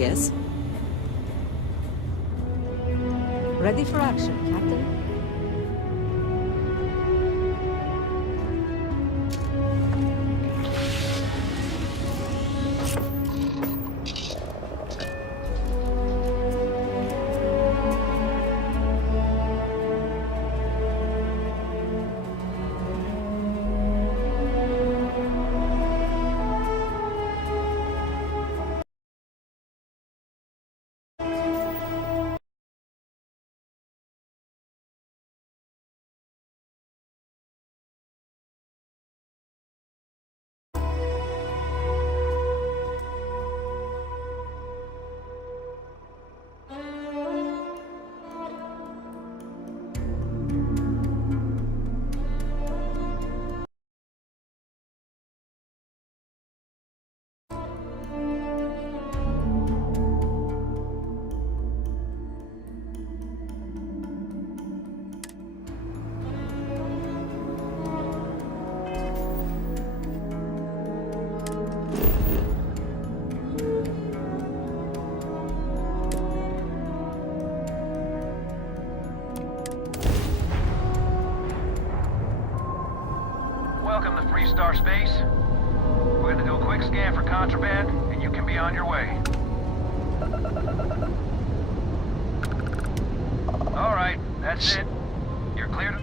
Yes? Ready for action, Captain. Welcome to Free Star Space. We're gonna do a quick scan for contraband, and you can be on your way. All right, that's it. You're clear to...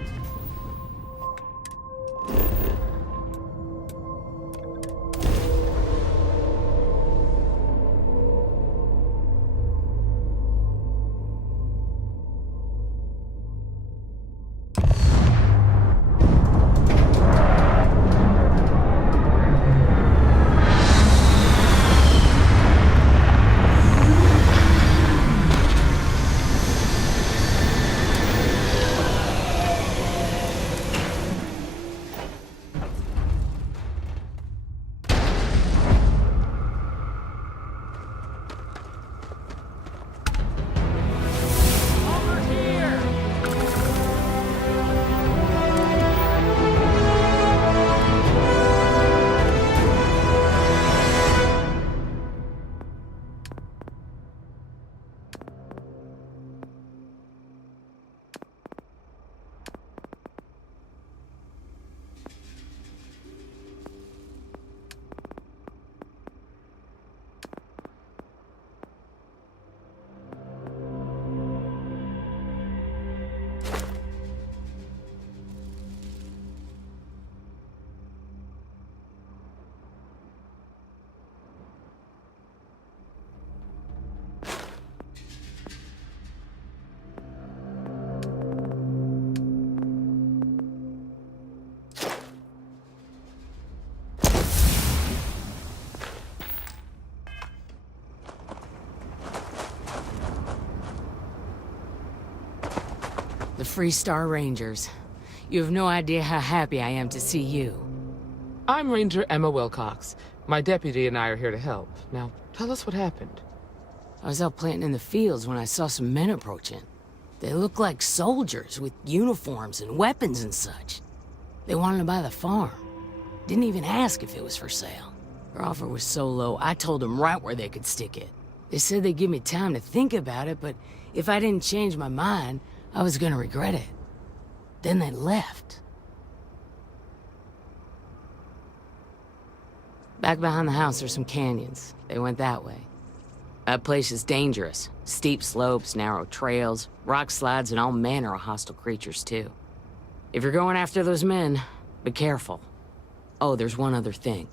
The Free Star Rangers. You have no idea how happy I am to see you. I'm Ranger Emma Wilcox. My deputy and I are here to help. Now, tell us what happened. I was out planting in the fields when I saw some men approaching. They looked like soldiers with uniforms and weapons and such. They wanted to buy the farm. Didn't even ask if it was for sale. Their offer was so low, I told them right where they could stick it. They said they'd give me time to think about it, but if I didn't change my mind, I was gonna regret it. Then they left. Back behind the house there's some canyons. They went that way. That place is dangerous. Steep slopes, narrow trails, rock slides, and all manner of hostile creatures, too. If you're going after those men, be careful. Oh, there's one other thing.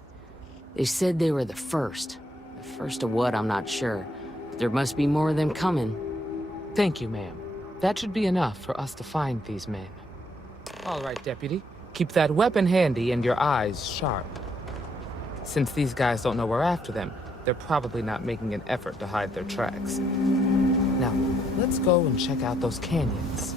They said they were the first. The first of what, I'm not sure. But there must be more of them coming. Thank you, ma'am. That should be enough for us to find these men. All right, deputy. Keep that weapon handy and your eyes sharp. Since these guys don't know we're after them, they're probably not making an effort to hide their tracks. Now, let's go and check out those canyons.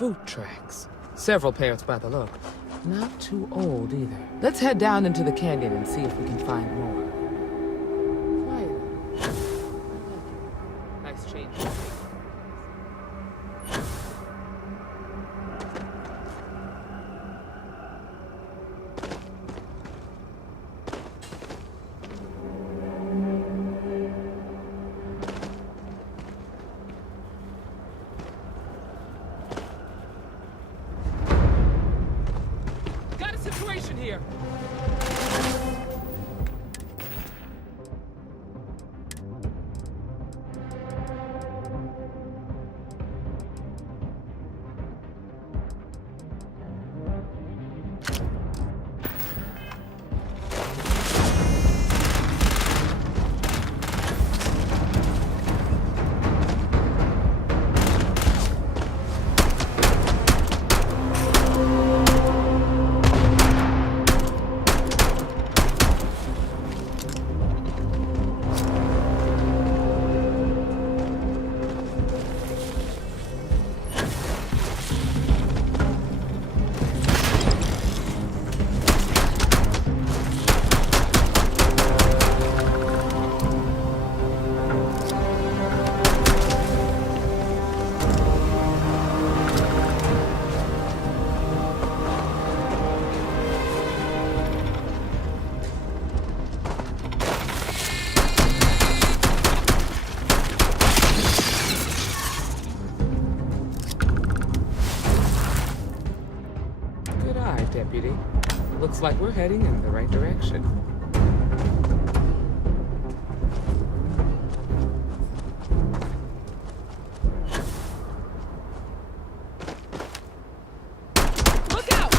Boot tracks. Several pairs by the look. Not too old either. Let's head down into the canyon and see if we can find more. Quiet. Nice change. Got a situation here. Good eye, Deputy. Looks like we're heading in the right direction. Look out!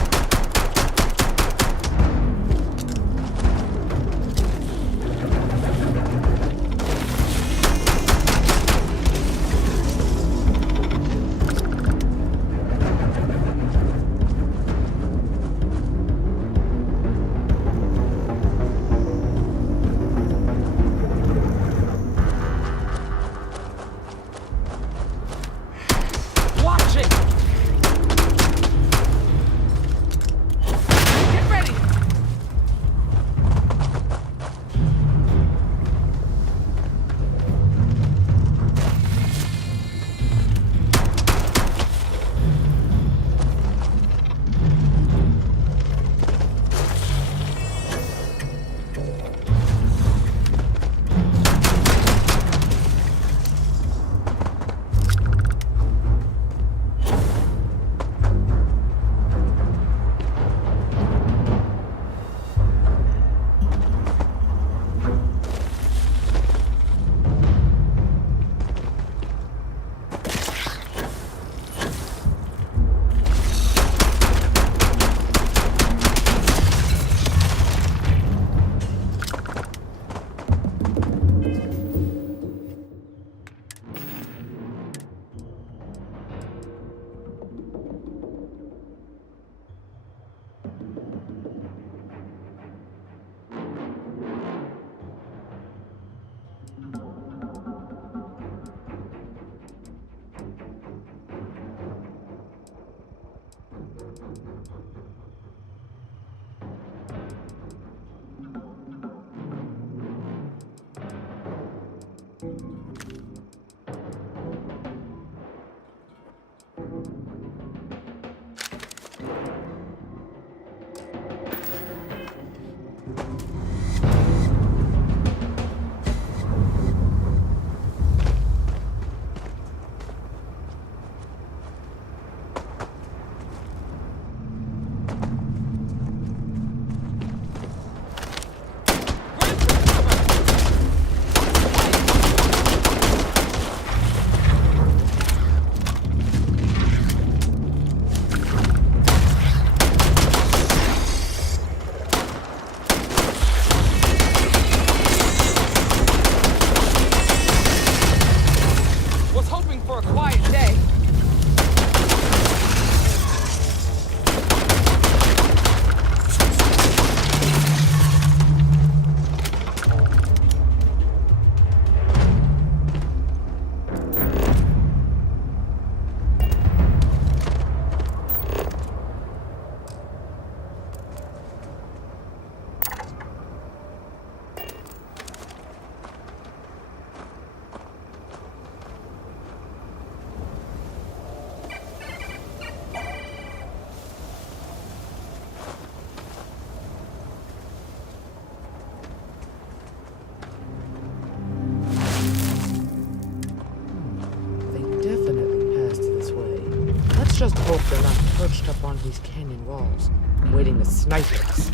just hope they're not perched up on these canyon walls, waiting to snipe us.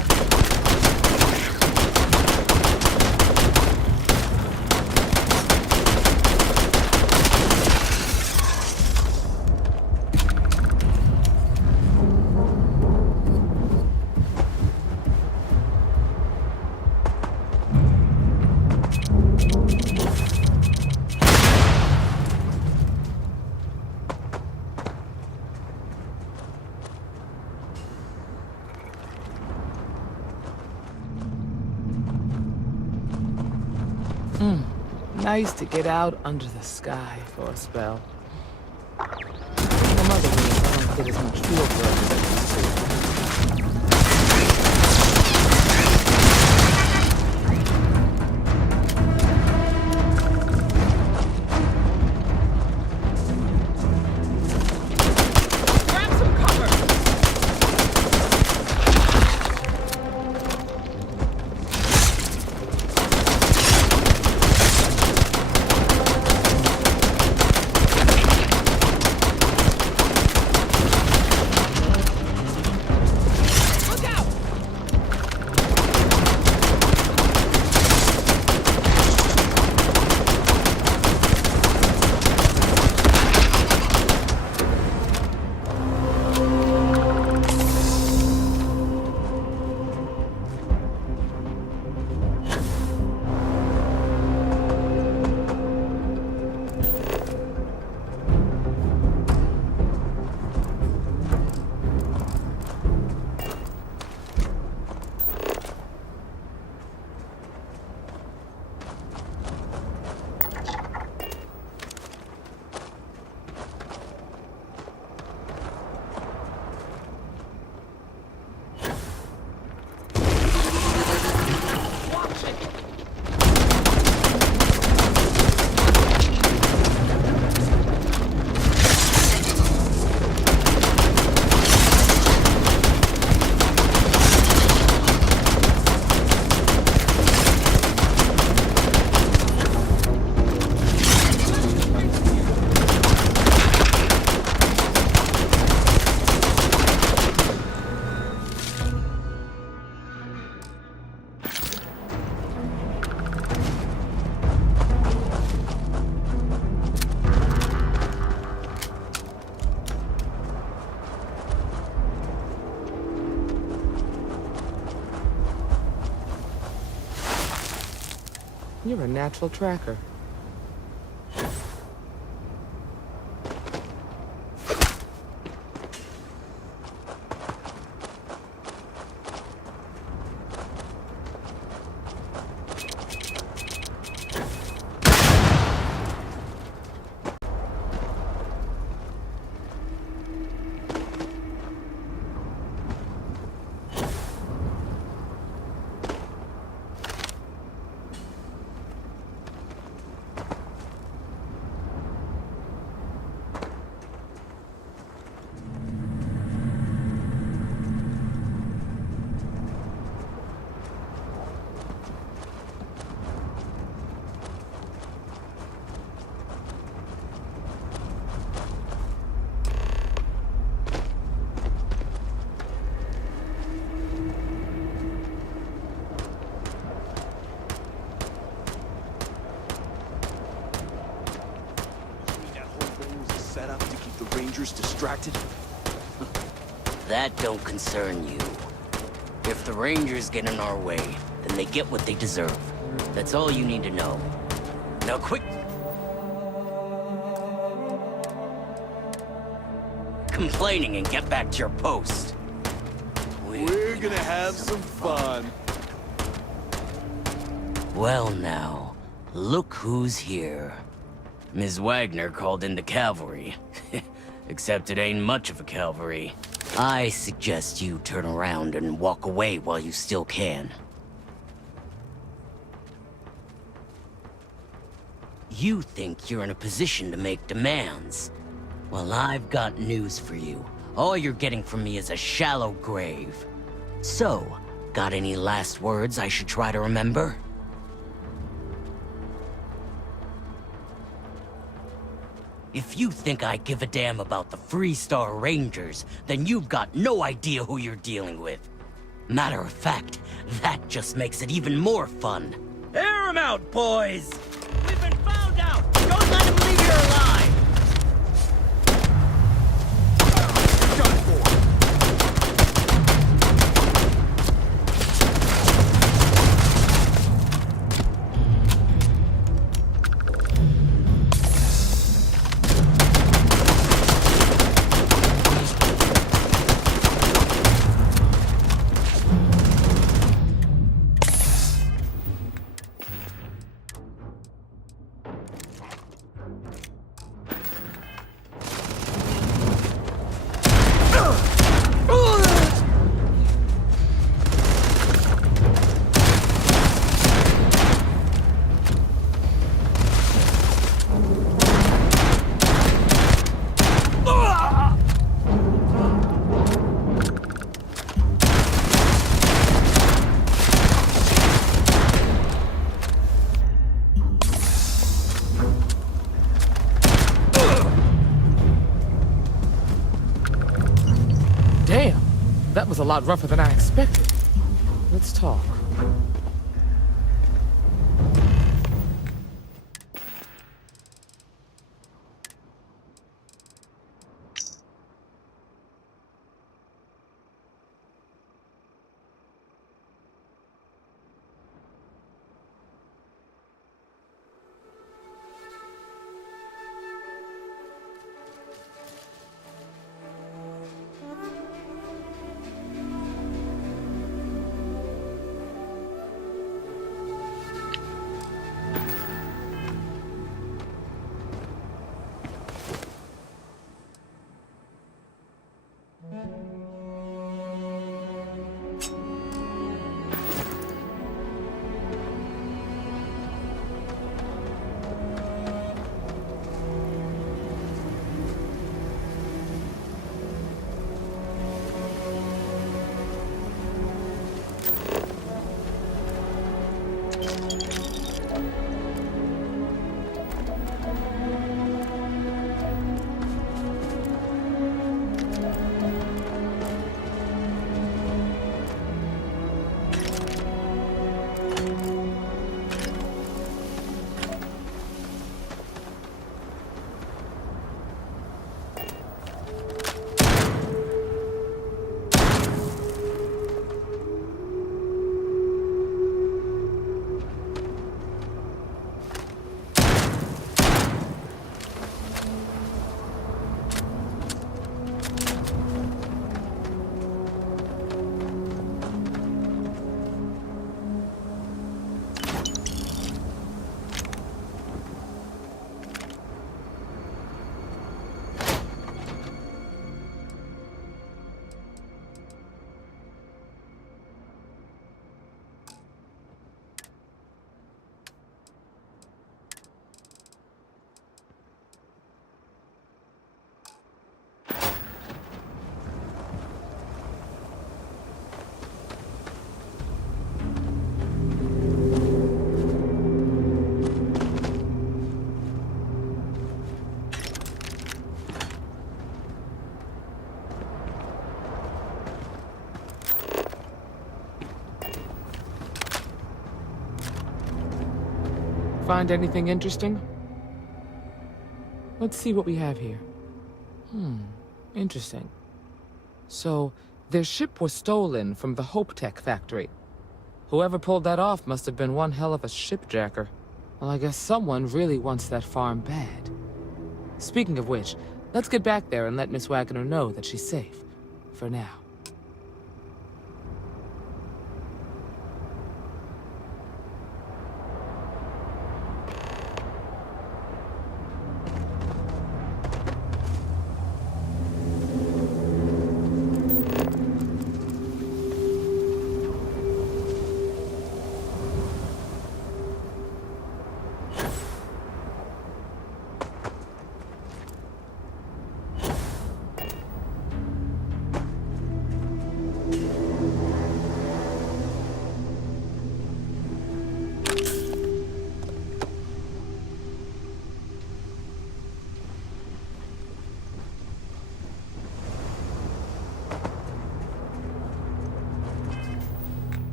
Nice to get out under the sky for a spell. Some other weeks I don't get as much field work as I used to. You're a natural tracker. Distracted? That don't concern you. If the Rangers get in our way, then they get what they deserve. That's all you need to know. Now quick! Complaining and get back to your post. We're gonna have some fun. Well now, look who's here. Ms. Wagner called in the cavalry. Except it ain't much of a cavalry. I suggest you turn around and walk away while you still can. You think you're in a position to make demands. Well, I've got news for you. All you're getting from me is a shallow grave. So, got any last words I should try to remember? If you think I give a damn about the Freestar Rangers, then you've got no idea who you're dealing with. Matter of fact, that just makes it even more fun. Air 'em out, boys! We've been found out! Don't let him leave here alive! Done for. Damn! That was a lot rougher than I expected. Let's talk. Find anything interesting? Let's see what we have here. Interesting. So, their ship was stolen from the Hope Tech factory. Whoever pulled that off must have been one hell of a shipjacker. Well, I guess someone really wants that farm bad. Speaking of which, let's get back there and let Miss Wagner know that she's safe. For now.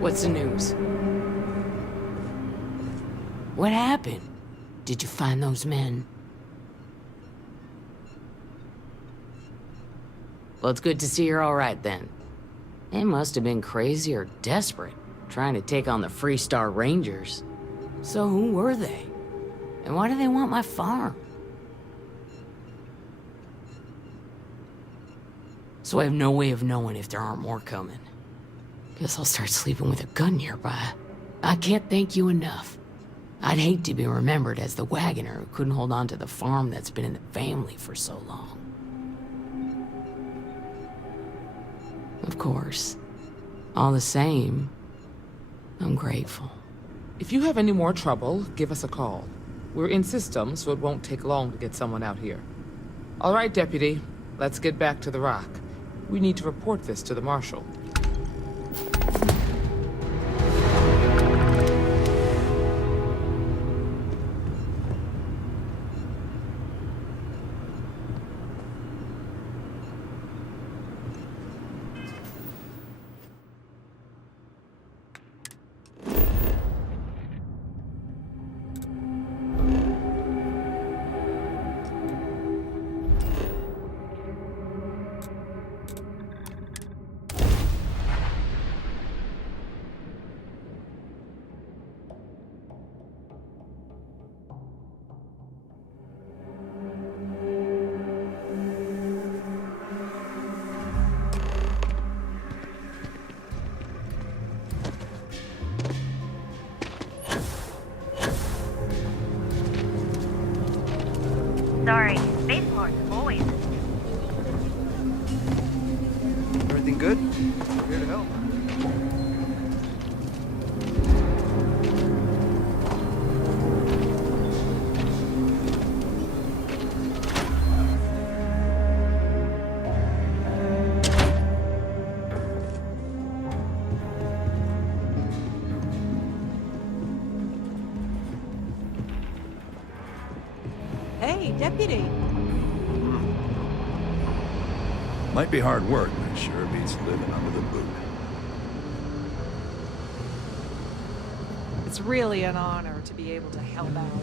What's the news? What happened? Did you find those men? Well, it's good to see you're all right then. They must have been crazy or desperate, trying to take on the Freestar Rangers. So who were they? And why do they want my farm? So I have no way of knowing if there aren't more coming. Guess I'll start sleeping with a gun nearby. I can't thank you enough. I'd hate to be remembered as the wagoner who couldn't hold on to the farm that's been in the family for so long. Of course. All the same, I'm grateful. If you have any more trouble, give us a call. We're in system, so it won't take long to get someone out here. All right, Deputy. Let's get back to the rock. We need to report this to the Marshal. Sorry, Spaceport's always. Everything good? We're here to help. Hey, Deputy. Might be hard work, but it sure beats living under the boot. It's really an honor to be able to help out.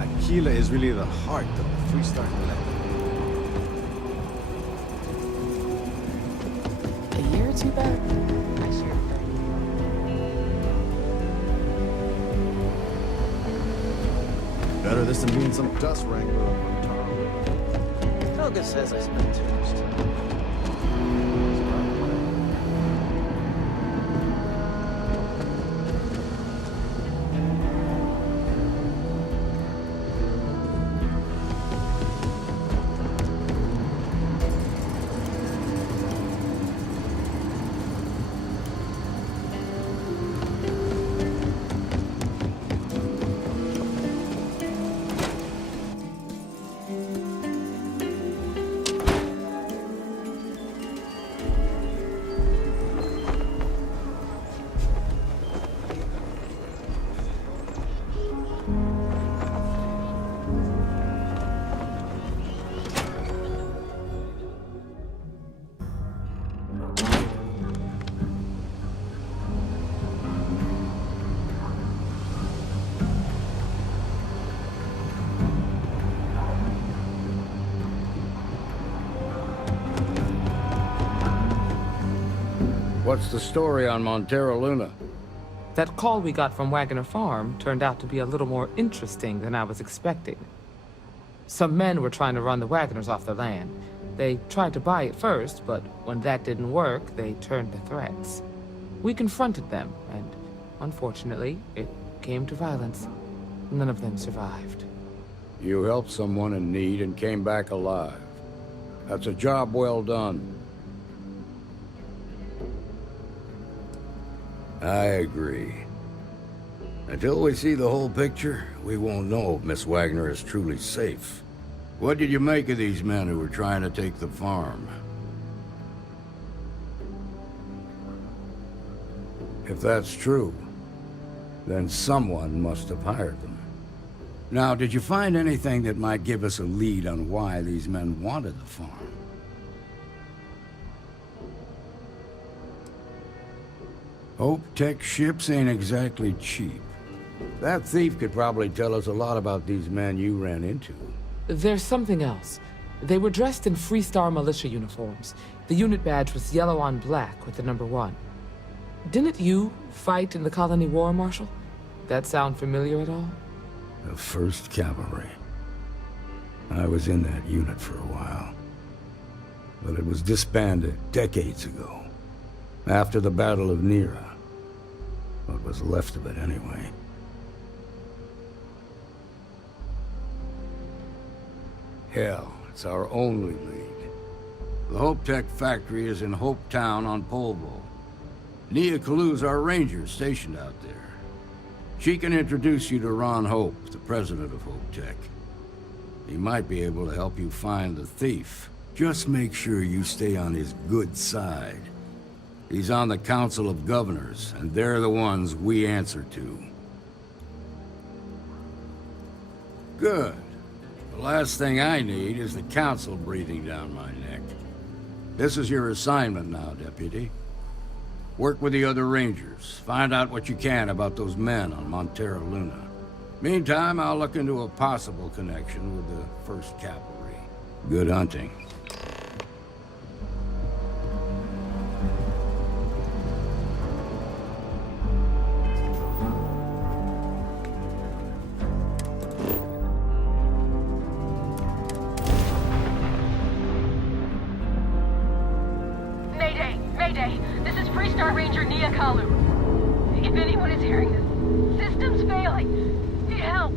Aquila is really the heart of the Freestar Collective. A year or two back, I shared Better this than being some dust wrangler on Taro. Toga says I spent too much time. What's the story on Montero Luna? That call we got from Wagoner Farm turned out to be a little more interesting than I was expecting. Some men were trying to run the Wagoners off their land. They tried to buy it first, but when that didn't work, they turned to threats. We confronted them, and unfortunately, it came to violence. None of them survived. You helped someone in need and came back alive. That's a job well done. I agree. Until we see the whole picture, we won't know if Miss Wagner is truly safe. What did you make of these men who were trying to take the farm? If that's true, then someone must have hired them. Now, did you find anything that might give us a lead on why these men wanted the farm? Hope Tech ships ain't exactly cheap. That thief could probably tell us a lot about these men you ran into. There's something else. They were dressed in Freestar militia uniforms. The unit badge was yellow on black with the number 1. Didn't you fight in the Colony War, Marshal? That sound familiar at all? The 1st Cavalry. I was in that unit for a while. But it was disbanded decades ago. After the Battle of Nera. What was left of it, anyway. Hell, it's our only lead. The Hope Tech factory is in Hope Town on Polvo. Nia Kalu's our ranger stationed out there. She can introduce you to Ron Hope, the president of Hope Tech. He might be able to help you find the thief. Just make sure you stay on his good side. He's on the Council of Governors, and they're the ones we answer to. Good. The last thing I need is the Council breathing down my neck. This is your assignment now, Deputy. Work with the other Rangers. Find out what you can about those men on Montera Luna. Meantime, I'll look into a possible connection with the 1st Cavalry. Good hunting. Mayday! This is Freestar Ranger Nia Kalu. If anyone is hearing this, system's failing. Need help.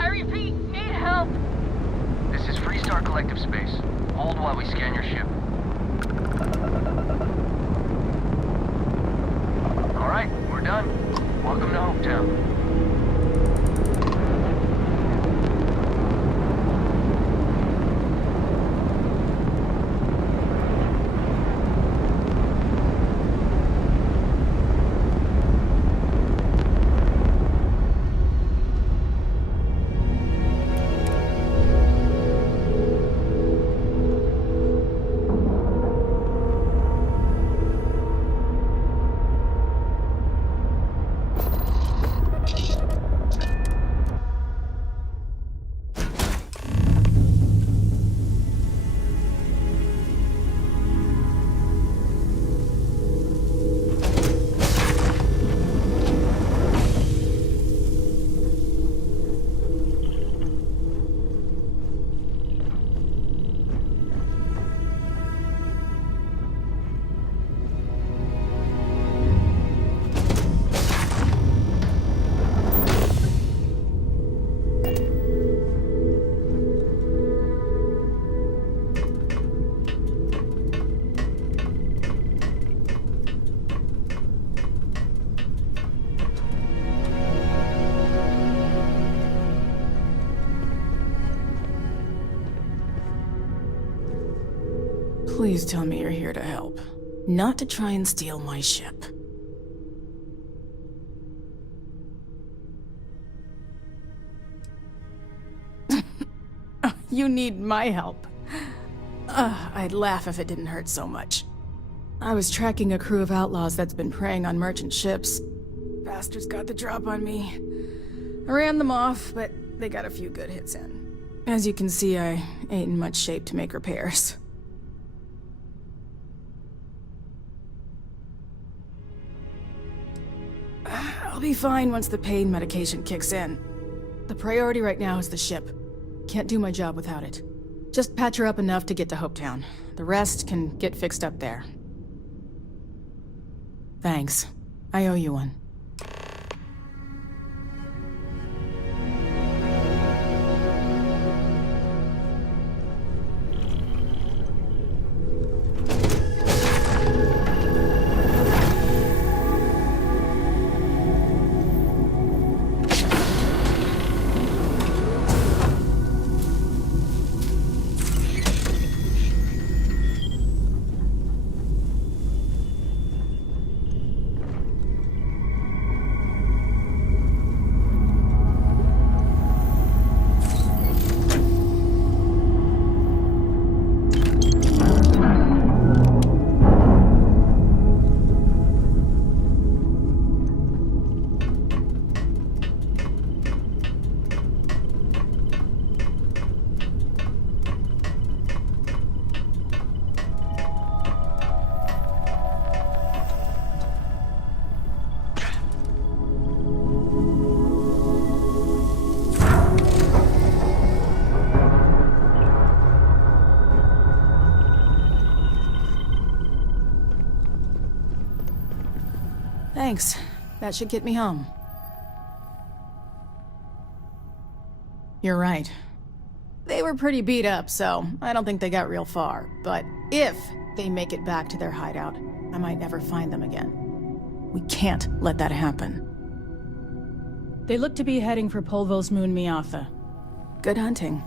I repeat, need help. This is Freestar Collective Space. Hold while we scan your ship. All right, we're done. Welcome to Hopetown. Please tell me you're here to help, not to try and steal my ship. You need my help. I'd laugh if it didn't hurt so much. I was tracking a crew of outlaws that's been preying on merchant ships. Bastards got the drop on me. I ran them off, but they got a few good hits in. As you can see, I ain't in much shape to make repairs. I'll be fine once the pain medication kicks in. The priority right now is the ship. Can't do my job without it. Just patch her up enough to get to Hopetown. The rest can get fixed up there. Thanks. I owe you one. Thanks. That should get me home. You're right. They were pretty beat up, so I don't think they got real far. But if they make it back to their hideout, I might never find them again. We can't let that happen. They look to be heading for Polvo's moon Miatha. Good hunting.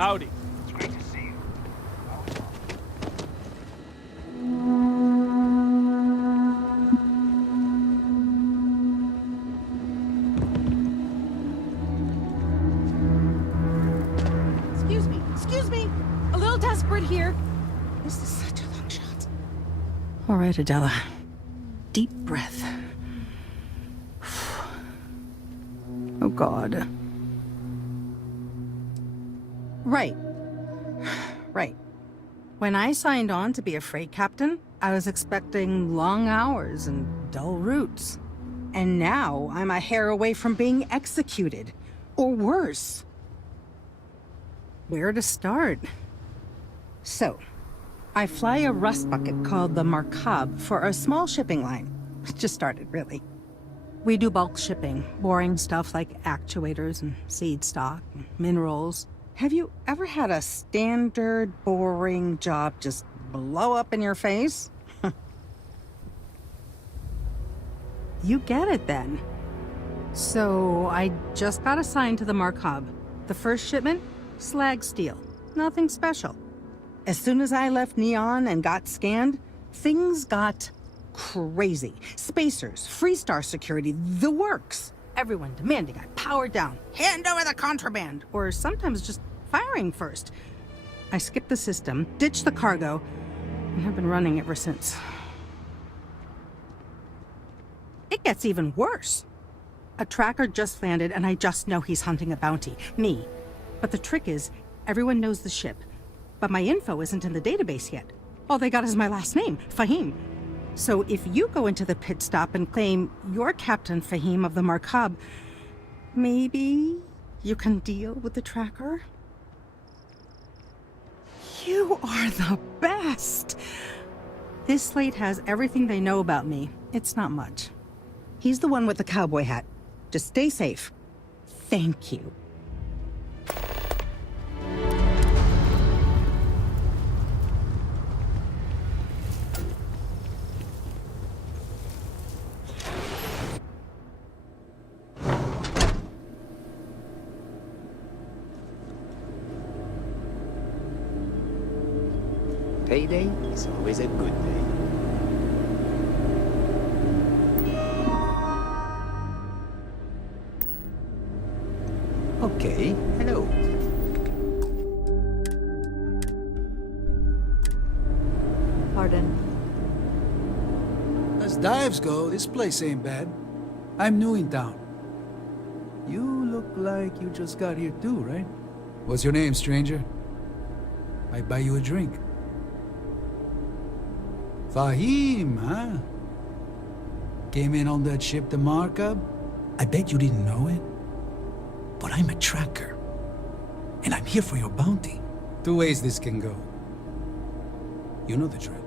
Howdy. Excuse me. A little desperate here. This is such a long shot. All right, Adela. Deep breath. Oh, God. Right. Right. When I signed on to be a freight captain, I was expecting long hours and dull routes. And now I'm a hair away from being executed. Or worse. Where to start? So, I fly a rust bucket called the Markab for a small shipping line. It just started, really. We do bulk shipping, boring stuff like actuators and seed stock, and minerals. Have you ever had a standard, boring job just blow up in your face? You get it then. So, I just got assigned to the Markab. The first shipment? Slag steel. Nothing special. As soon as I left Neon and got scanned, things got crazy. Spacers, Freestar security, the works. Everyone demanding I power down, hand over the contraband, or sometimes just firing first. I skipped the system, ditched the cargo, and have been running ever since. It gets even worse. A tracker just landed and I just know he's hunting a bounty. Me. But the trick is, everyone knows the ship. But my info isn't in the database yet. All they got is my last name, Fahim. So if you go into the pit stop and claim you're Captain Fahim of the Markab, maybe you can deal with the tracker? You are the best! This slate has everything they know about me. It's not much. He's the one with the cowboy hat. Just stay safe. Thank you. Payday is always a good day. Okay, hello. Pardon. As dives go, this place ain't bad. I'm new in town. You look like you just got here too, right? What's your name, stranger? Might buy you a drink. Fahim, huh? Came in on that ship, the Markab? I bet you didn't know it. But I'm a tracker. And I'm here for your bounty. Two ways this can go. You know the drill.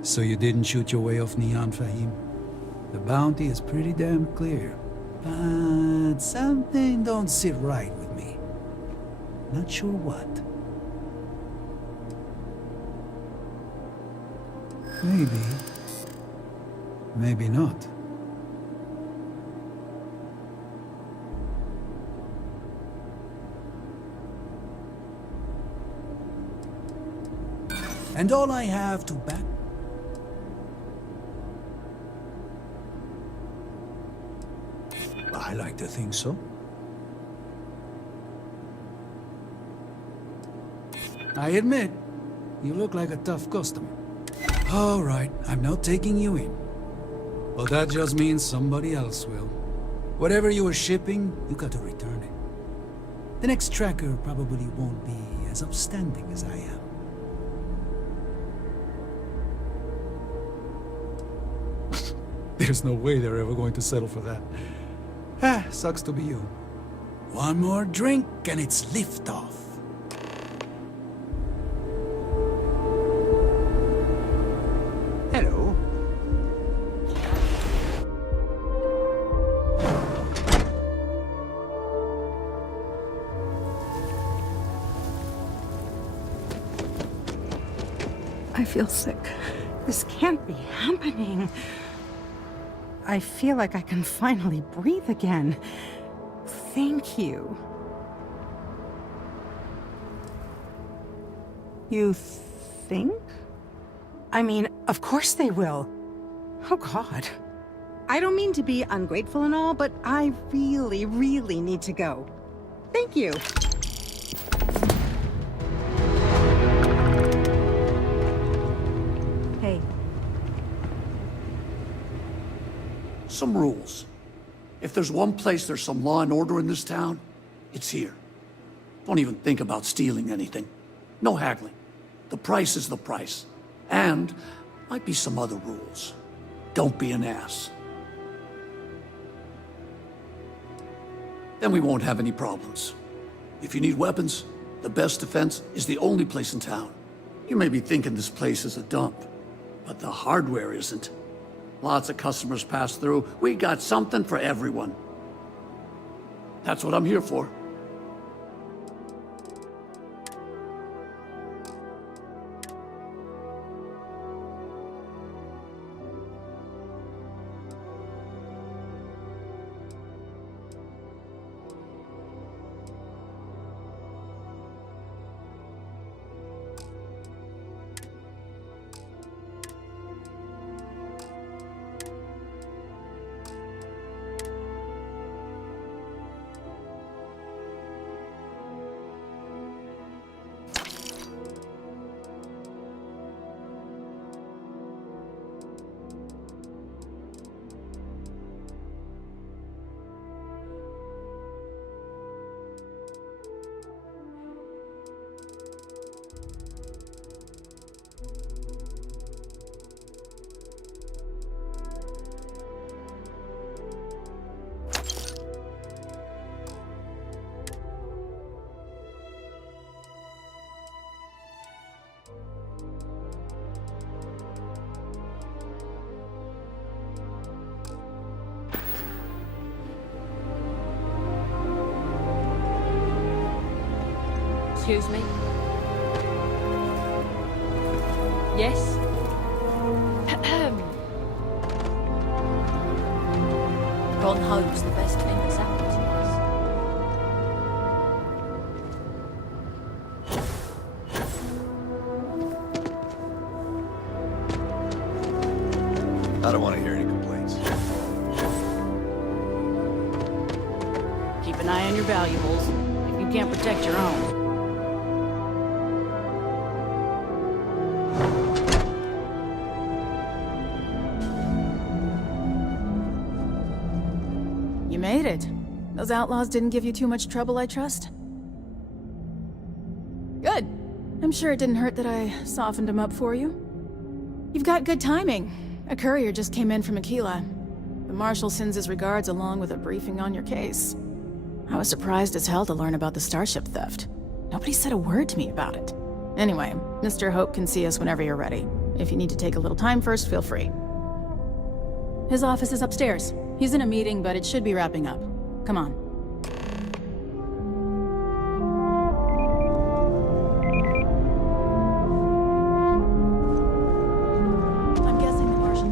So you didn't shoot your way off Neon, Fahim? The bounty is pretty damn clear. But something don't sit right with me. Not sure what. Maybe. Maybe not. And all I have to back... I like to think so. I admit, you look like a tough customer. All right, I'm not taking you in. But that just means somebody else will. Whatever you were shipping, you got to return it. The next tracker probably won't be as upstanding as I am. There's no way they're ever going to settle for that. Sucks to be you. One more drink and it's liftoff. Hello. I feel sick. This can't be happening. I feel like I can finally breathe again. Thank you. You think? I mean, of course they will. Oh, God. I don't mean to be ungrateful and all, but I really, really need to go. Thank you. Hey. Some rules. If there's one place there's some law and order in this town, it's here. Don't even think about stealing anything. No haggling. The price is the price. And might be some other rules. Don't be an ass. Then we won't have any problems. If you need weapons, the best defense is the only place in town. You may be thinking this place is a dump, but the hardware isn't. Lots of customers pass through. We got something for everyone. That's what I'm here for. Excuse me? Yes? Gone home's the best thing that's happened to us. I don't want to hear any complaints. Keep an eye on your valuables. If you can't protect your own. You made it. Those outlaws didn't give you too much trouble, I trust? Good. I'm sure it didn't hurt that I softened them up for you. You've got good timing. A courier just came in from Aquila. The Marshal sends his regards along with a briefing on your case. I was surprised as hell to learn about the starship theft. Nobody said a word to me about it. Anyway, Mr. Hope can see us whenever you're ready. If you need to take a little time first, feel free. His office is upstairs. He's in a meeting, but it should be wrapping up. Come on. I'm guessing the Marshal...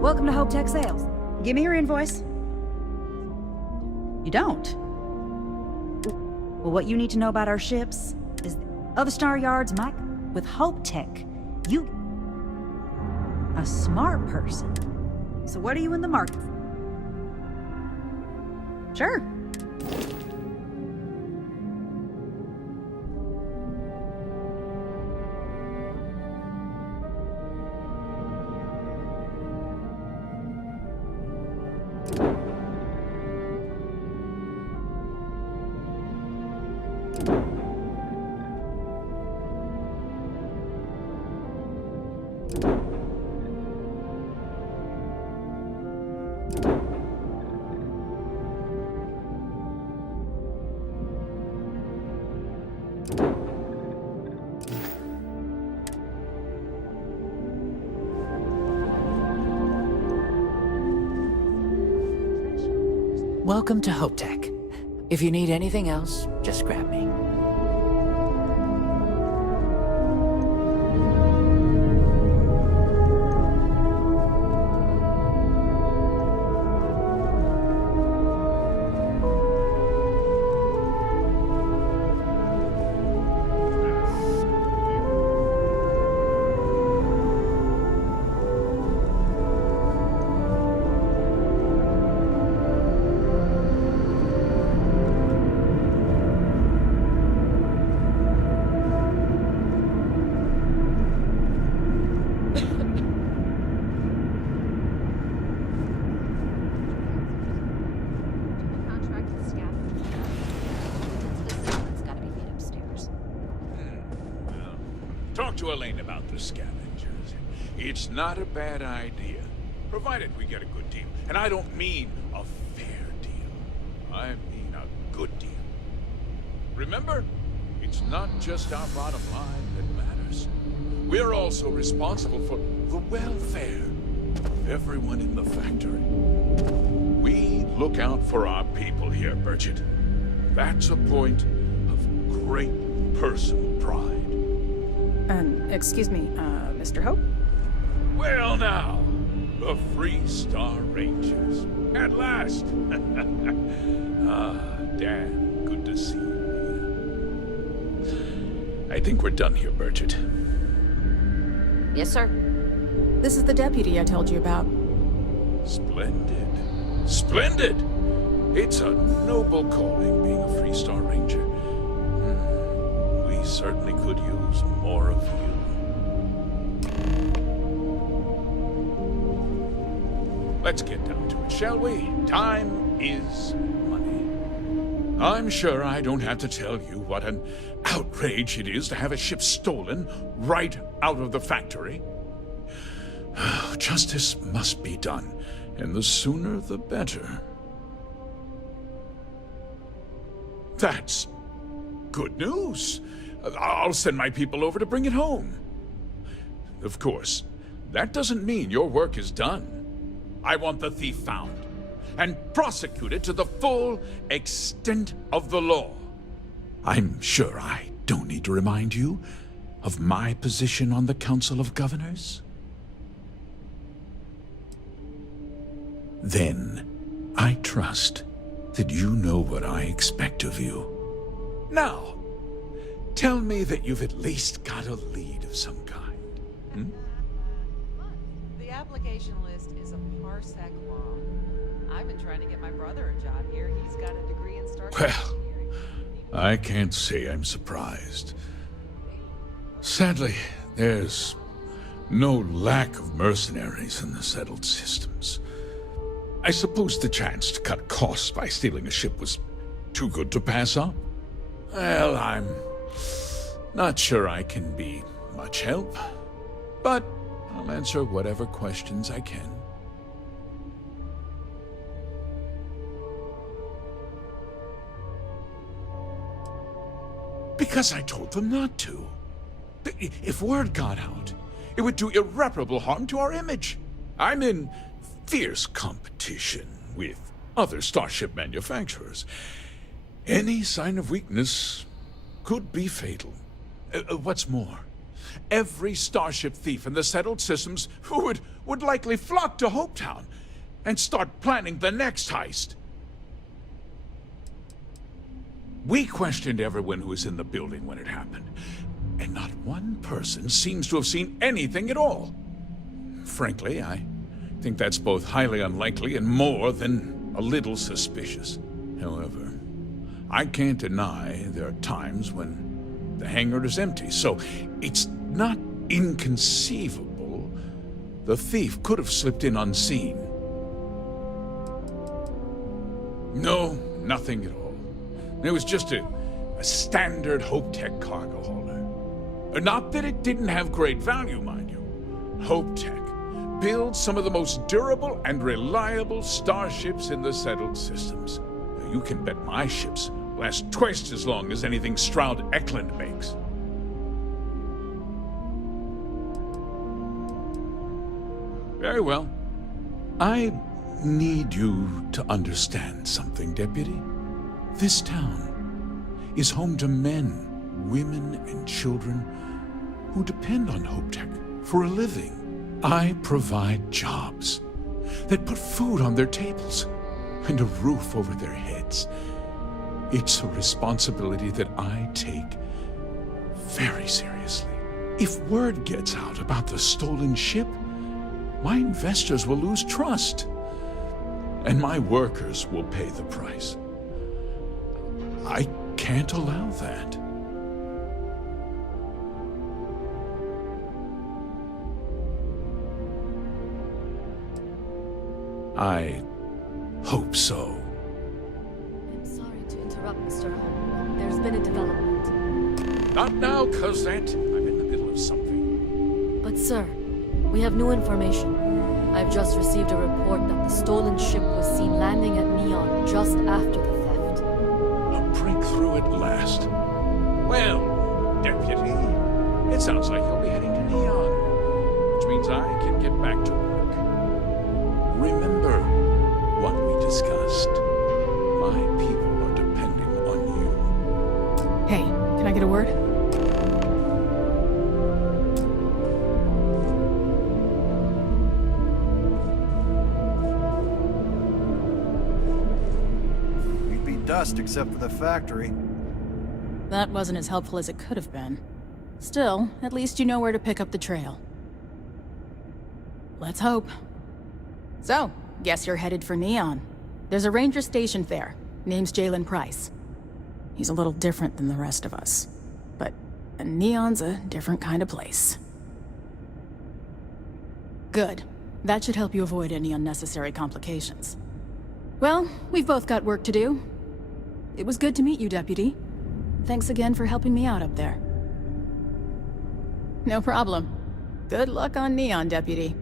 Welcome to Hope Tech Sales. Give me your invoice. You don't? Well, what you need to know about our ships is other Star Yards, Mike, with Hope Tech, you... a smart person. So what are you in the market for? Sure. Welcome to Hope Tech. If you need anything else, just grab me. It's not a bad idea, provided we get a good deal. And I don't mean a fair deal. I mean a good deal. Remember, it's not just our bottom line that matters. We're also responsible for the welfare of everyone in the factory. We look out for our people here, Bridget. That's a point of great personal pride. Excuse me, Mr. Hope? Well now, the Free Star Rangers. At last! Ah, Dan, good to see you. I think we're done here, Bridget. Yes, sir. This is the deputy I told you about. Splendid. Splendid! It's a noble calling, being a Free Star Ranger. We certainly could use more of you. Let's get down to it, shall we? Time is money. I'm sure I don't have to tell you what an outrage it is to have a ship stolen right out of the factory. Justice must be done, and the sooner the better. That's good news. I'll send my people over to bring it home. Of course, that doesn't mean your work is done. I want the thief found and prosecuted to the full extent of the law. I'm sure I don't need to remind you of my position on the Council of Governors. Then, I trust that you know what I expect of you. Now, tell me that you've at least got a lead of some kind. Hmm? The application list is a parsec long. I've been trying to get my brother a job here. He's got a degree in Starfield. Well, I can't say I'm surprised. Sadly, there's no lack of mercenaries in the settled systems. I suppose the chance to cut costs by stealing a ship was too good to pass up. Well, I'm not sure I can be much help, but I'll answer whatever questions I can. Because I told them not to. If word got out, it would do irreparable harm to our image. I'm in fierce competition with other starship manufacturers. Any sign of weakness could be fatal. What's more, every starship thief in the settled systems would likely flock to Hopetown and start planning the next heist. We questioned everyone who was in the building when it happened, and not one person seems to have seen anything at all. Frankly, I think that's both highly unlikely and more than a little suspicious. However, I can't deny there are times when the hangar is empty, so it's not inconceivable the thief could have slipped in unseen. No, nothing at all. It was just a standard HopeTech cargo hauler. Not that it didn't have great value, mind you. HopeTech builds some of the most durable and reliable starships in the settled systems. You can bet my ships last twice as long as anything Stroud Eklund makes. Very well. I need you to understand something, Deputy. This town is home to men, women, and children who depend on HopeTech for a living. I provide jobs that put food on their tables and a roof over their heads. It's a responsibility that I take very seriously. If word gets out about the stolen ship, my investors will lose trust, and my workers will pay the price. I can't allow that. I hope so. I'm sorry to interrupt, Mr. Holm. There's been a development. Not now, Cosette. I'm in the middle of something. But, sir, We have new information. I've just received a report that the stolen ship was seen landing at Neon just after the theft. A breakthrough at last. Well, Deputy, it sounds like you'll be heading to Neon, which means I can get back to work. Remember what we discussed. My people are depending on you. Hey, can I get a word? We'd be dust except for the factory. That wasn't as helpful as it could have been. Still, at least you know where to pick up the trail. Let's hope. So, guess you're headed for Neon. There's a ranger stationed there. Name's Jalen Price. He's a little different than the rest of us. But Neon's a different kind of place. Good. That should help you avoid any unnecessary complications. Well, we've both got work to do. It was good to meet you, Deputy. Thanks again for helping me out up there. No problem. Good luck on Neon, Deputy.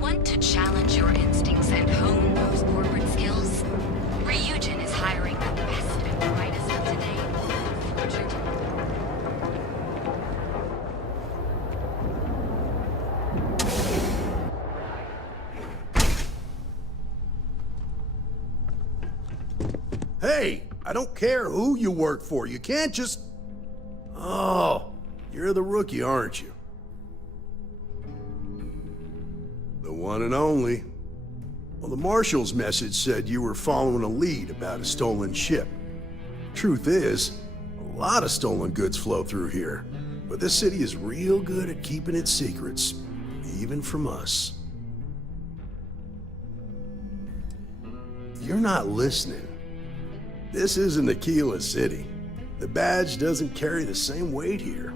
Want to challenge your instincts and hone those corporate skills? Ryujin is hiring the best and brightest of today. Hey, I don't care who you work for. You can't just... Oh, you're the rookie, aren't you? The one and only. Well, the Marshal's message said you were following a lead about a stolen ship. Truth is, a lot of stolen goods flow through here, but this city is real good at keeping its secrets, even from us. You're not listening. This isn't Aquila City. The badge doesn't carry the same weight here.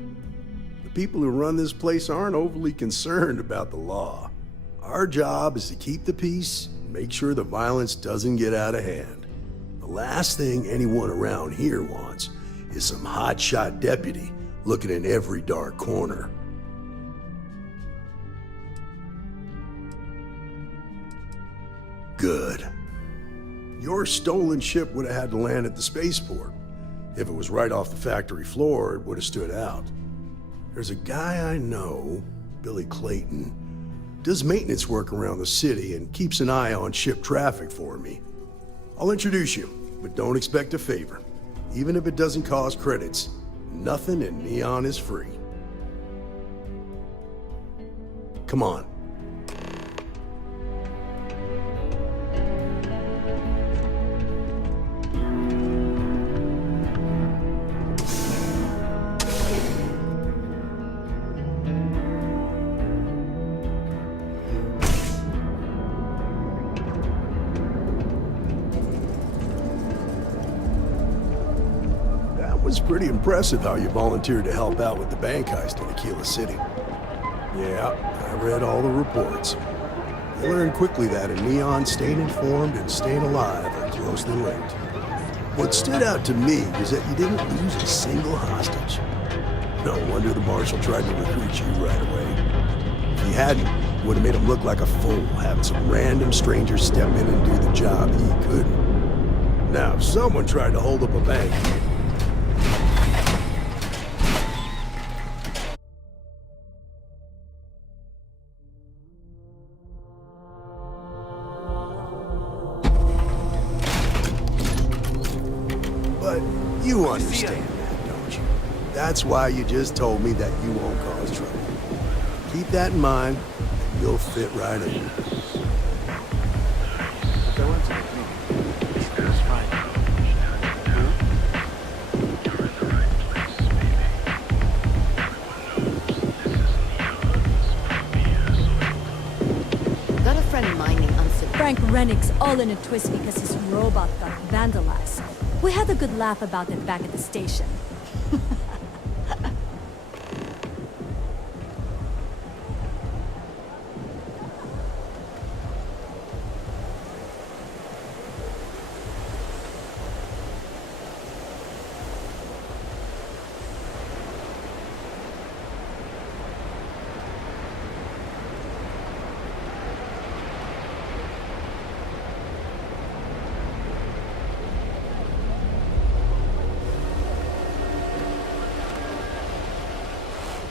The people who run this place aren't overly concerned about the law. Our job is to keep the peace and make sure the violence doesn't get out of hand. The last thing anyone around here wants is some hotshot deputy looking in every dark corner. Good. Your stolen ship would have had to land at the spaceport. If it was right off the factory floor, it would have stood out. There's a guy I know, Billy Clayton, does maintenance work around the city and keeps an eye on ship traffic for me. I'll introduce you, but don't expect a favor. Even if it doesn't cost credits, nothing in Neon is free. Come on. It was pretty impressive how you volunteered to help out with the bank heist in Aquila City. Yeah, I read all the reports. I learned quickly that in Neon, staying informed and staying alive are closely linked. What stood out to me was that you didn't lose a single hostage. No wonder the Marshal tried to recruit you right away. If he hadn't, it would have made him look like a fool, having some random stranger step in and do the job he couldn't. Now, if someone tried to hold up a bank, but you understand that, don't you? That's why you just told me that you won't cause trouble. Keep that in mind, and you'll fit right in. Got a friend of mine named Unsinn. Frank Rennick's all in a twist because his robot got vandalized. We had a good laugh about it back at the station.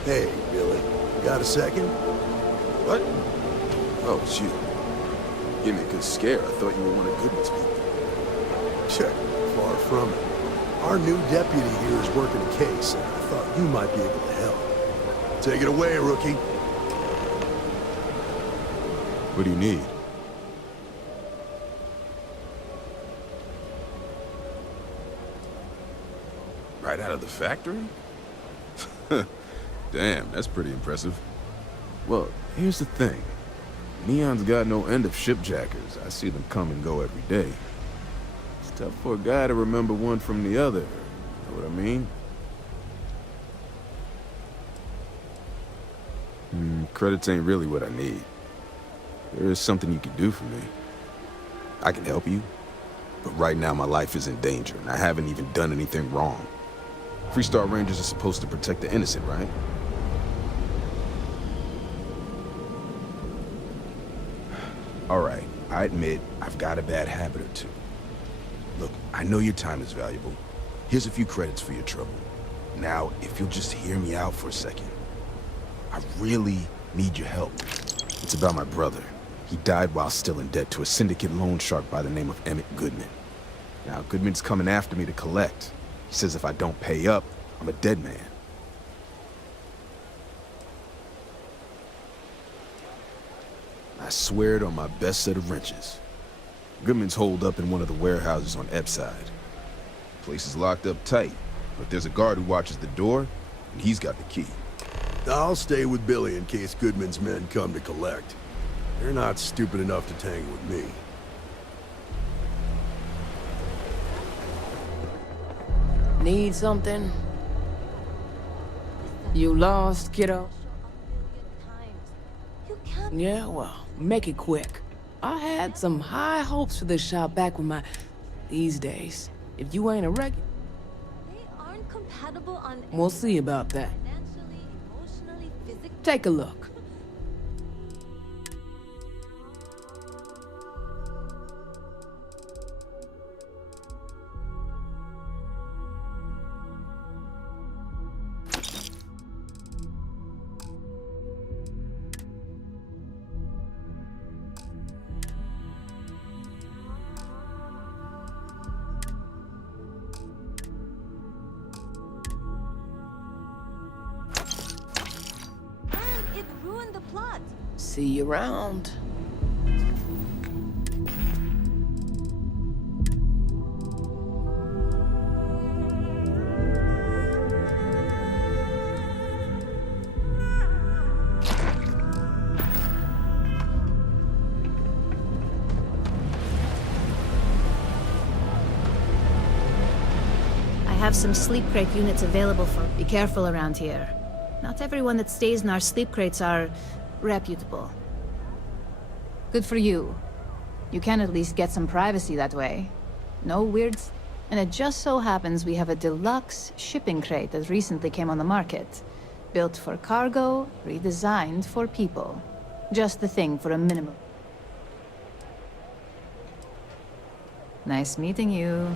Hey, Billy. Got a second? What? Oh, shoot. Give me a good scare. I thought you were one of Goodman's people. Check. Far from it. Our new deputy here is working a case, and I thought you might be able to help. Take it away, rookie. What do you need? Right out of the factory? Damn, that's pretty impressive. Well, here's the thing. Neon's got no end of shipjackers. I see them come and go every day. It's tough for a guy to remember one from the other. Know what I mean? Credits ain't really what I need. There is something you can do for me. I can help you, but right now my life is in danger, and I haven't even done anything wrong. Freestar Rangers are supposed to protect the innocent, right? All right, I admit I've got a bad habit or two. Look, I know your time is valuable. Here's a few credits for your trouble. Now, if you'll just hear me out for a second. I really need your help. It's about my brother. He died while still in debt to a syndicate loan shark by the name of Emmett Goodman. Now, Goodman's coming after me to collect. He says if I don't pay up, I'm a dead man. I swear it on my best set of wrenches. Goodman's holed up in one of the warehouses on Epside. Place is locked up tight, but there's a guard who watches the door, and he's got the key. I'll stay with Billy in case Goodman's men come to collect. They're not stupid enough to tangle with me. Need something? You lost, kiddo? Yeah, well, make it quick. I had some high hopes for this shop back when these days, if you ain't a regular... They aren't compatible on... We'll see about that. Take a look. See you around. I have some sleep crate units available for... Be careful around here. Not everyone that stays in our sleep crates are... reputable. Good for you. You can at least get some privacy that way. No weirds. And it just so happens we have a deluxe shipping crate that recently came on the market. Built for cargo, redesigned for people. Just the thing for a minimum. Nice meeting you.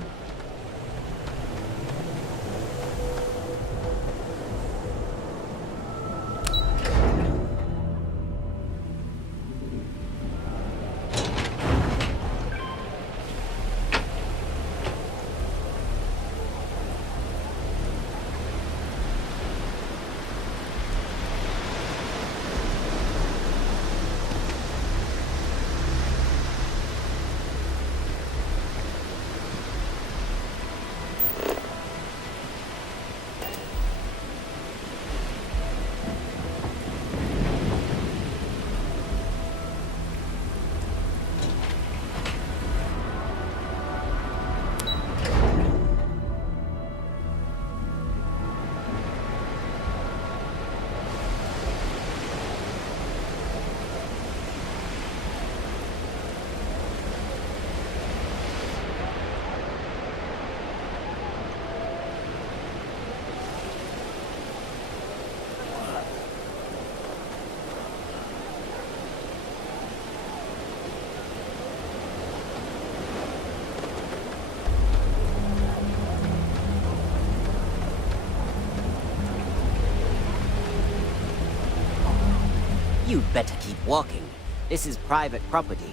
better keep walking. This is private property.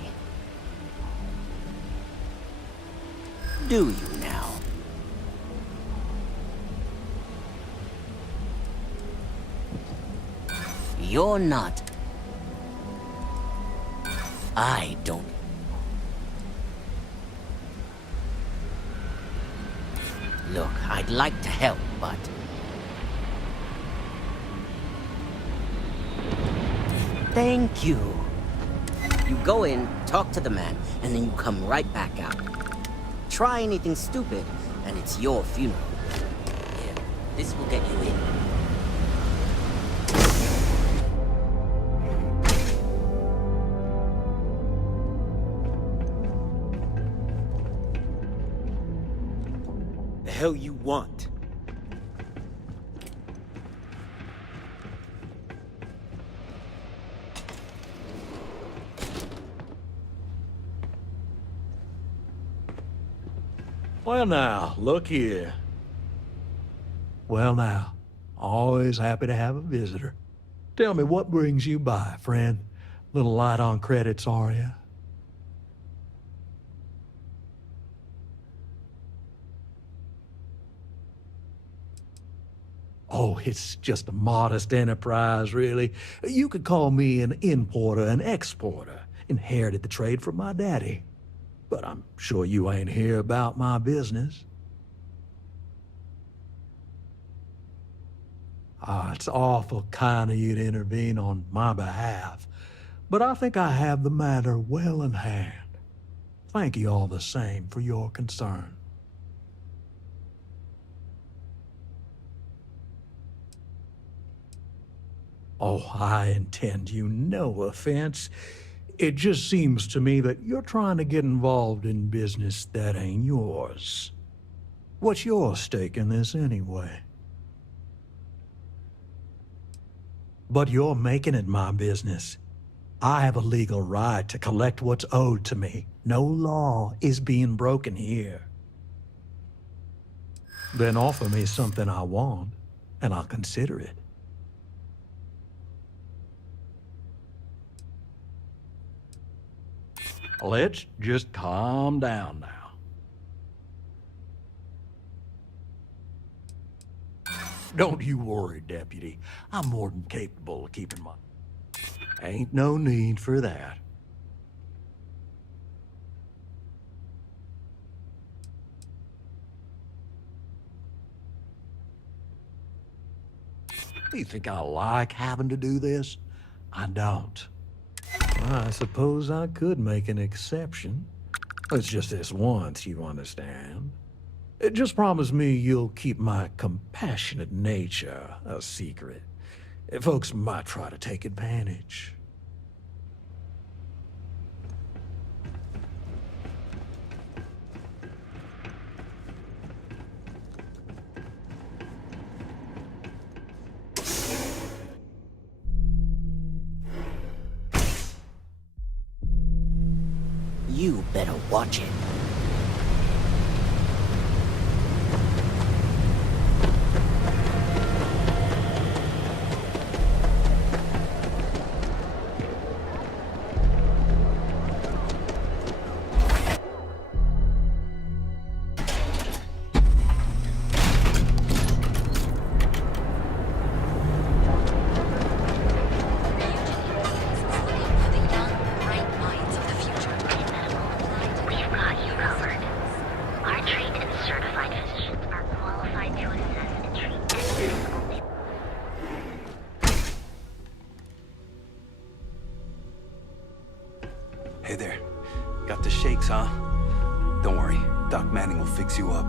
Do you now? You're not. I don't. Look, I'd like to help, but... Thank you. You go in, talk to the man, and then you come right back out. Try anything stupid, and it's your funeral. Here, this will get you in. The hell you want? Well now, look here. Well now, always happy to have a visitor. Tell me, what brings you by, friend? Little light on credits, are you? Oh, it's just a modest enterprise, really. You could call me an importer and exporter. Inherited the trade from my daddy. But I'm sure you ain't here about my business. Ah, it's awful kind of you to intervene on my behalf. But I think I have the matter well in hand. Thank you all the same for your concern. Oh, I intend you no offense. It just seems to me that you're trying to get involved in business that ain't yours. What's your stake in this anyway? But you're making it my business. I have a legal right to collect what's owed to me. No law is being broken here. Then offer me something I want, and I'll consider it. Let's just calm down now. Don't you worry, Deputy. I'm more than capable of keeping my... Ain't no need for that. You think I like having to do this? I don't. I suppose I could make an exception. It's just this once, you understand. Just promise me you'll keep my compassionate nature a secret. Folks might try to take advantage. You better watch it. Hey there. Got the shakes, huh? Don't worry. Doc Manning will fix you up.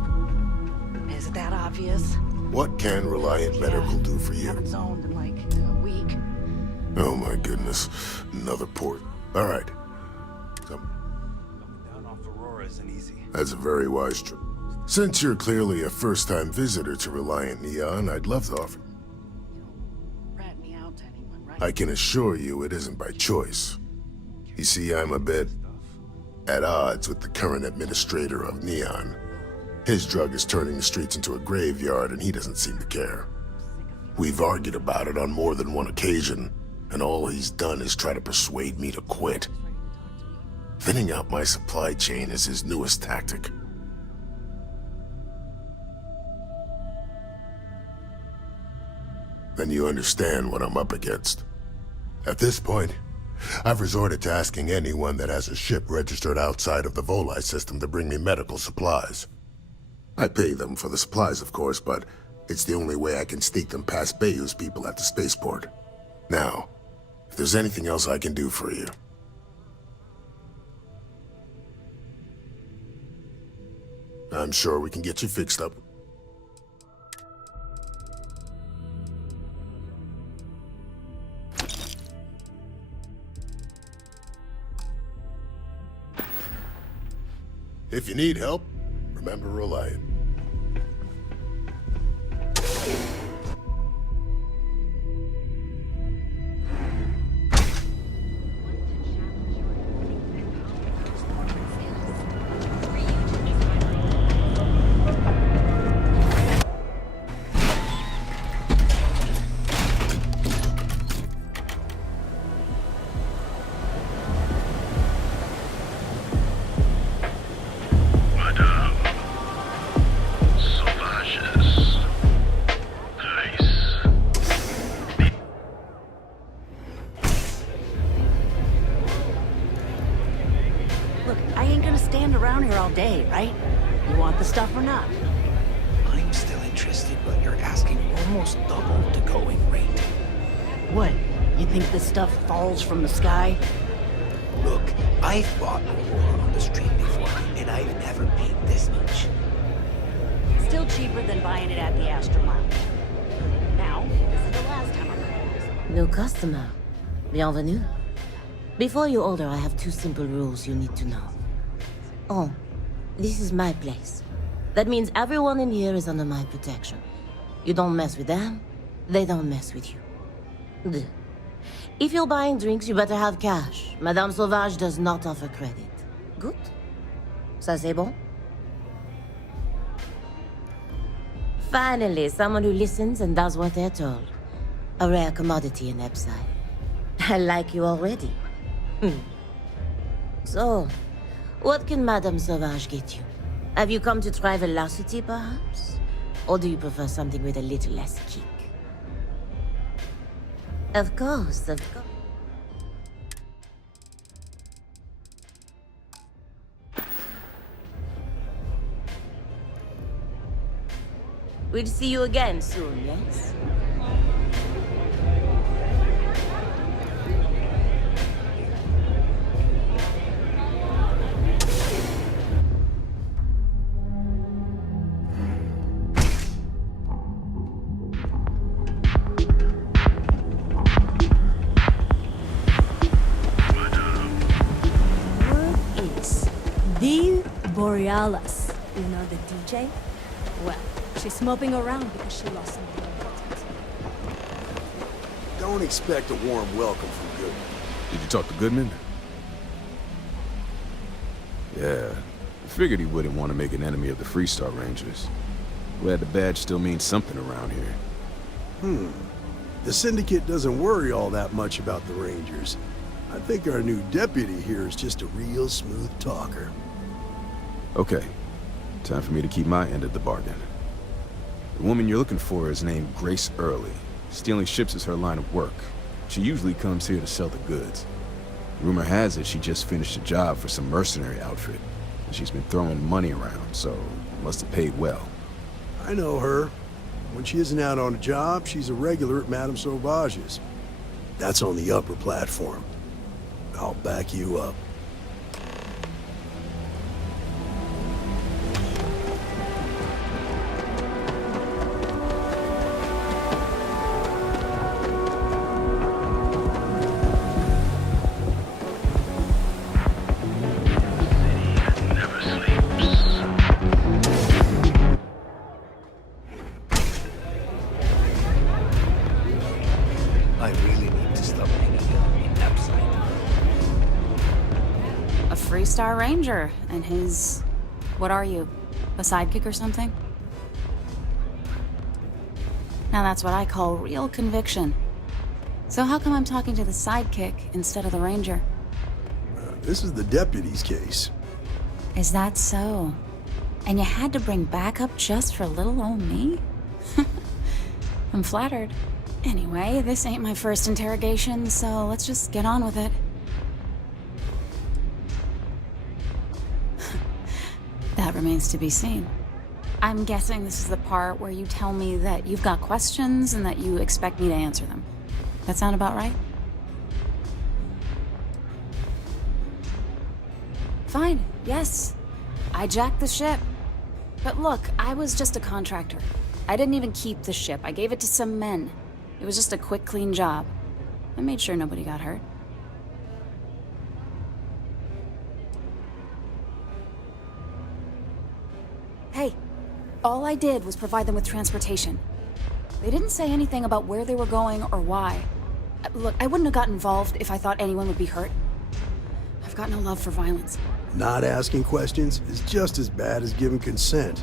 Is it that obvious? What can Reliant Medical do for you? Haven't zoned in like a week. Oh my goodness. Another port. All right. Coming down off Aurora isn't easy. That's a very wise trip. Since you're clearly a first-time visitor to Reliant Neon, I'd love to offer... Rat me out to anyone, right? I can assure you it isn't by choice. You see, I'm a bit at odds with the current administrator of Neon. His drug is turning the streets into a graveyard, and he doesn't seem to care. We've argued about it on more than one occasion, and all he's done is try to persuade me to quit. Thinning out my supply chain is his newest tactic. Then you understand what I'm up against. At this point, I've resorted to asking anyone that has a ship registered outside of the Volii system to bring me medical supplies. I pay them for the supplies, of course, but it's the only way I can sneak them past Bayou's people at the spaceport. Now, if there's anything else I can do for you. I'm sure we can get you fixed up. If you need help, remember Reliant. Day, right? You want the stuff or not? I'm still interested, but you're asking almost double the going rate. What? You think this stuff falls from the sky? Look, I've bought ore on the street before, and I've never paid this much. Still cheaper than buying it at the Astro Lounge. Now, this is the last time I'm gonna ask. New customer. Bienvenue. Before you order, I have 2 simple rules you need to know. Oh, this is my place. That means everyone in here is under my protection. You don't mess with them, they don't mess with you. Deux. If you're buying drinks, you better have cash. Madame Sauvage does not offer credit. Good? Ça c'est bon? Finally, someone who listens and does what they're told. A rare commodity in Epside. I like you already. So, what can Madame Sauvage get you? Have you come to try velocity, perhaps? Or do you prefer something with a little less kick? Of course, of course. We'll see you again soon, yes? Borealis. You know the DJ? Well, she's moping around because she lost something important. Don't expect a warm welcome from Goodman. Did you talk to Goodman? Yeah, I figured he wouldn't want to make an enemy of the Freestar Rangers. Glad the badge still means something around here. The Syndicate doesn't worry all that much about the Rangers. I think our new deputy here is just a real smooth talker. Okay, time for me to keep my end of the bargain. The woman you're looking for is named Grace Early. Stealing ships is her line of work. She usually comes here to sell the goods. Rumor has it she just finished a job for some mercenary outfit, and she's been throwing money around, so must have paid well. I know her. When she isn't out on a job, she's a regular at Madame Sauvage's. That's on the upper platform. I'll back you up. Star Ranger, and his... what are you? A sidekick or something? Now that's what I call real conviction. So how come I'm talking to the sidekick instead of the ranger? This is the deputy's case. Is that so? And you had to bring backup just for little old me? I'm flattered. Anyway, this ain't my first interrogation, so let's just get on with it. That remains to be seen. I'm guessing this is the part where you tell me that you've got questions and that you expect me to answer them. That sound about right? Fine, yes. I jacked the ship. But look, I was just a contractor. I didn't even keep the ship. I gave it to some men. It was just a quick, clean job. I made sure nobody got hurt. Hey, all I did was provide them with transportation. They didn't say anything about where they were going or why. Look, I wouldn't have got involved if I thought anyone would be hurt. I've got no love for violence. Not asking questions is just as bad as giving consent.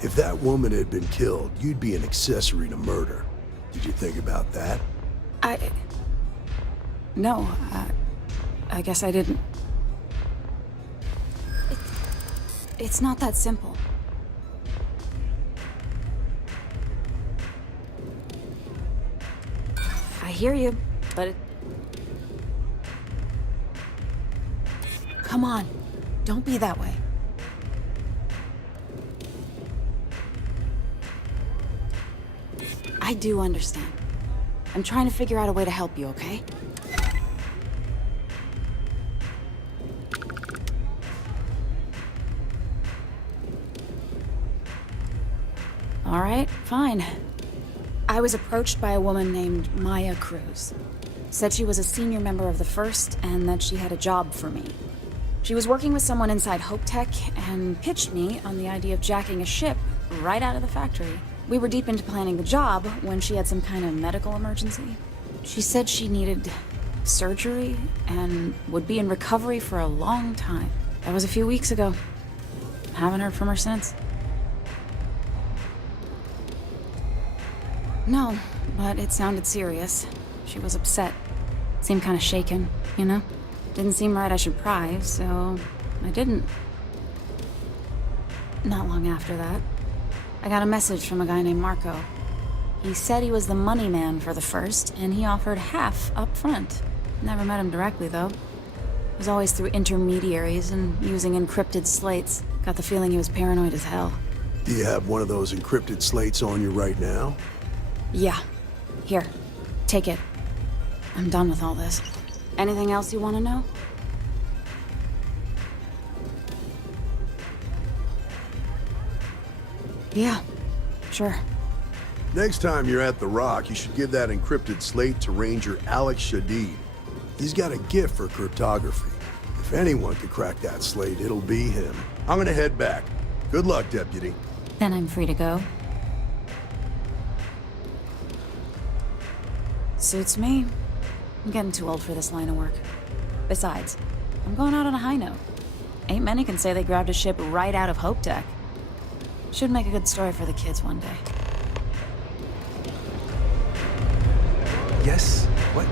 If that woman had been killed, you'd be an accessory to murder. Did you think about that? No, I guess I didn't. It's not that simple. I hear you, but it... Come on, don't be that way. I do understand. I'm trying to figure out a way to help you, okay? All right, fine. I was approached by a woman named Maya Cruz. Said she was a senior member of the First and that she had a job for me. She was working with someone inside Hope Tech and pitched me on the idea of jacking a ship right out of the factory. We were deep into planning the job when she had some kind of medical emergency. She said she needed surgery and would be in recovery for a long time. That was a few weeks ago. Haven't heard from her since. No, but it sounded serious. She was upset. Seemed kind of shaken, you know? Didn't seem right I should pry, so I didn't. Not long after that, I got a message from a guy named Marco. He said he was the money man for the First, and he offered half up front. Never met him directly, though. It was always through intermediaries and using encrypted slates. Got the feeling he was paranoid as hell. Do you have one of those encrypted slates on you right now? Yeah. Here. Take it. I'm done with all this. Anything else you want to know? Yeah. Sure. Next time you're at the Rock, you should give that encrypted slate to Ranger Alex Shadid. He's got a gift for cryptography. If anyone could crack that slate, it'll be him. I'm gonna head back. Good luck, Deputy. Then I'm free to go. Suits me. I'm getting too old for this line of work. Besides, I'm going out on a high note. Ain't many can say they grabbed a ship right out of Hope Tech. Should make a good story for the kids one day. Yes? What?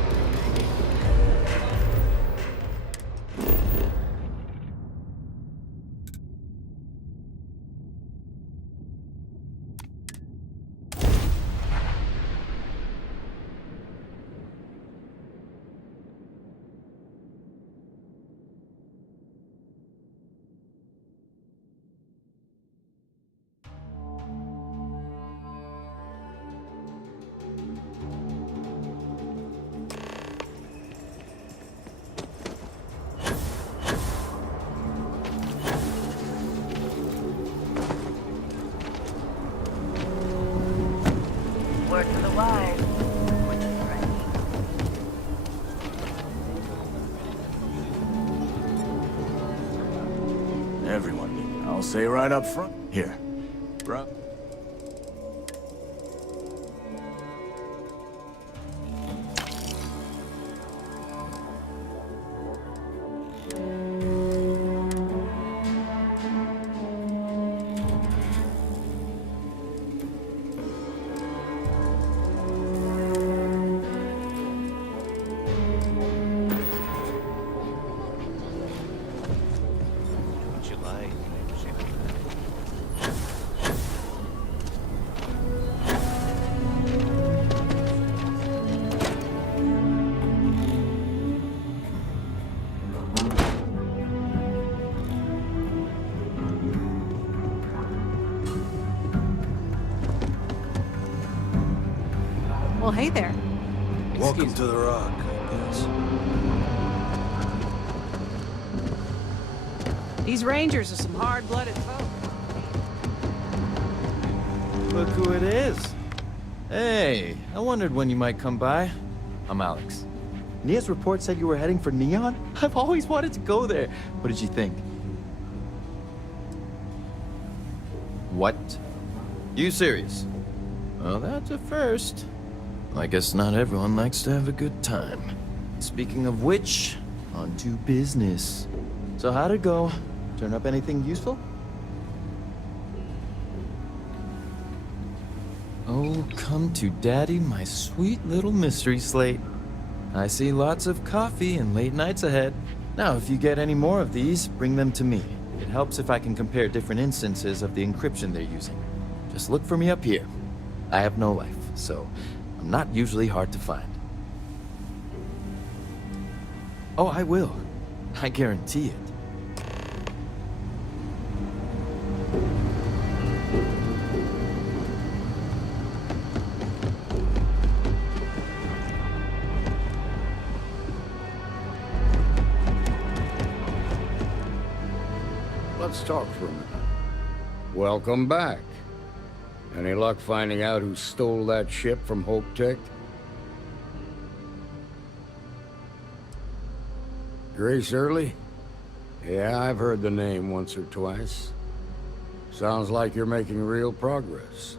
Word to the wise. Everyone. I'll say right up front. Here. Bro. Well, hey there. Welcome to the Rock, I guess. These Rangers are some hard-blooded folk. Look who it is. Hey, I wondered when you might come by. I'm Alex. Nia's report said you were heading for Neon? I've always wanted to go there. What did you think? What? You serious? Well, that's a first. I guess not everyone likes to have a good time. Speaking of which, on to business. So how'd it go? Turn up anything useful? Oh, come to daddy, my sweet little mystery slate. I see lots of coffee and late nights ahead. Now, if you get any more of these, bring them to me. It helps if I can compare different instances of the encryption they're using. Just look for me up here. I have no life, so I'm not usually hard to find. Oh, I will. I guarantee it. Let's talk for a minute. Welcome back. Any luck finding out who stole that ship from Hope Tech? Grace Early? Yeah, I've heard the name once or twice. Sounds like you're making real progress.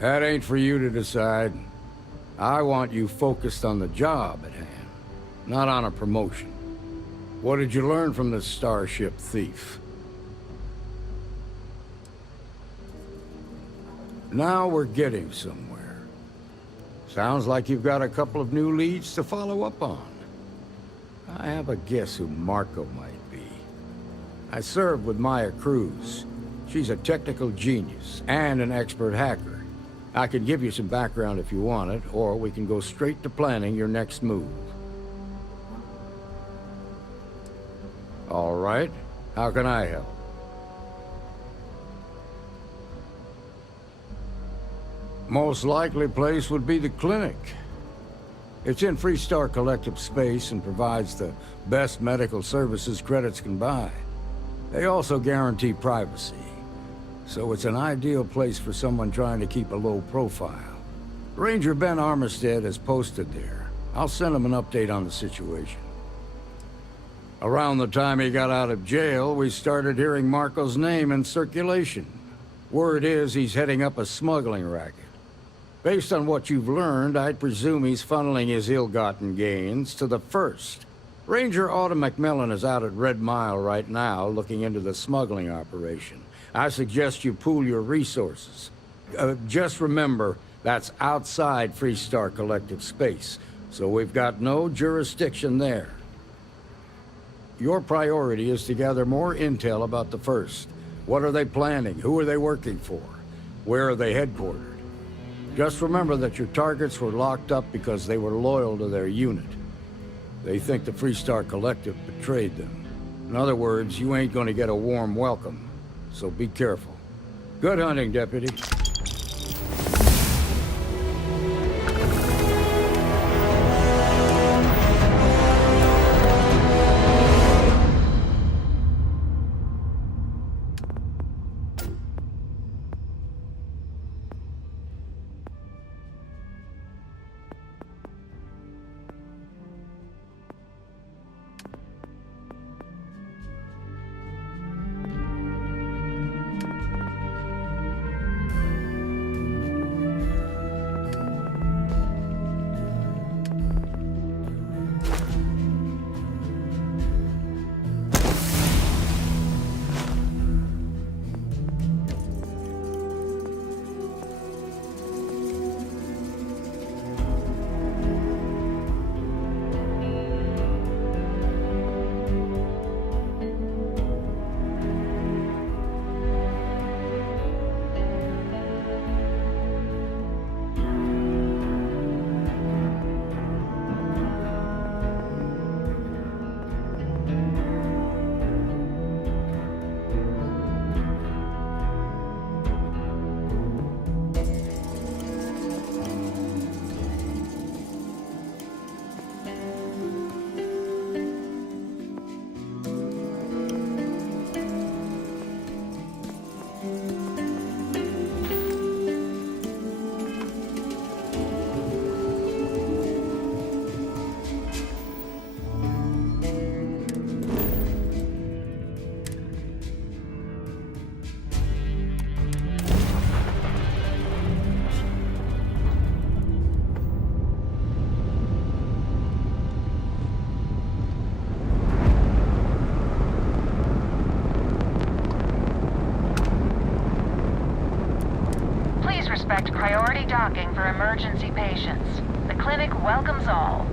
That ain't for you to decide. I want you focused on the job at hand, not on a promotion. What did you learn from this starship thief? Now we're getting somewhere. Sounds like you've got a couple of new leads to follow up on. I have a guess who Marco might be. I served with Maya Cruz. She's a technical genius and an expert hacker. I could give you some background if you want it, or we can go straight to planning your next move. All right. How can I help? Most likely place would be the clinic. It's in Freestar Collective space and provides the best medical services credits can buy. They also guarantee privacy. So it's an ideal place for someone trying to keep a low profile. Ranger Ben Armistead is posted there. I'll send him an update on the situation. Around the time he got out of jail, we started hearing Marco's name in circulation. Word is he's heading up a smuggling racket. Based on what you've learned, I'd presume he's funneling his ill-gotten gains to the First. Ranger Autumn McMillan is out at Red Mile right now looking into the smuggling operation. I suggest you pool your resources. Just remember, that's outside Freestar Collective space, so we've got no jurisdiction there. Your priority is to gather more intel about the First. What are they planning? Who are they working for? Where are they headquartered? Just remember that your targets were locked up because they were loyal to their unit. They think the Freestar Collective betrayed them. In other words, you ain't gonna get a warm welcome. So be careful. Good hunting, Deputy. docking for emergency patients. The clinic welcomes all.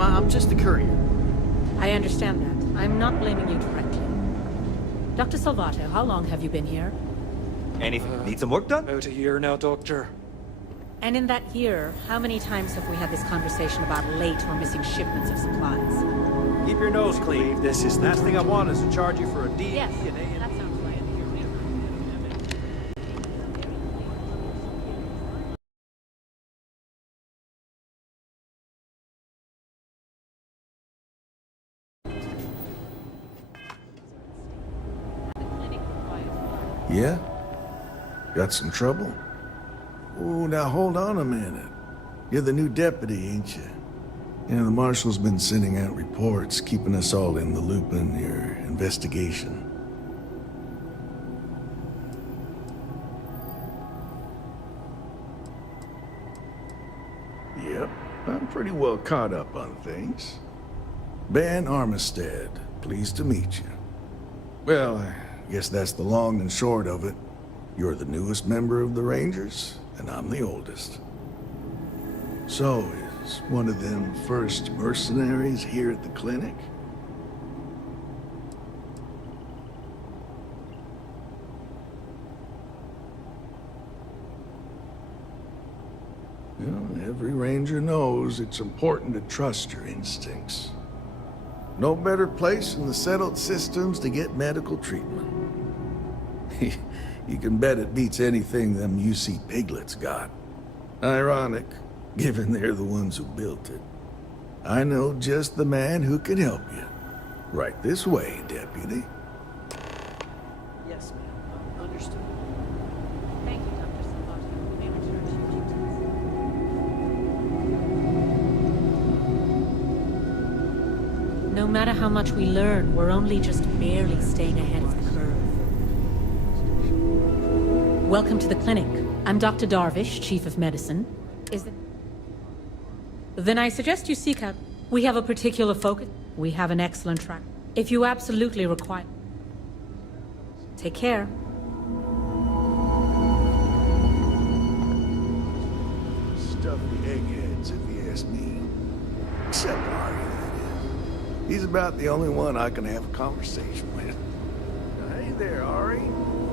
Ma'am, I'm just a courier. I understand that. I'm not blaming you directly. Dr. Salvato, how long have you been here? Anything? Need some work done? About a year now, Doctor. And in that year, how many times have we had this conversation about late or missing shipments of supplies? Keep your nose clean. This is last thing I want is to charge you for a D Yes, and A. that sounds right. Yeah? Got some trouble? Oh, now hold on a minute. You're the new deputy, ain't you? Yeah, the marshal's been sending out reports, keeping us all in the loop in your investigation. Yep, I'm pretty well caught up on things. Ben Armistead, pleased to meet you. Well, I guess that's the long and short of it. You're the newest member of the Rangers, and I'm the oldest. So, is one of them first mercenaries here at the clinic? Well, every Ranger knows it's important to trust your instincts. No better place in the settled systems to get medical treatment. You can bet it beats anything them UC piglets got. Ironic, given they're the ones who built it. I know just the man who can help you. Right this way, Deputy. Yes, ma'am. Understood. Thank you, Dr. Salvato. You may return to your duties. No matter how much we learn, we're only just barely staying ahead of the curve. Welcome to the clinic. I'm Dr. Darvish, Chief of Medicine. Is it? Then I suggest you seek out. We have a particular focus. We have an excellent track. If you absolutely require. Take care. Stuffy eggheads, if you ask me. Except Ari, that is. He's about the only one I can have a conversation with. Hey there, Ari.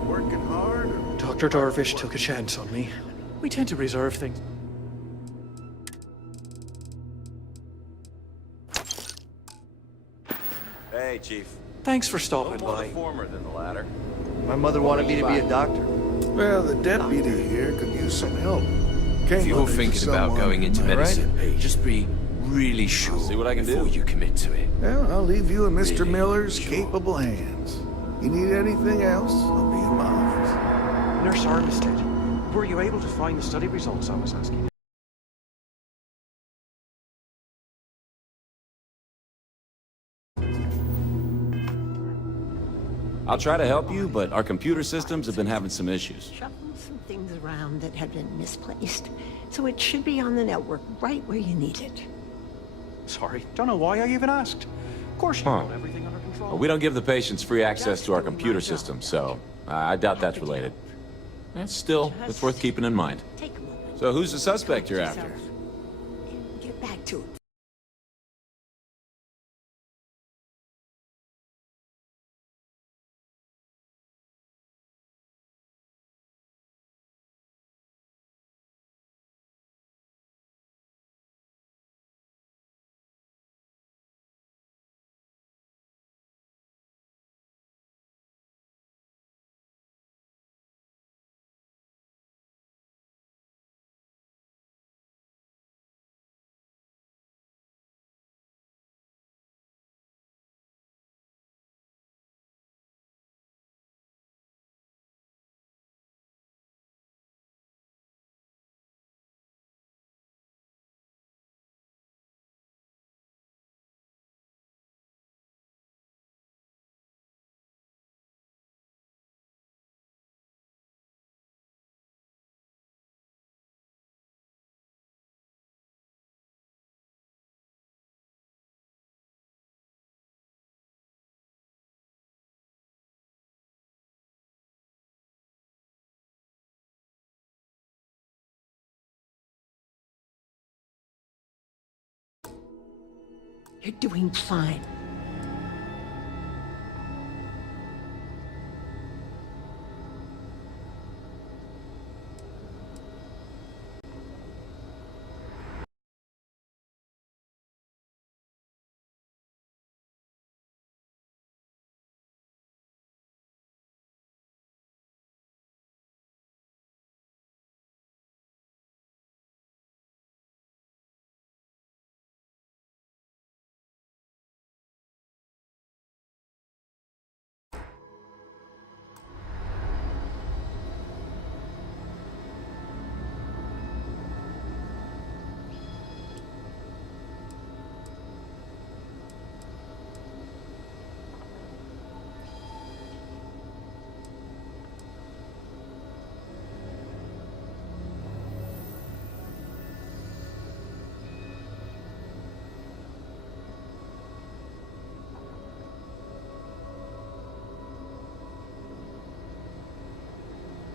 Working hard? Dr. Darvish took a chance on me. We tend to reserve things. Hey, Chief. Thanks for stopping More by. the former than the latter. My mother wanted me to be a doctor. Well, the deputy here could use some help. If you're thinking about going into medicine, just be really sure See what I can do. before you commit to it. Well, I'll leave you in Mr. Miller's capable hands. You need anything else, I'll be in my office. Nurse Armistead, were you able to find the study results I was asking? I'll try to help you, but our computer systems have been having some issues. Shuffled some things around that had been misplaced, so it should be on the network right where you need it. Sorry, don't know why I even asked. Of course you got everything under control. Well, we don't give the patients free access to our computer system, so I doubt that's related. Still, it's worth keeping in mind. So who's the suspect you're after? Get back to it. You're doing fine.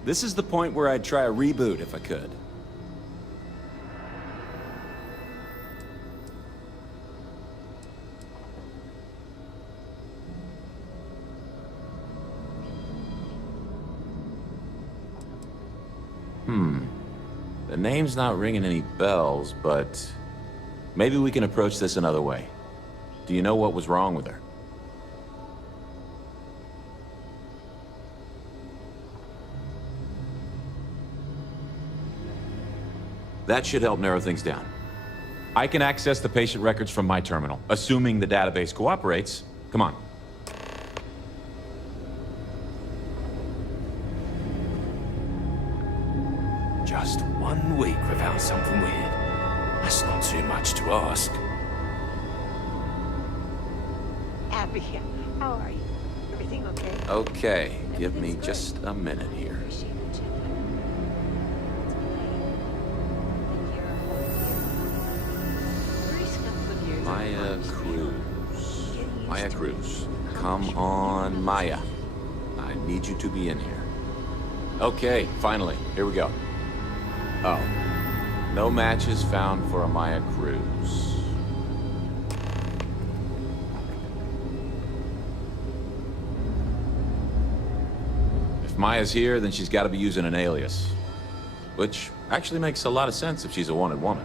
This is the point where I'd try a reboot if I could. The name's not ringing any bells, but maybe we can approach this another way. Do you know what was wrong with her? That should help narrow things down. I can access the patient records from my terminal, assuming the database cooperates. Come on. Just 1 week without something weird. That's not too much to ask. Abby, how are you? Everything okay? Okay, give me just a minute here. Maya Cruz. Maya Cruz. Come on, Maya. I need you to be in here. Okay, finally. Here we go. Oh. No matches found for a Maya Cruz. If Maya's here, then she's got to be using an alias. Which actually makes a lot of sense if she's a wanted woman.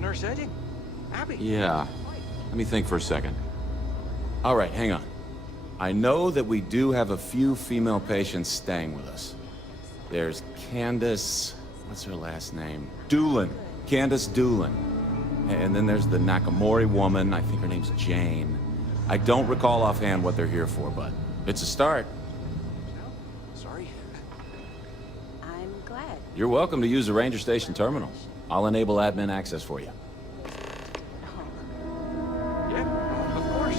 Nurse Edding? Abby? Yeah. Let me think for a second. All right, hang on. I know that we do have a few female patients staying with us. There's Candace... what's her last name? Doolin. Candace Doolin. And then there's the Nakamori woman. I think her name's Jane. I don't recall offhand what they're here for, but it's a start. Sorry. I'm glad. You're welcome to use the Ranger Station terminal. I'll enable admin access for you. Yeah, of course.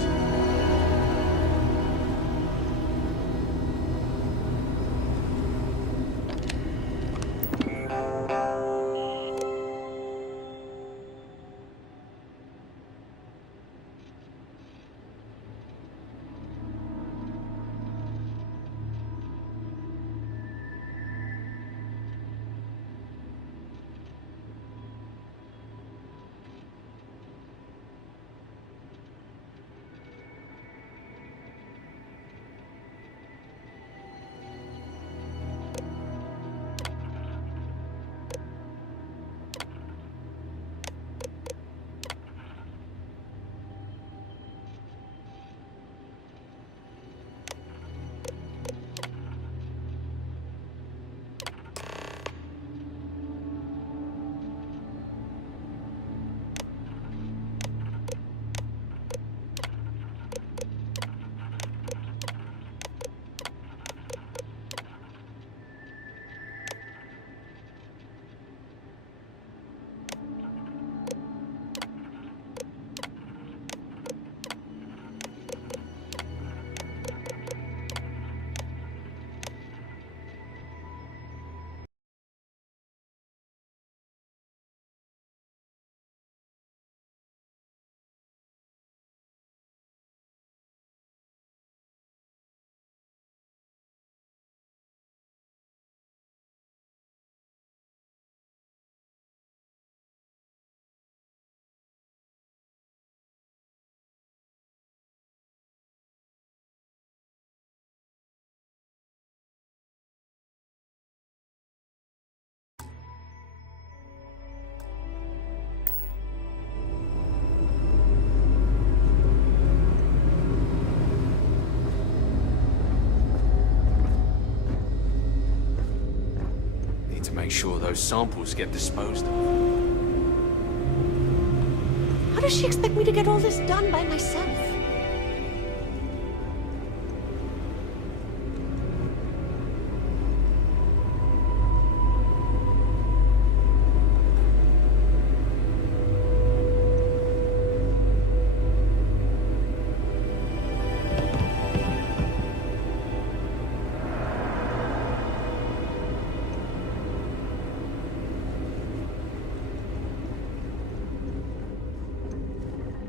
make sure those samples get disposed of. How does she expect me to get all this done by myself?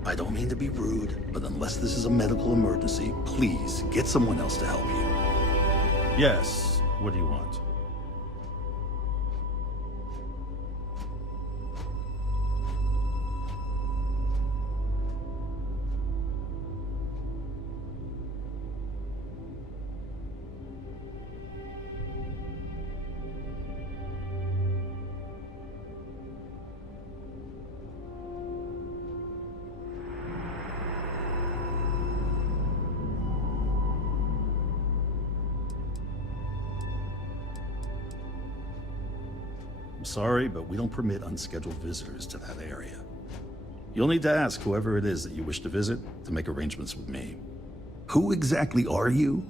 I don't mean to be rude, but unless this is a medical emergency, please get someone else to help you. Yes. What do you want? Sorry, but we don't permit unscheduled visitors to that area. You'll need to ask whoever it is that you wish to visit to make arrangements with me. Who exactly are you?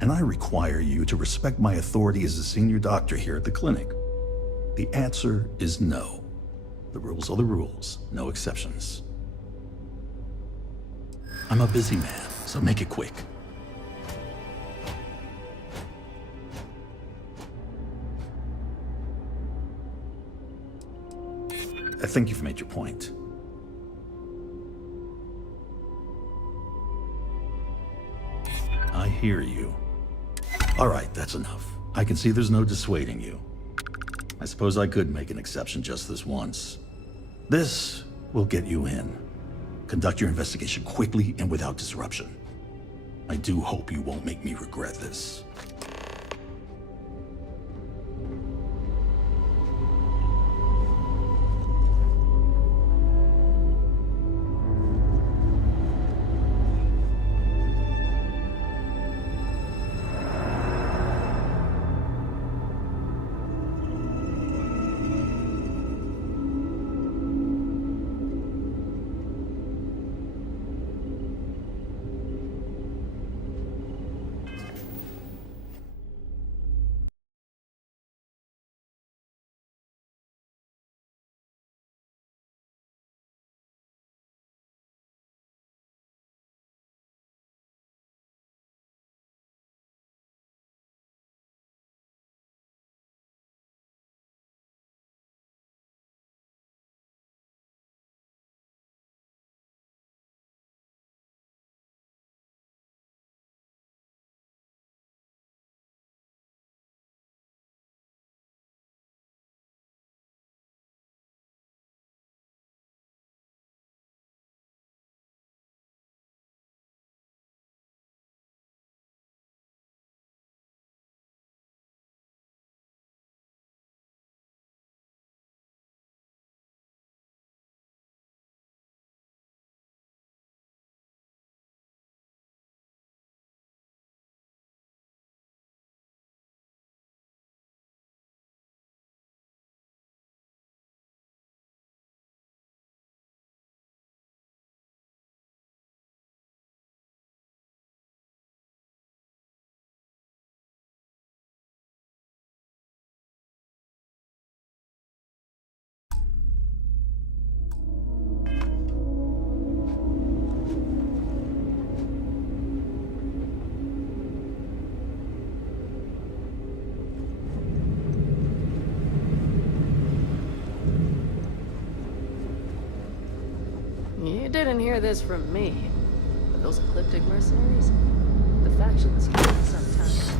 And I require you to respect my authority as a senior doctor here at the clinic. The answer is no. The rules are the rules, no exceptions. I'm a busy man, so make it quick. I think you've made your point. I hear you. All right, that's enough. I can see there's no dissuading you. I suppose I could make an exception just this once. This will get you in. Conduct your investigation quickly and without disruption. I do hope you won't make me regret this. You didn't hear this from me, but those ecliptic mercenaries, the factions keep it sometimes.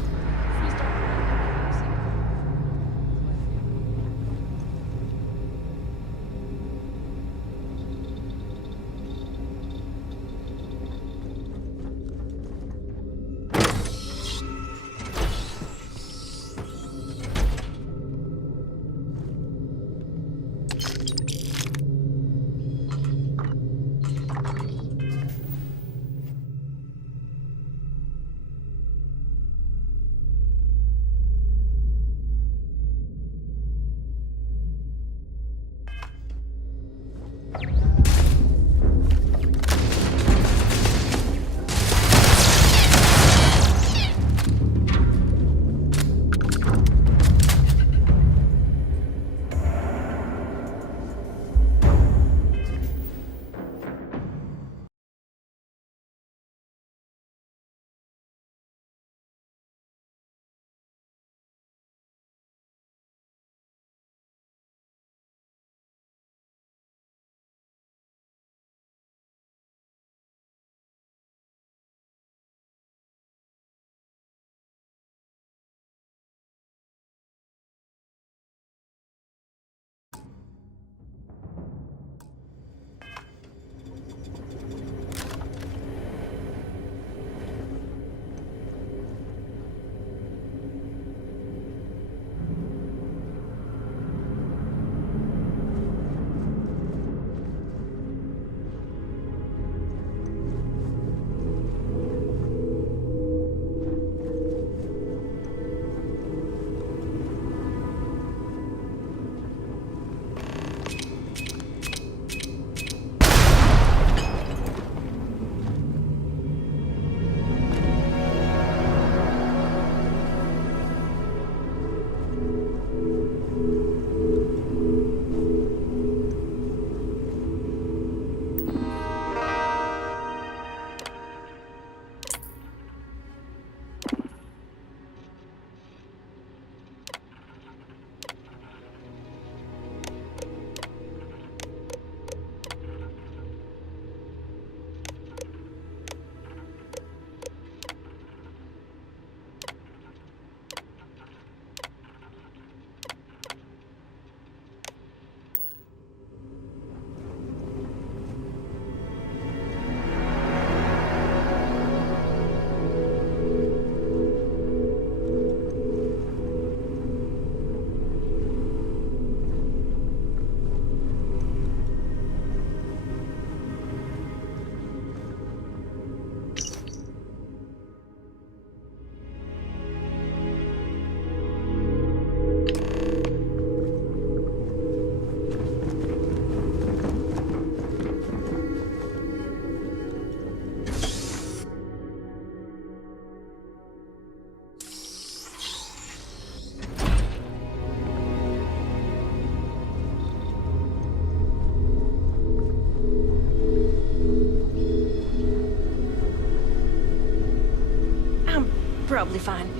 probably fine.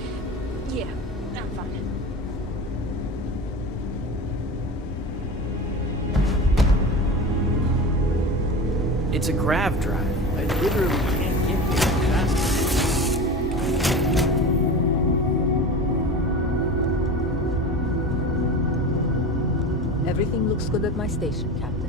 Yeah, I'm fine. It's a grav drive. I literally can't get here fast. Everything looks good at my station, Captain.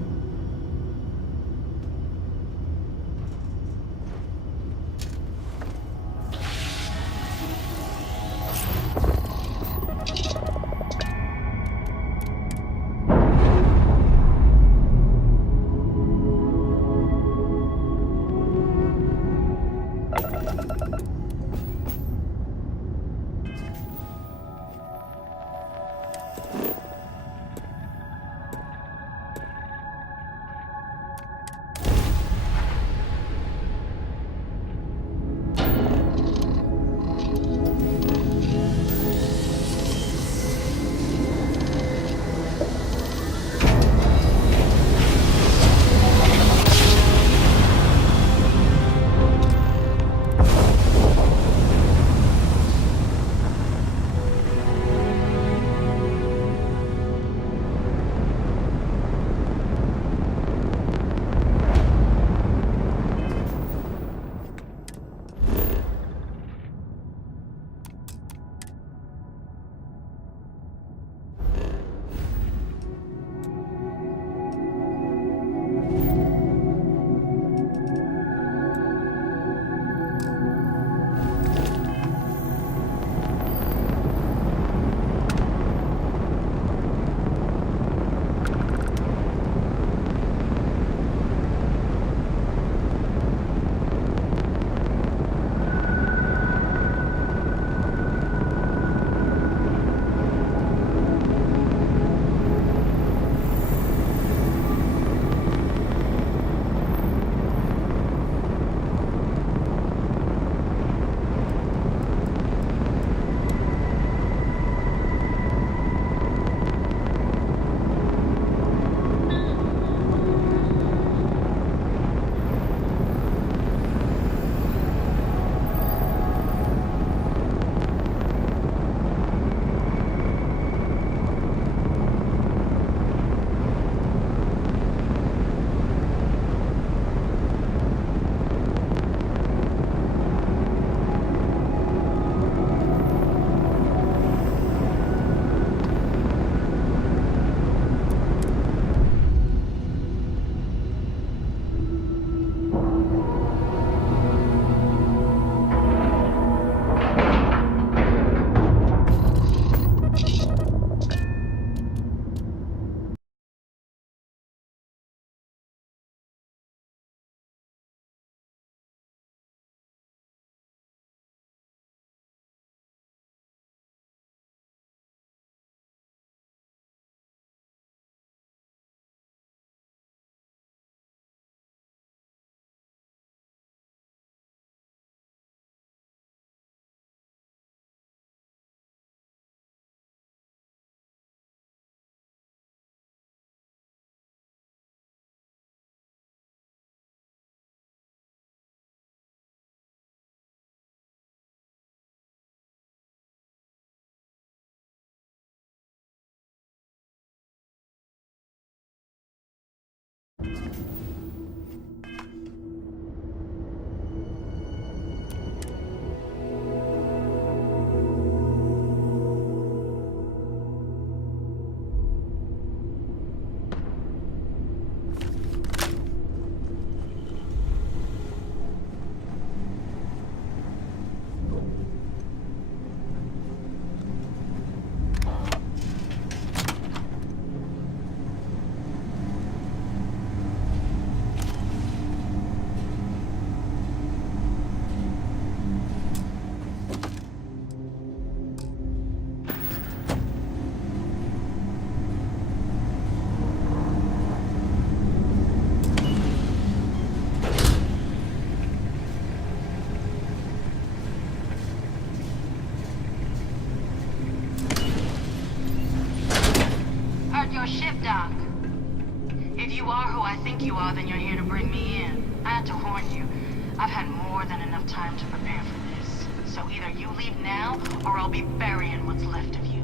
ship, Doc. If you are who I think you are, then you're here to bring me in. I had to warn you. I've had more than enough time to prepare for this. So either you leave now, or I'll be burying what's left of you.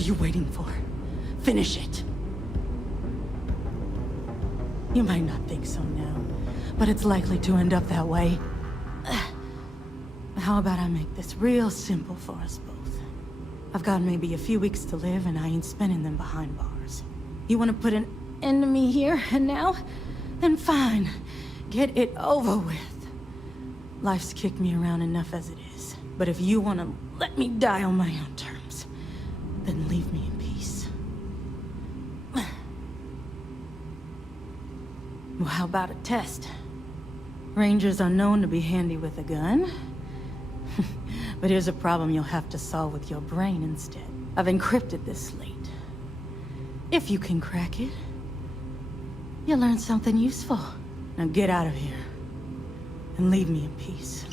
What are you waiting for? Finish it. You might not think so now, but it's likely to end up that way. How about I make this real simple for us both? I've got maybe a few weeks to live, and I ain't spending them behind bars. You want to put an end to me here and now? Then fine. Get it over with. Life's kicked me around enough as it is. But if you want to let me die on my own terms, then leave me in peace. Well, how about a test? Rangers are known to be handy with a gun. But here's a problem you'll have to solve with your brain instead. I've encrypted this slate. If you can crack it, you'll learn something useful. Now get out of here, and leave me in peace.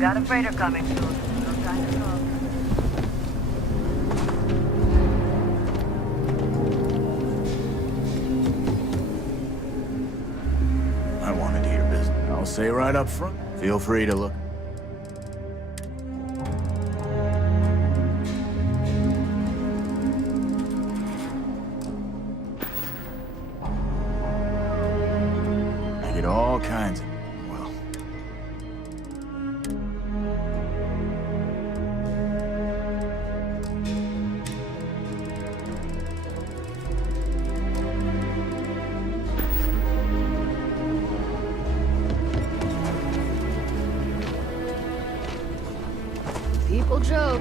Got a freighter coming soon. No time to talk. I wanted to hear say right up front. Feel free to look. I get all kinds of, well, People joke.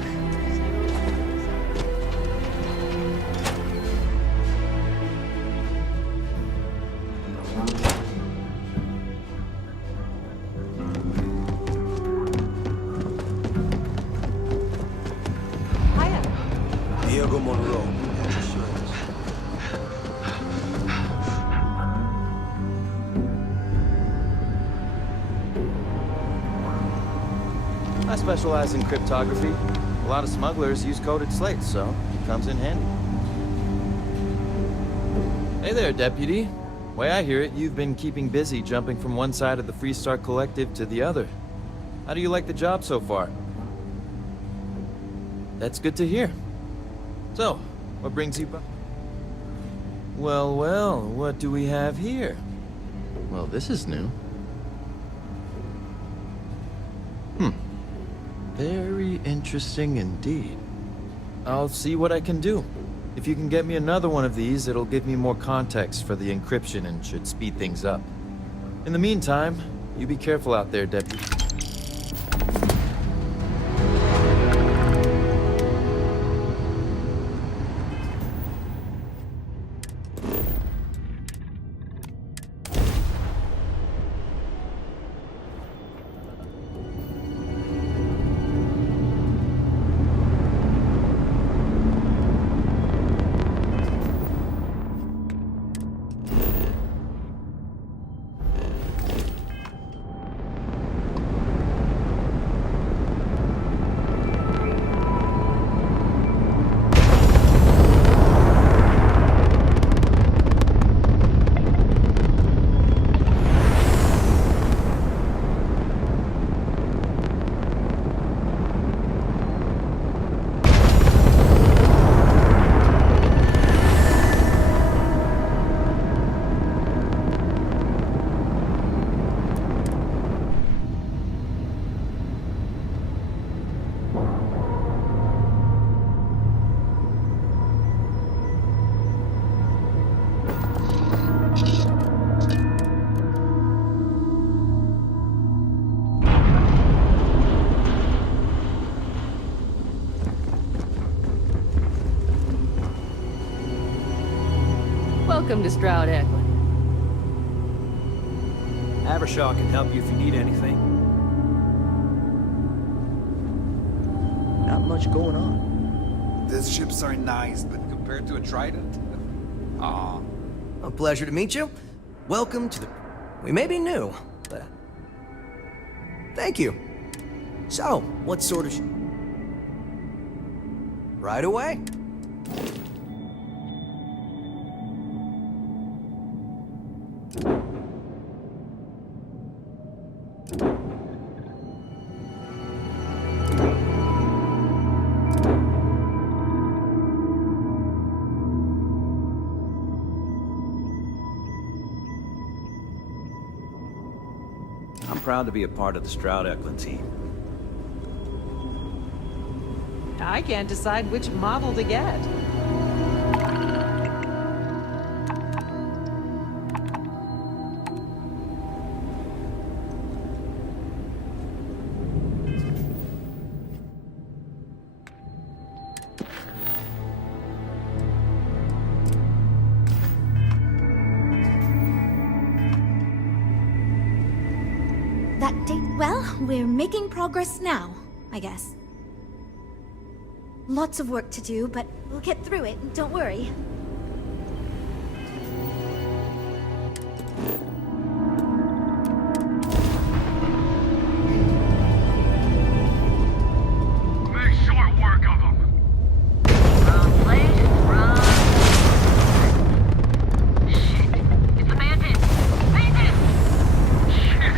Diego Monroe. I specialize in cryptography. A lot of smugglers use coded slates, so it comes in handy. Hey there, Deputy. Way I hear it, you've been keeping busy jumping from one side of the Freestar Collective to the other. How do you like the job so far? That's good to hear. So, what brings you back? Well, well, what do we have here? Well, this is new. Very interesting indeed. I'll see what I can do. If you can get me another one of these, it'll give me more context for the encryption and should speed things up. In the meantime, you be careful out there, Deputy. Welcome to Stroud Eklund. Abershaw can help you if you need anything. Not much going on. These ships are nice, but compared to a Trident? Aw. A pleasure to meet you. Welcome to the... We may be new, but... Thank you. So, what sort of... Right away. I'm proud to be a part of the Stroud Eklund team. I can't decide which model to get. That date, well, we're making progress now, I guess. Lots of work to do, but we'll get through it, don't worry. Make short work of them. Wrong place, wrong. Shit. It's the bandit. Bandit! Yeah,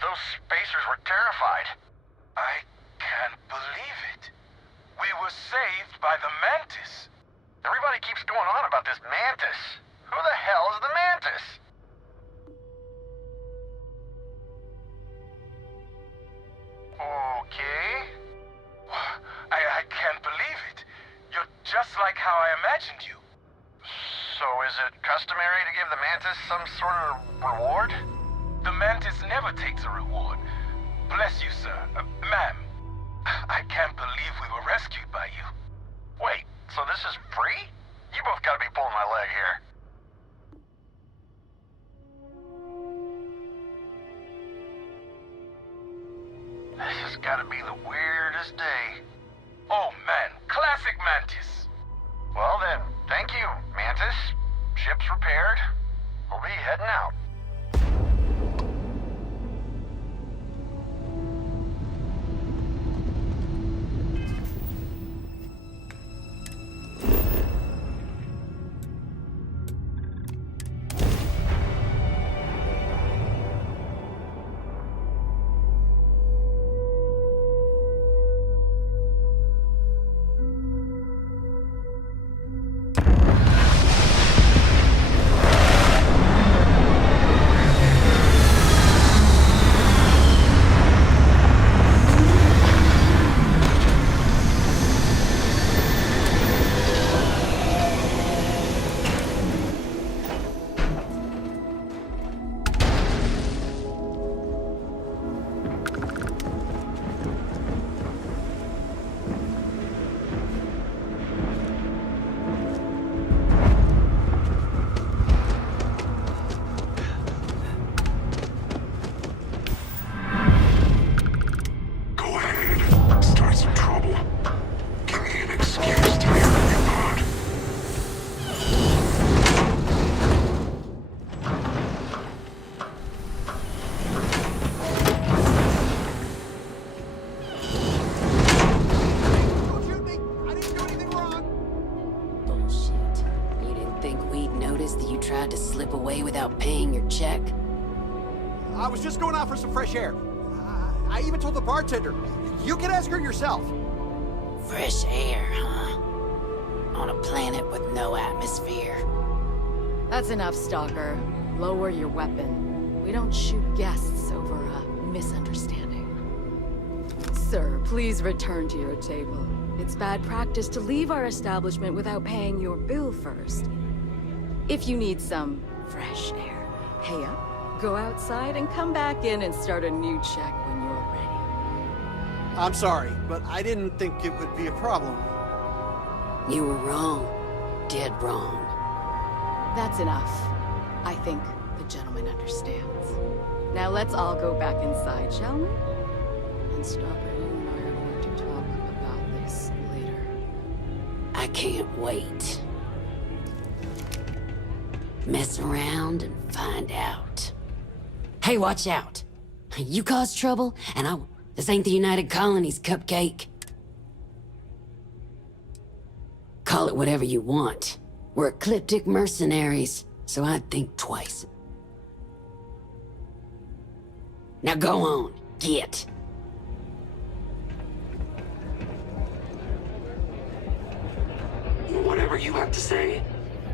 Those spacers were terrified. I can't believe it. We were saved by the Mantis. Everybody keeps going on about this Mantis. Who the hell is the Mantis? Okay. I can't believe it. You're just like how I imagined you. So is it customary to give the Mantis some sort of reward? The Mantis never takes a reward. Bless you, sir. Ma'am. I can't believe we were rescued by you. Wait, so this is free? You both gotta be pulling my leg here. This has gotta be the weirdest day. Oh man, classic Mantis. Well then, thank you, Mantis. Ship's repaired. We'll be heading out. Tried to slip away without paying your check? I was just going out for some fresh air. I even told the bartender. You can ask her yourself. Fresh air, huh? On a planet with no atmosphere. That's enough, Stalker. Lower your weapon. We don't shoot guests over a misunderstanding. Sir, please return to your table. It's bad practice to leave our establishment without paying your bill first. If you need some fresh air, pay up, go outside, and come back in and start a new check when you're ready. I'm sorry, but I didn't think it would be a problem. You were wrong. Dead wrong. That's enough. I think the gentleman understands. Now let's all go back inside, shall we? And Stalker, you and I are going to talk about this later. I can't wait. Mess around and find out. Hey, watch out. You cause trouble, and this ain't the United Colonies, Cupcake. Call it whatever you want. We're ecliptic mercenaries, so I'd think twice. Now go on, get. Whatever you have to say,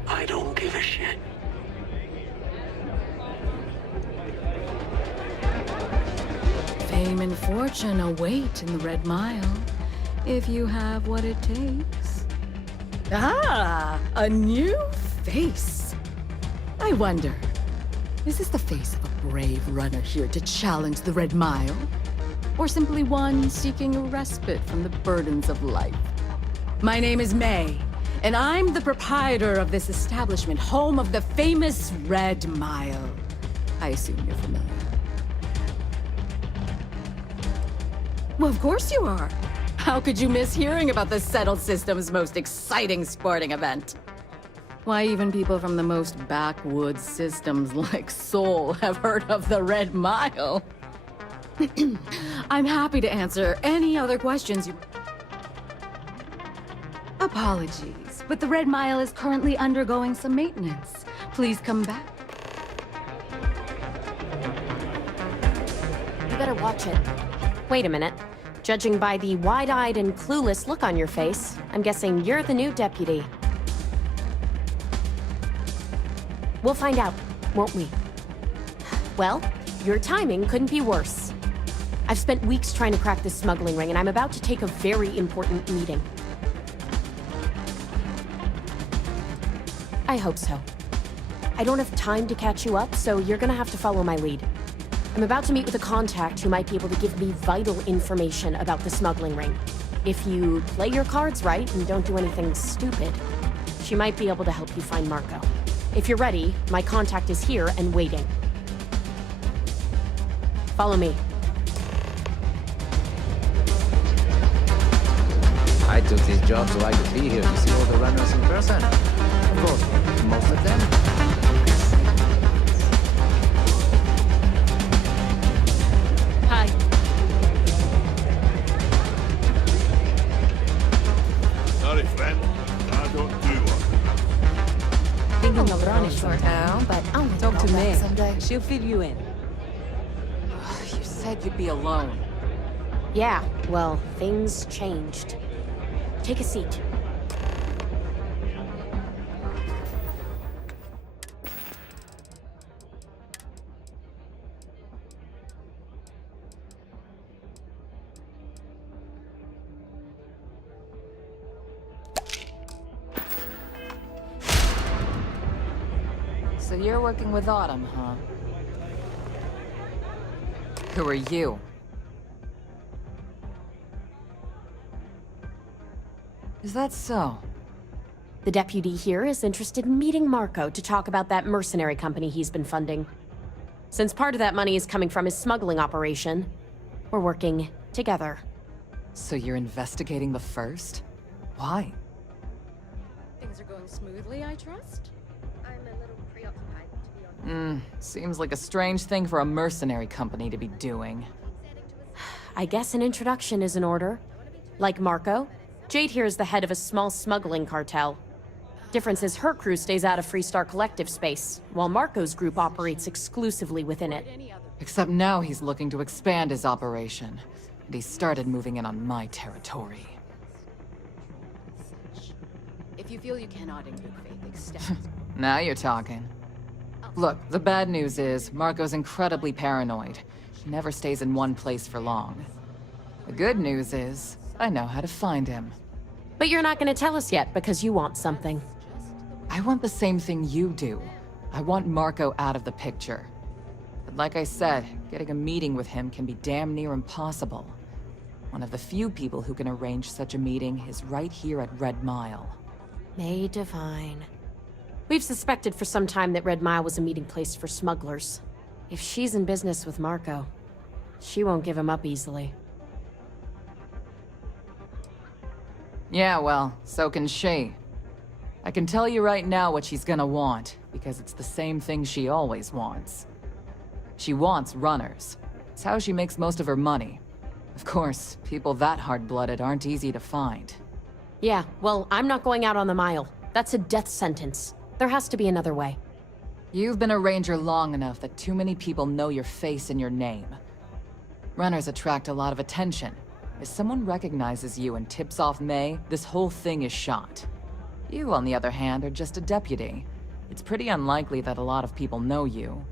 I don't give a shit. Fame and fortune await in the Red Mile, if you have what it takes. Ah, a new face. I wonder, is this the face of a brave runner here to challenge the Red Mile? Or simply one seeking a respite from the burdens of life? My name is May, and I'm the proprietor of this establishment, home of the famous Red Mile. I assume you're familiar. Well, of course you are. How could you miss hearing about the Settled System's most exciting sporting event? Why, even people from the most backwoods systems like Sol have heard of the Red Mile. I'm happy to answer any other questions you... Apologies, but the Red Mile is currently undergoing some maintenance. Please come back. You better watch it. Wait a minute. Judging by the wide-eyed and clueless look on your face, I'm guessing you're the new deputy. We'll find out, won't we? Well, your timing couldn't be worse. I've spent weeks trying to crack this smuggling ring, and I'm about to take a very important meeting. I hope so. I don't have time to catch you up, so you're gonna have to follow my lead. I'm about to meet with a contact who might be able to give me vital information about the smuggling ring. If you play your cards right and don't do anything stupid, she might be able to help you find Marco. If you're ready, my contact is here and waiting. Follow me. I took this job so I could be here to see all the runners in person. Of course, most of them. Hi. Sorry, friend. I don't do one. Thinking of running from town, but I'll talk to May someday. She'll fill you in. You said you'd be alone. Yeah, well, things changed. Take a seat. So you're working with Autumn, huh? Who are you? Is that so? The deputy here is interested in meeting Marco to talk about that mercenary company he's been funding. Since part of that money is coming from his smuggling operation, we're working together. So you're investigating the first? Why? Things are going smoothly, I trust? I'm a little preoccupied, to be honest. Seems like a strange thing for a mercenary company to be doing. I guess an introduction is in order. Like Marco, Jade here is the head of a small smuggling cartel. Difference is her crew stays out of Freestar Collective space, while Marco's group operates exclusively within it. Except now he's looking to expand his operation. And he started moving in on my territory. If you feel you cannot in good faith extend... Now you're talking. Look, the bad news is, Marco's incredibly paranoid. He never stays in one place for long. The good news is, I know how to find him. But you're not gonna tell us yet because you want something. I want the same thing you do. I want Marco out of the picture. But like I said, getting a meeting with him can be damn near impossible. One of the few people who can arrange such a meeting is right here at Red Mile. May Divine. We've suspected for some time that Red Mile was a meeting place for smugglers. If she's in business with Marco, she won't give him up easily. Yeah, well, so can she. I can tell you right now what she's gonna want, because it's the same thing she always wants. She wants runners. It's how she makes most of her money. Of course, people that hard-blooded aren't easy to find. Yeah, well, I'm not going out on the mile. That's a death sentence. There has to be another way. You've been a ranger long enough that too many people know your face and your name. Runners attract a lot of attention. If someone recognizes you and tips off May, this whole thing is shot. You, on the other hand, are just a deputy. It's pretty unlikely that a lot of people know you.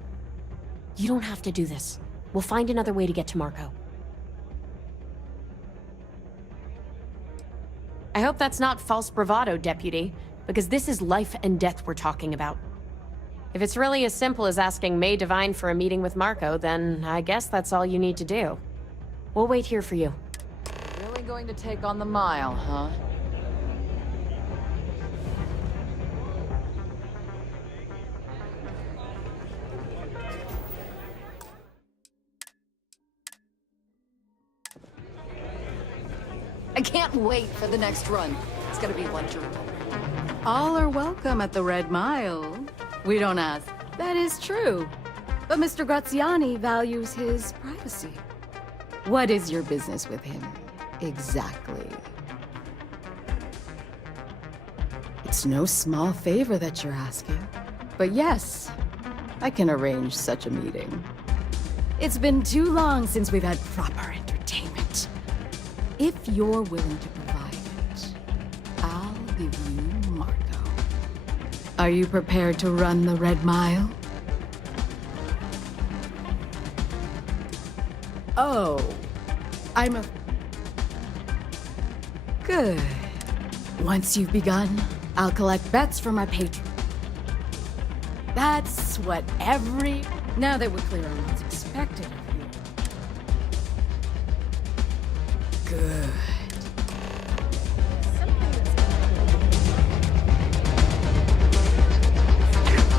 You don't have to do this. We'll find another way to get to Marco. I hope that's not false bravado, Deputy, because this is life and death we're talking about. If it's really as simple as asking May Divine for a meeting with Marco, then I guess that's all you need to do. We'll wait here for you. Really going to take on the mile, huh? I can't wait for the next run. It's gonna be wonderful. All are welcome at the Red Mile. We don't ask. That is true. But Mr. Graziani values his privacy. What is your business with him, exactly? It's no small favor that you're asking. But yes, I can arrange such a meeting. It's been too long since we've had proper entertainment. If you're willing to provide it, I'll give you Marco. Are you prepared to run the Red Mile? Oh, I'm a... Good. Once you've begun, I'll collect bets from my patron. That's what every... Now that we're clear on what's expected of you. Good.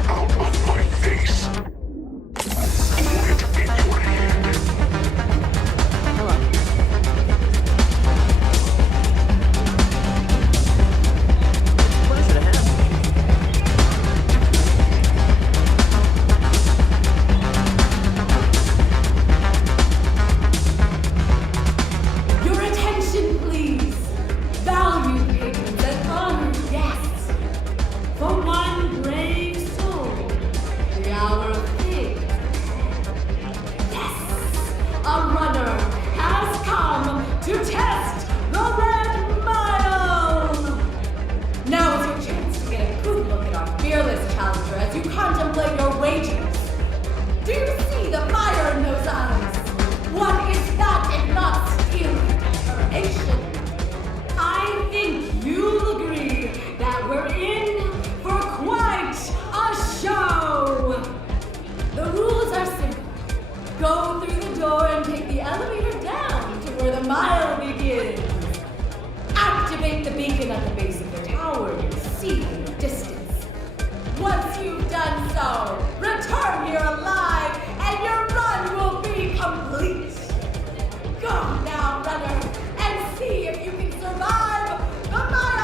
Out of my face. It in your hand. Your attention, please. Valued patrons and honored guests. For one brave soul, the hour of fate. Yes, a runner has come to test the Red Mile. Now is your chance to get a good look at our fearless challenger as you contemplate your wagers. Do you see the fire in those eyes? What is that if not steel determination? I think you'll agree that we're in for quite a show. The rules are simple. Go through the door and take the elevator down to where the mile begins. Activate the beacon at the base of the tower you see in the distance. Once you've done so, return here alive and your run will be complete. Go now, runner, and see if you can survive the mile!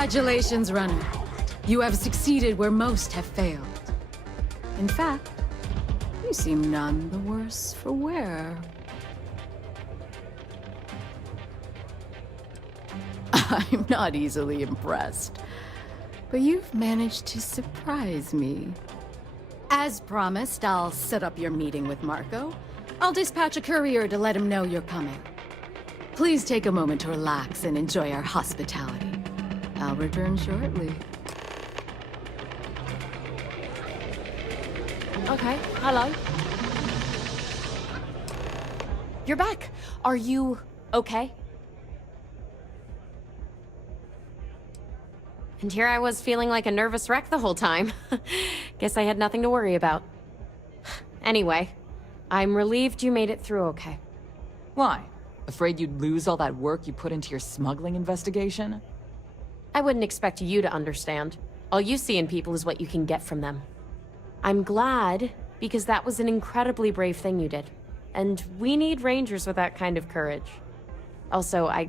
Congratulations, Runner. You have succeeded where most have failed. In fact, you seem none the worse for wear. I'm not easily impressed, but you've managed to surprise me. As promised, I'll set up your meeting with Marco. I'll dispatch a courier to let him know you're coming. Please take a moment to relax and enjoy our hospitality. I'll return shortly. Okay, hello. You're back. Are you okay? And here I was feeling like a nervous wreck the whole time. Guess I had nothing to worry about. Anyway, I'm relieved you made it through okay. Why? Afraid you'd lose all that work you put into your smuggling investigation? I wouldn't expect you to understand. All you see in people is what you can get from them. I'm glad, because that was an incredibly brave thing you did. And we need rangers with that kind of courage. Also, I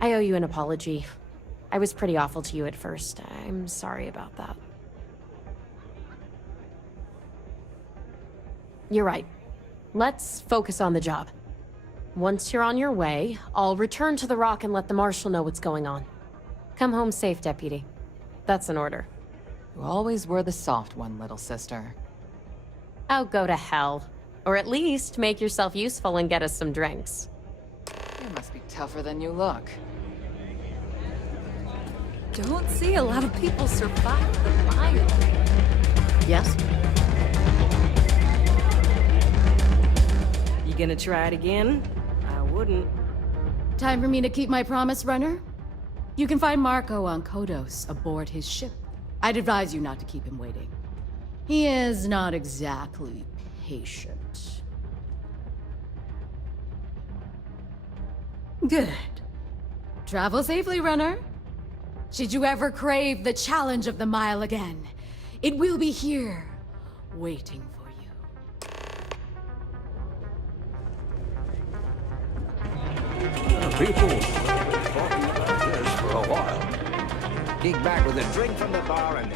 owe you an apology. I was pretty awful to you at first. I'm sorry about that. You're right. Let's focus on the job. Once you're on your way, I'll return to the Rock and let the Marshal know what's going on. Come home safe, Deputy. That's an order. You always were the soft one, little sister. Oh, go to hell. Or at least make yourself useful and get us some drinks. You must be tougher than you look. Don't see a lot of people survive the mile. Yes? You gonna try it again? I wouldn't. Time for me to keep my promise, Runner? You can find Marco on Kodos aboard his ship. I'd advise you not to keep him waiting. He is not exactly patient. Good. Travel safely, Runner. Should you ever crave the challenge of the mile again, it will be here, waiting for you. People have been talking about this for a while. Kick back with a drink from the bar and...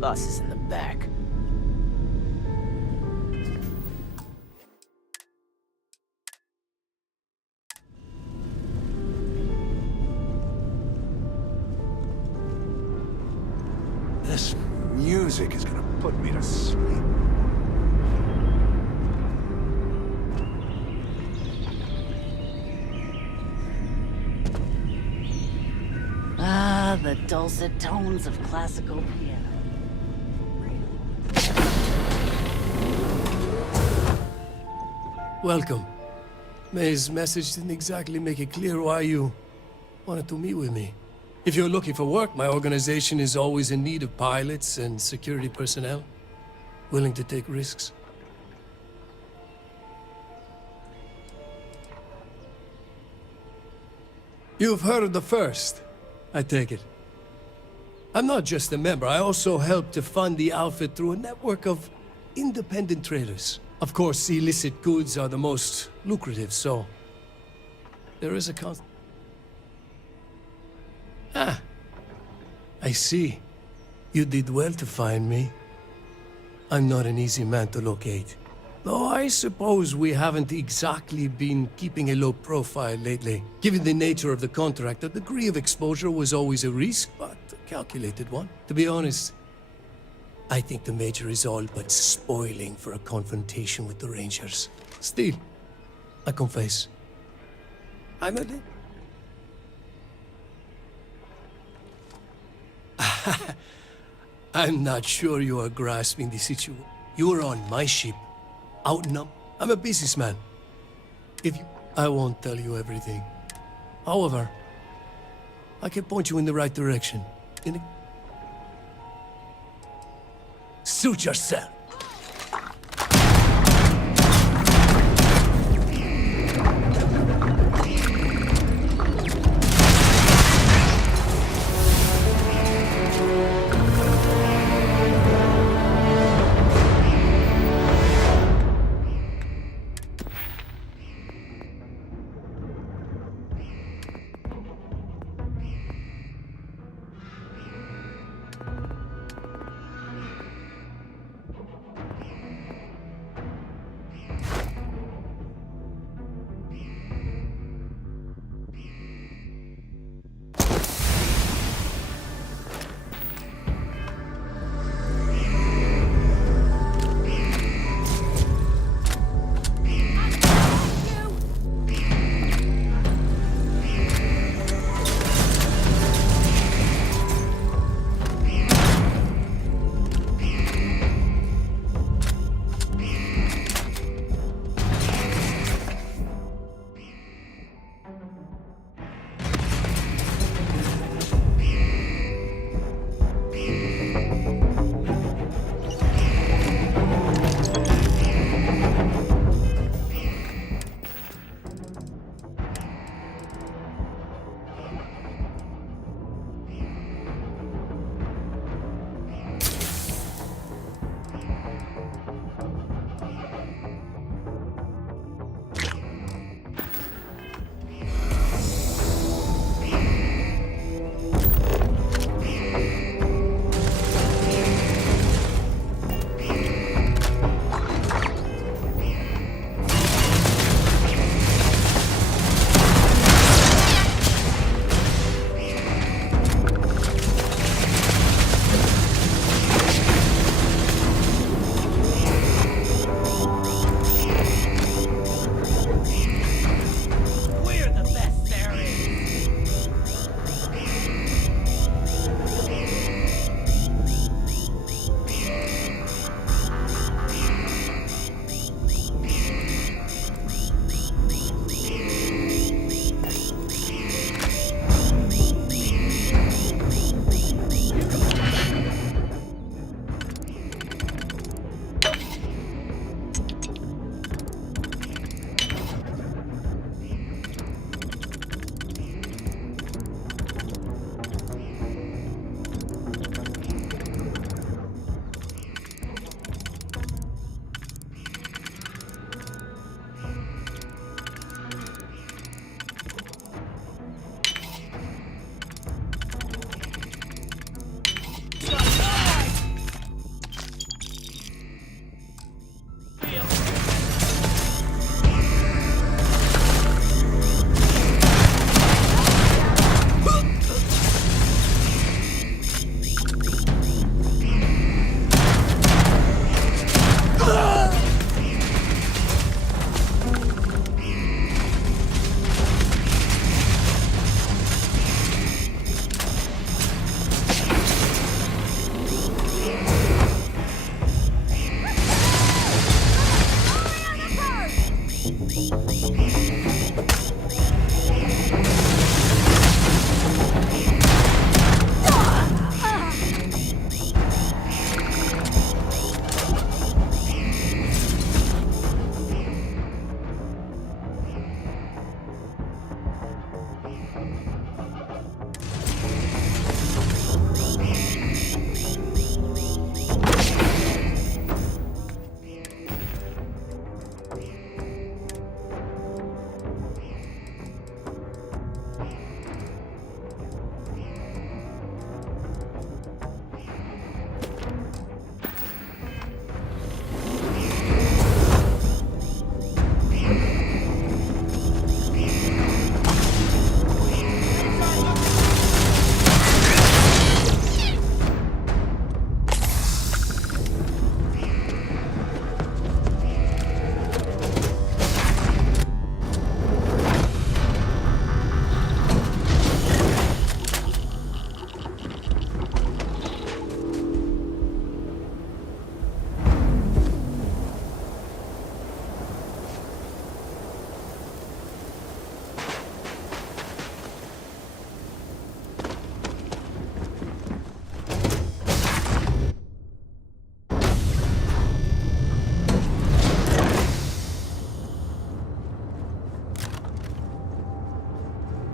Bus is in the back. This music is gonna put me to sleep. Ah, the dulcet tones of classical piano. Welcome. May's message didn't exactly make it clear why you wanted to meet with me. If you're looking for work, my organization is always in need of pilots and security personnel, willing to take risks. You've heard of the First, I take it. I'm not just a member, I also help to fund the outfit through a network of independent traders. Of course, illicit goods are the most lucrative, so there is a Ah, I see. You did well to find me. I'm not an easy man to locate. Though I suppose we haven't exactly been keeping a low profile lately. Given the nature of the contract, a degree of exposure was always a risk, but a calculated one. To be honest, I think the Major is all but spoiling for a confrontation with the Rangers. Still, I confess, I'm a little... I'm not sure you are grasping the situation. You are on my ship. I'm a businessman. I won't tell you everything. However, I can point you in the right direction. Suit yourself.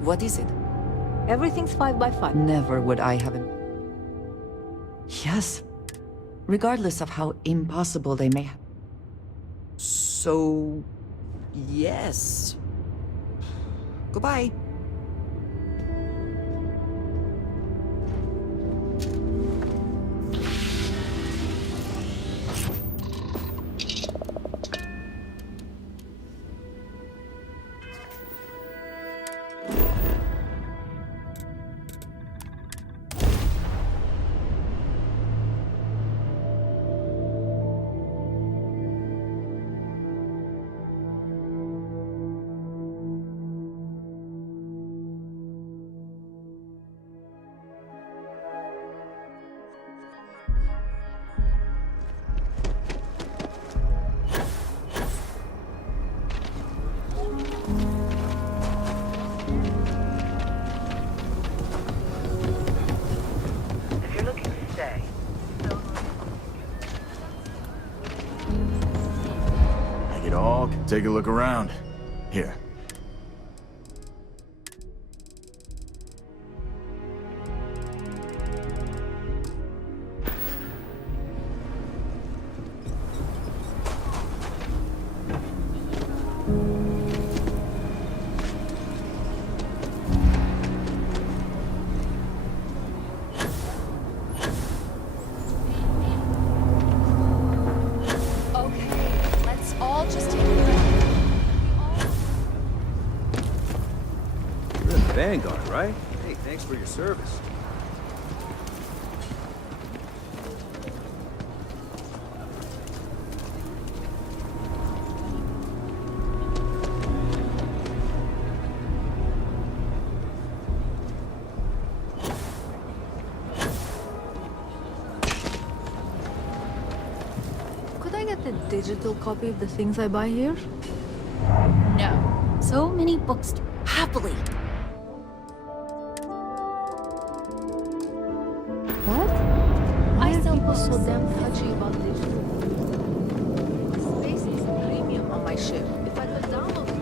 What is it? Everything's 5 by 5. Never would I have... Yes. Regardless of how impossible they may have... So... Yes. Goodbye. Take a look around. Here. Vanguard, right? Hey, thanks for your service. Could I get a digital copy of the things I buy here? No. So many books. Happily. Why are people so damn touchy about digital? Space is premium on my ship. If I could download it.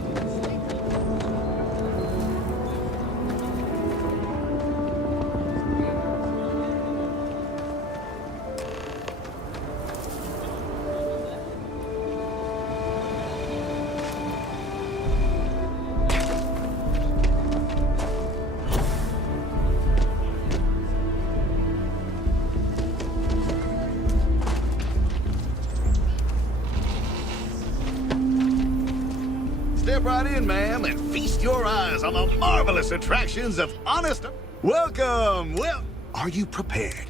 Step right in, ma'am, and feast your eyes on the marvelous attractions of honest... Welcome! Well, are you prepared?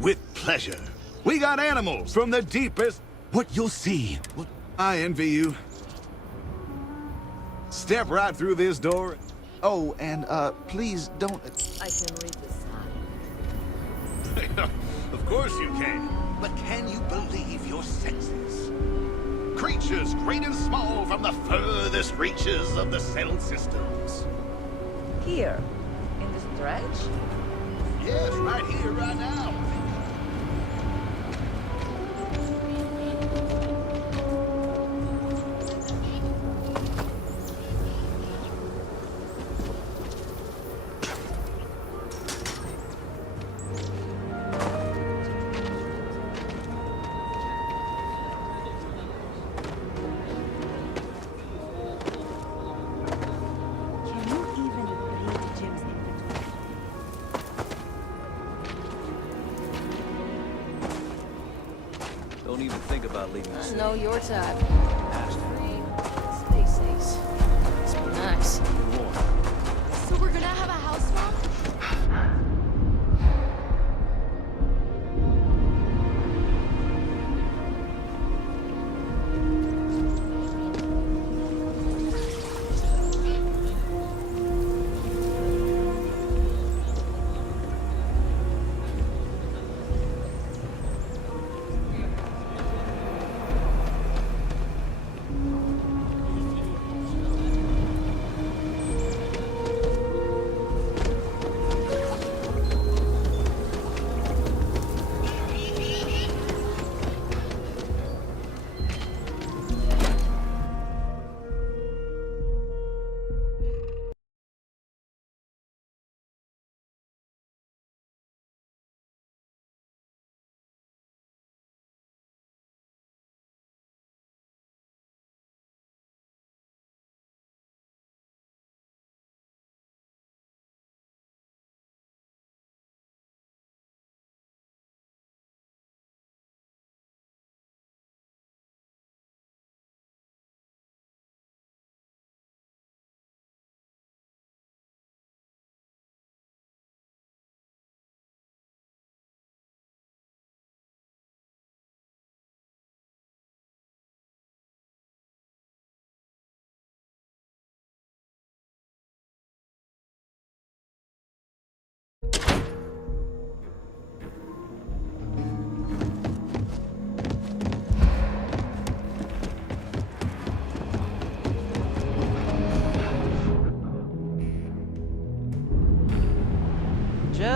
With pleasure. We got animals from the deepest... What you'll see. I envy you. Step right through this door. Oh, and, please don't... I can read the sign. Of course you can. But can you believe your senses? Creatures great and small from the furthest reaches of the settled systems. Here, in the stretch? Yes, right here, right now. Don't even think about leaving the city. Know your type. Ask me. Space Ace. Must be nice. So we're gonna have a house swap?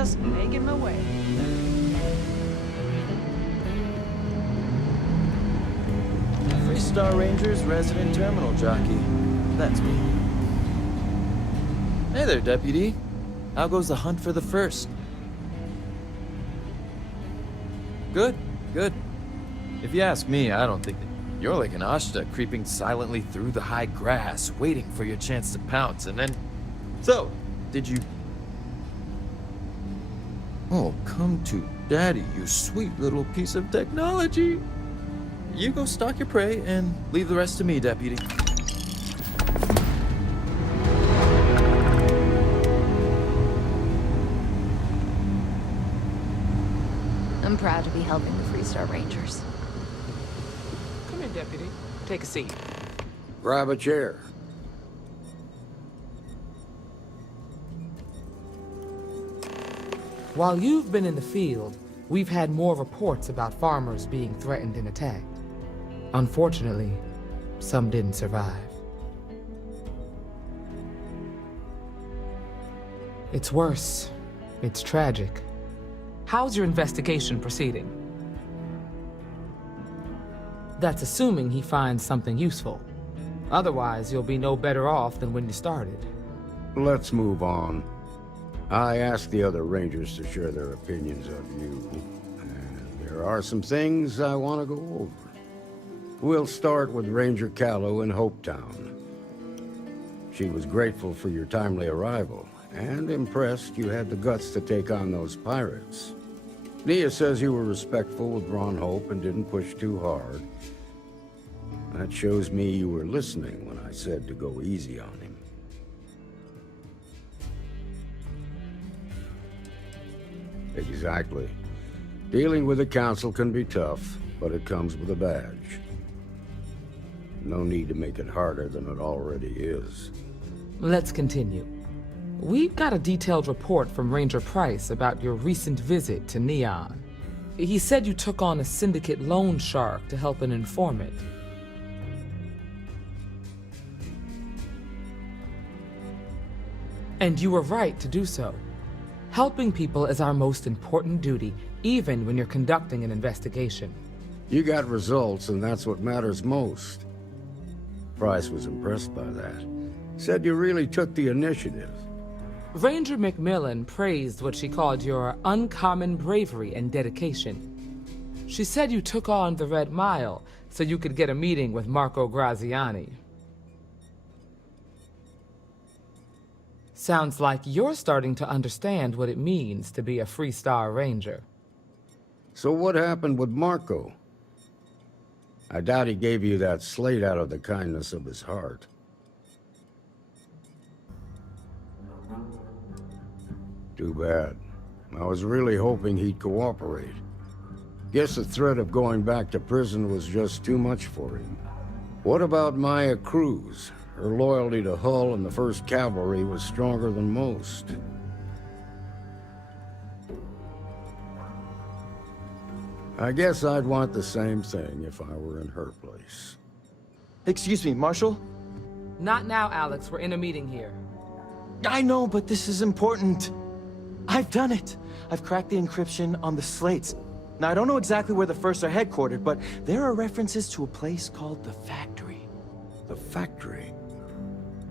Just making my way. Free Star Ranger's resident terminal jockey. That's me. Hey there, Deputy. How goes the hunt for the first? Good, good. If you ask me, I don't think that you're like an Ashta creeping silently through the high grass, waiting for your chance to pounce, and then... So, did you... Oh, come to Daddy, you sweet little piece of technology. You go stalk your prey and leave the rest to me, Deputy. I'm proud to be helping the Free Star Rangers. Come in, Deputy. Take a seat. Grab a chair. While you've been in the field, we've had more reports about farmers being threatened and attacked. Unfortunately, some didn't survive. It's worse. It's tragic. How's your investigation proceeding? That's assuming he finds something useful. Otherwise, you'll be no better off than when you started. Let's move on. I asked the other Rangers to share their opinions of you, and there are some things I want to go over. We'll start with Ranger Callow in Hopetown. She was grateful for your timely arrival, and impressed you had the guts to take on those pirates. Nia says you were respectful with Ron Hope and didn't push too hard. That shows me you were listening when I said to go easy on him. Exactly. Dealing with the Council can be tough, but it comes with a badge. No need to make it harder than it already is. Let's continue. We've got a detailed report from Ranger Price about your recent visit to Neon. He said you took on a syndicate loan shark to help an informant. And you were right to do so. Helping people is our most important duty, even when you're conducting an investigation. You got results, and that's what matters most. Price was impressed by that. Said you really took the initiative. Ranger McMillan praised what she called your uncommon bravery and dedication. She said you took on the Red Mile so you could get a meeting with Marco Graziani. Sounds like you're starting to understand what it means to be a Free Star Ranger. So what happened with Marco? I doubt he gave you that slate out of the kindness of his heart. Too bad. I was really hoping he'd cooperate. Guess the threat of going back to prison was just too much for him. What about Maya Cruz? Her loyalty to Hull and the 1st Cavalry was stronger than most. I guess I'd want the same thing if I were in her place. Excuse me, Marshal? Not now, Alex. We're in a meeting here. I know, but this is important. I've done it. I've cracked the encryption on the slates. Now, I don't know exactly where the First are headquartered, but there are references to a place called the Factory. The Factory?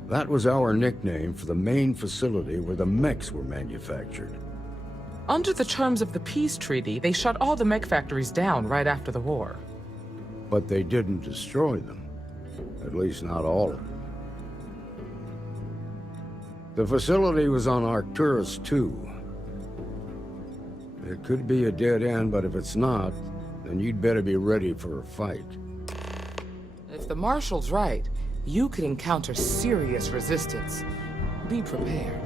That was our nickname for the main facility where the mechs were manufactured. Under the terms of the peace treaty, they shut all the mech factories down right after the war. But they didn't destroy them. At least not all of them. The facility was on Arcturus 2. It could be a dead end, but if it's not, then you'd better be ready for a fight. If the Marshal's right, you could encounter serious resistance. Be prepared.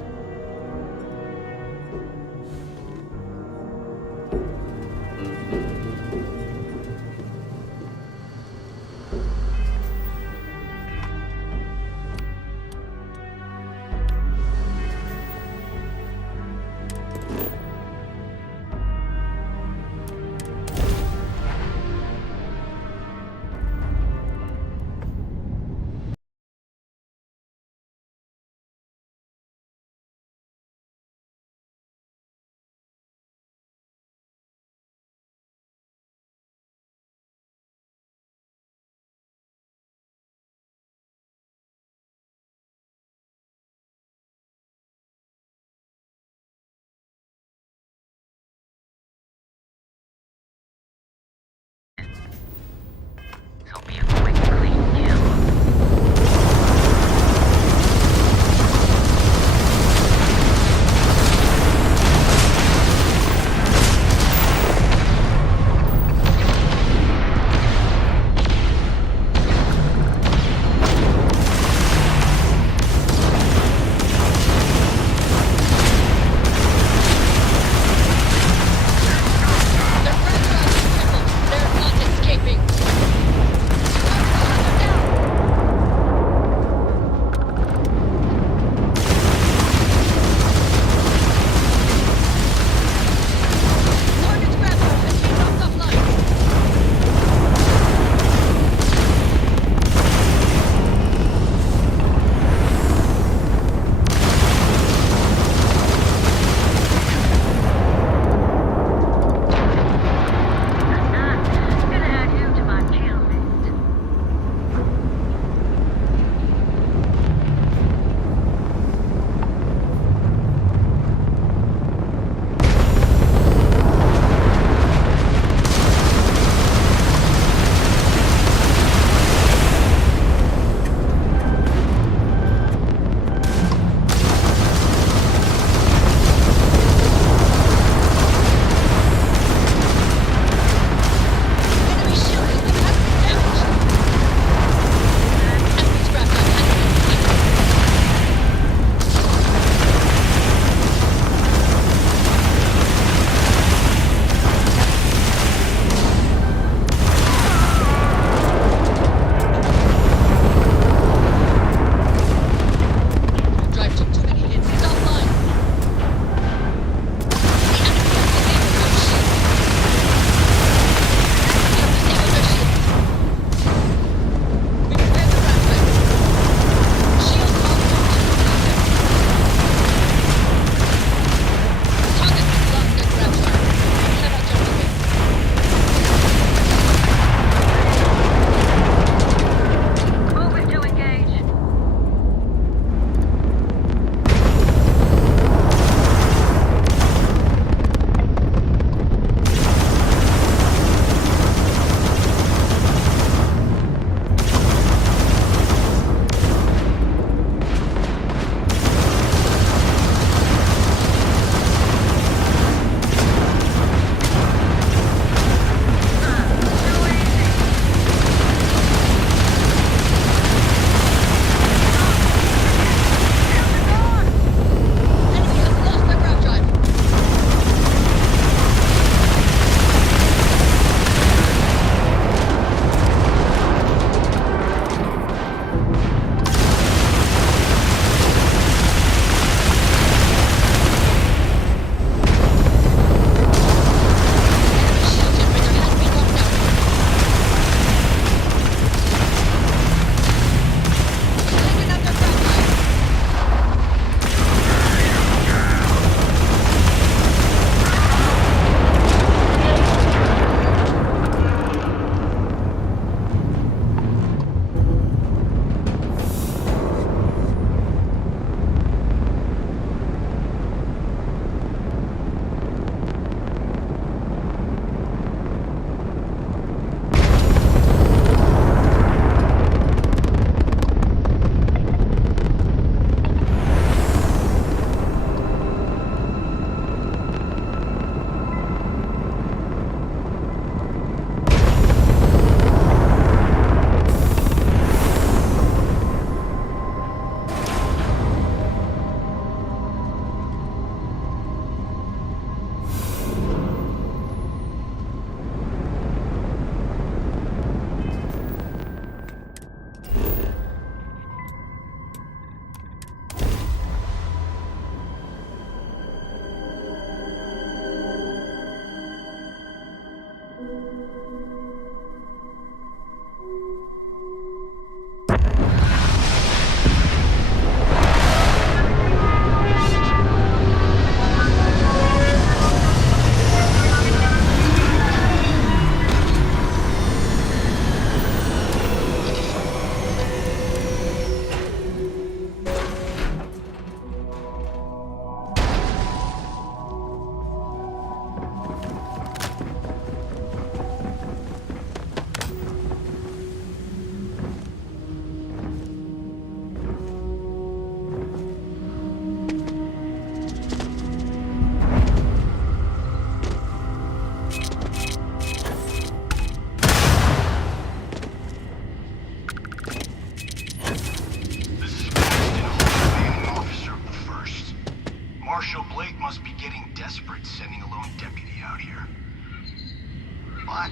what?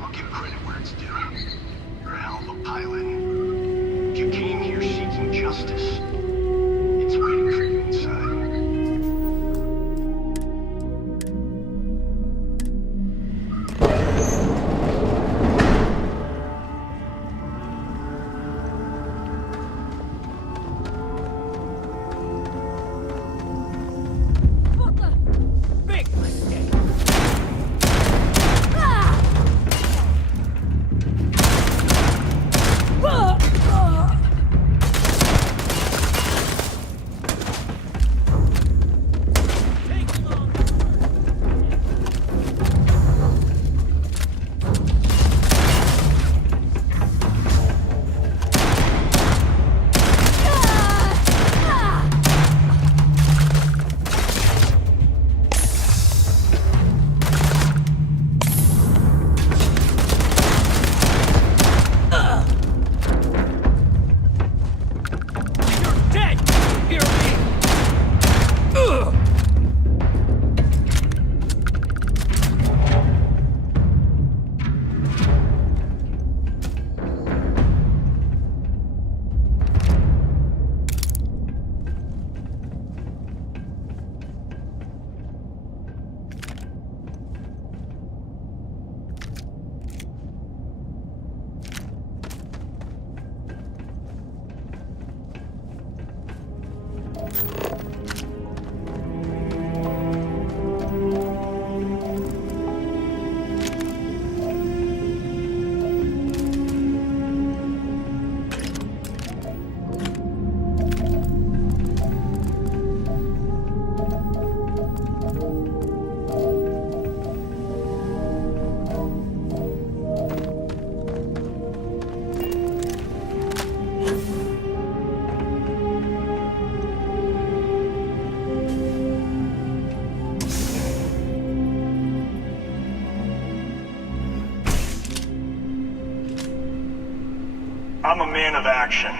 I'll give credit where it's due. You're a hell of a pilot. If you came here seeking justice, it's waiting for you inside. I'm a man of action.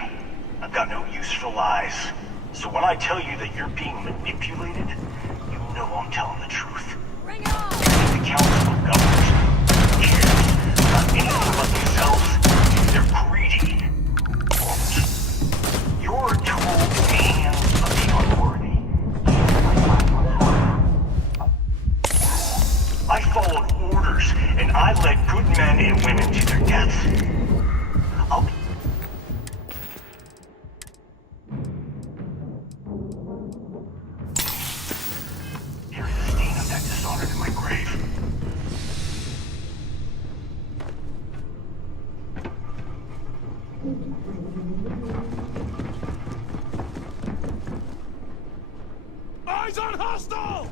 I've got no use for lies. So when I tell you that you're being manipulated, you know I'm telling the truth. Bring it on! The Council of Governors cares about anything but themselves. They're greedy. You're a tool in the hands of the unworthy. I followed orders, and I led good men and women to their deaths. Eyes on hostile!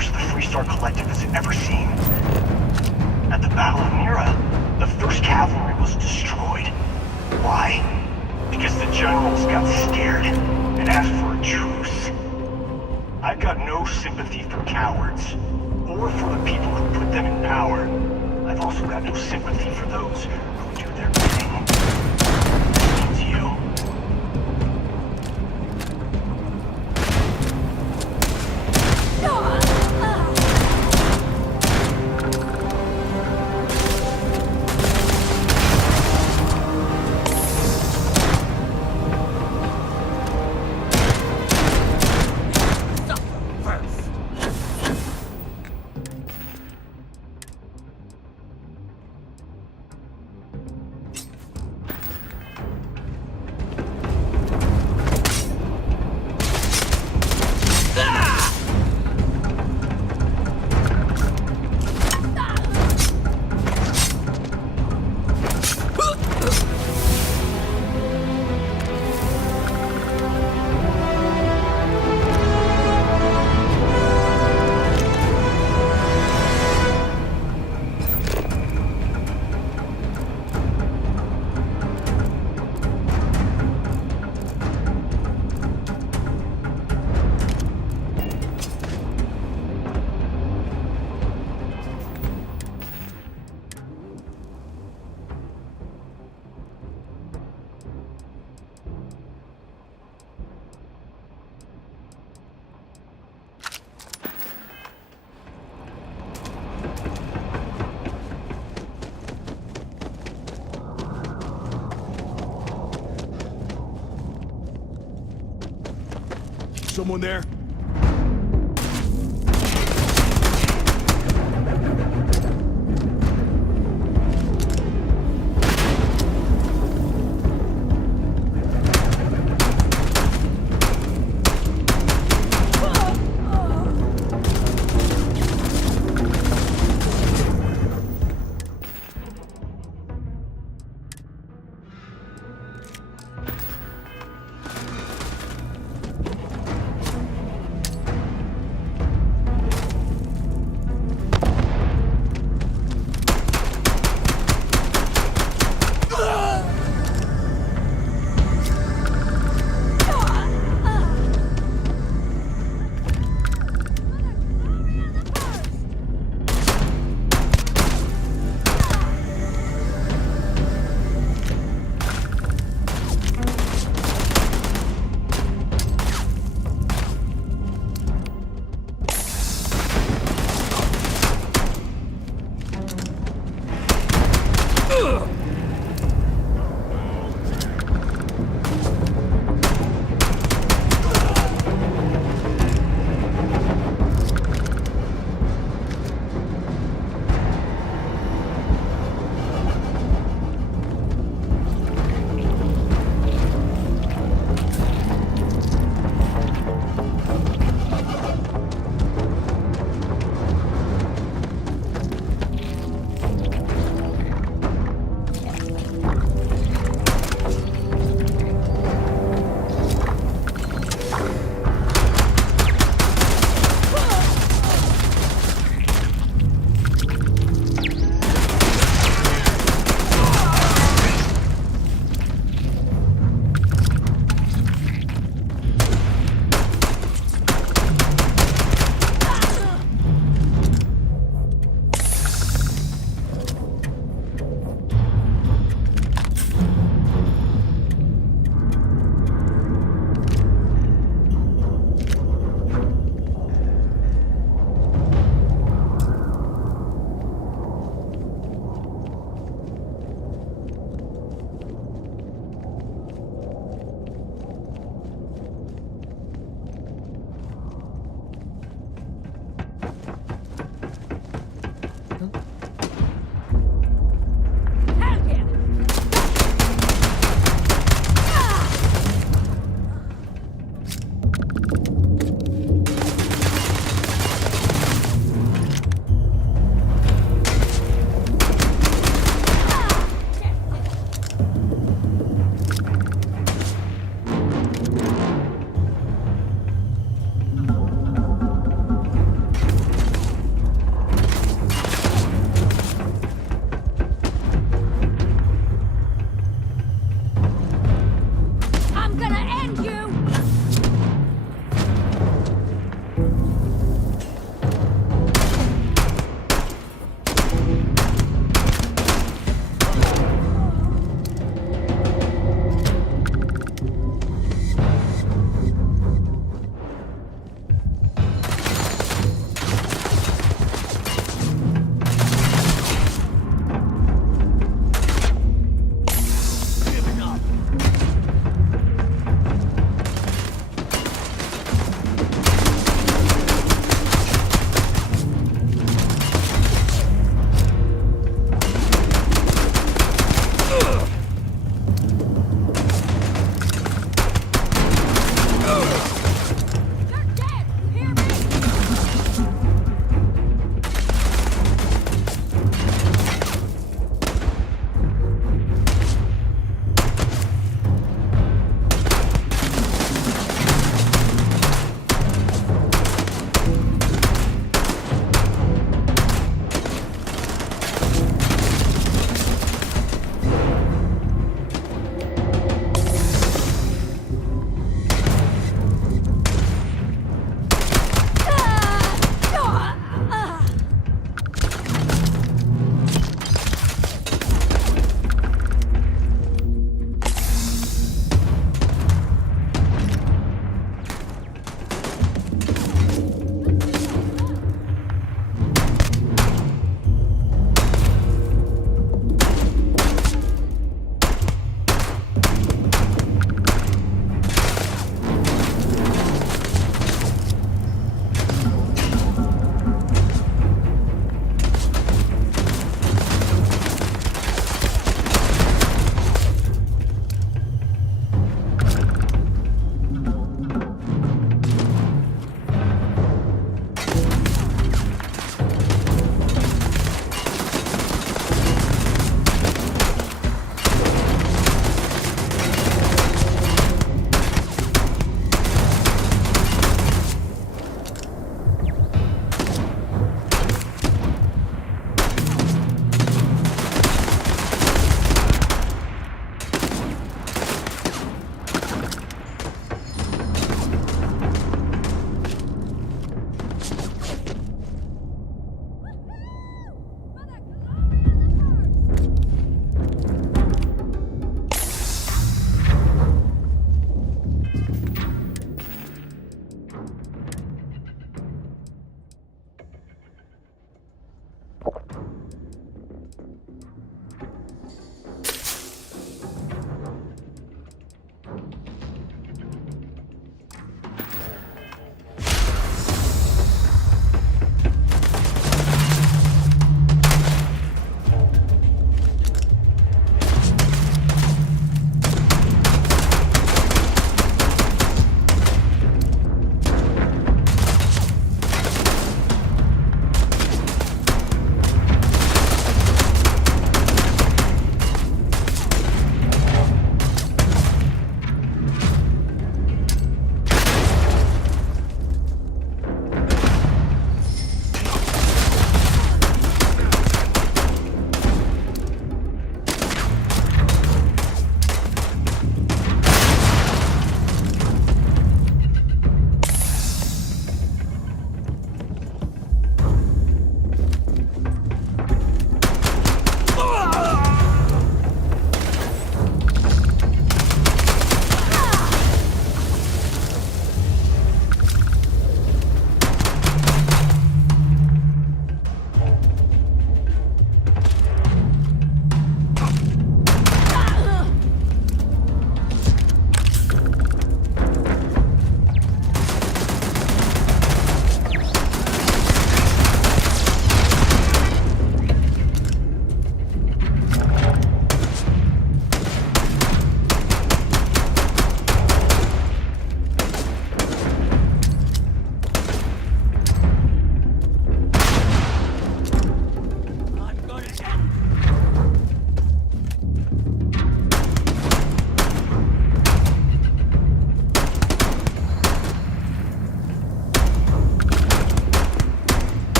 force the Freestar Collective has ever seen. At the Battle of Mira, the 1st Cavalry was destroyed. Why? Because the generals got scared and asked for a truce. I've got no sympathy for cowards, or for the people who put them in power. I've also got no sympathy for those who do their bidding. That means you. Someone there?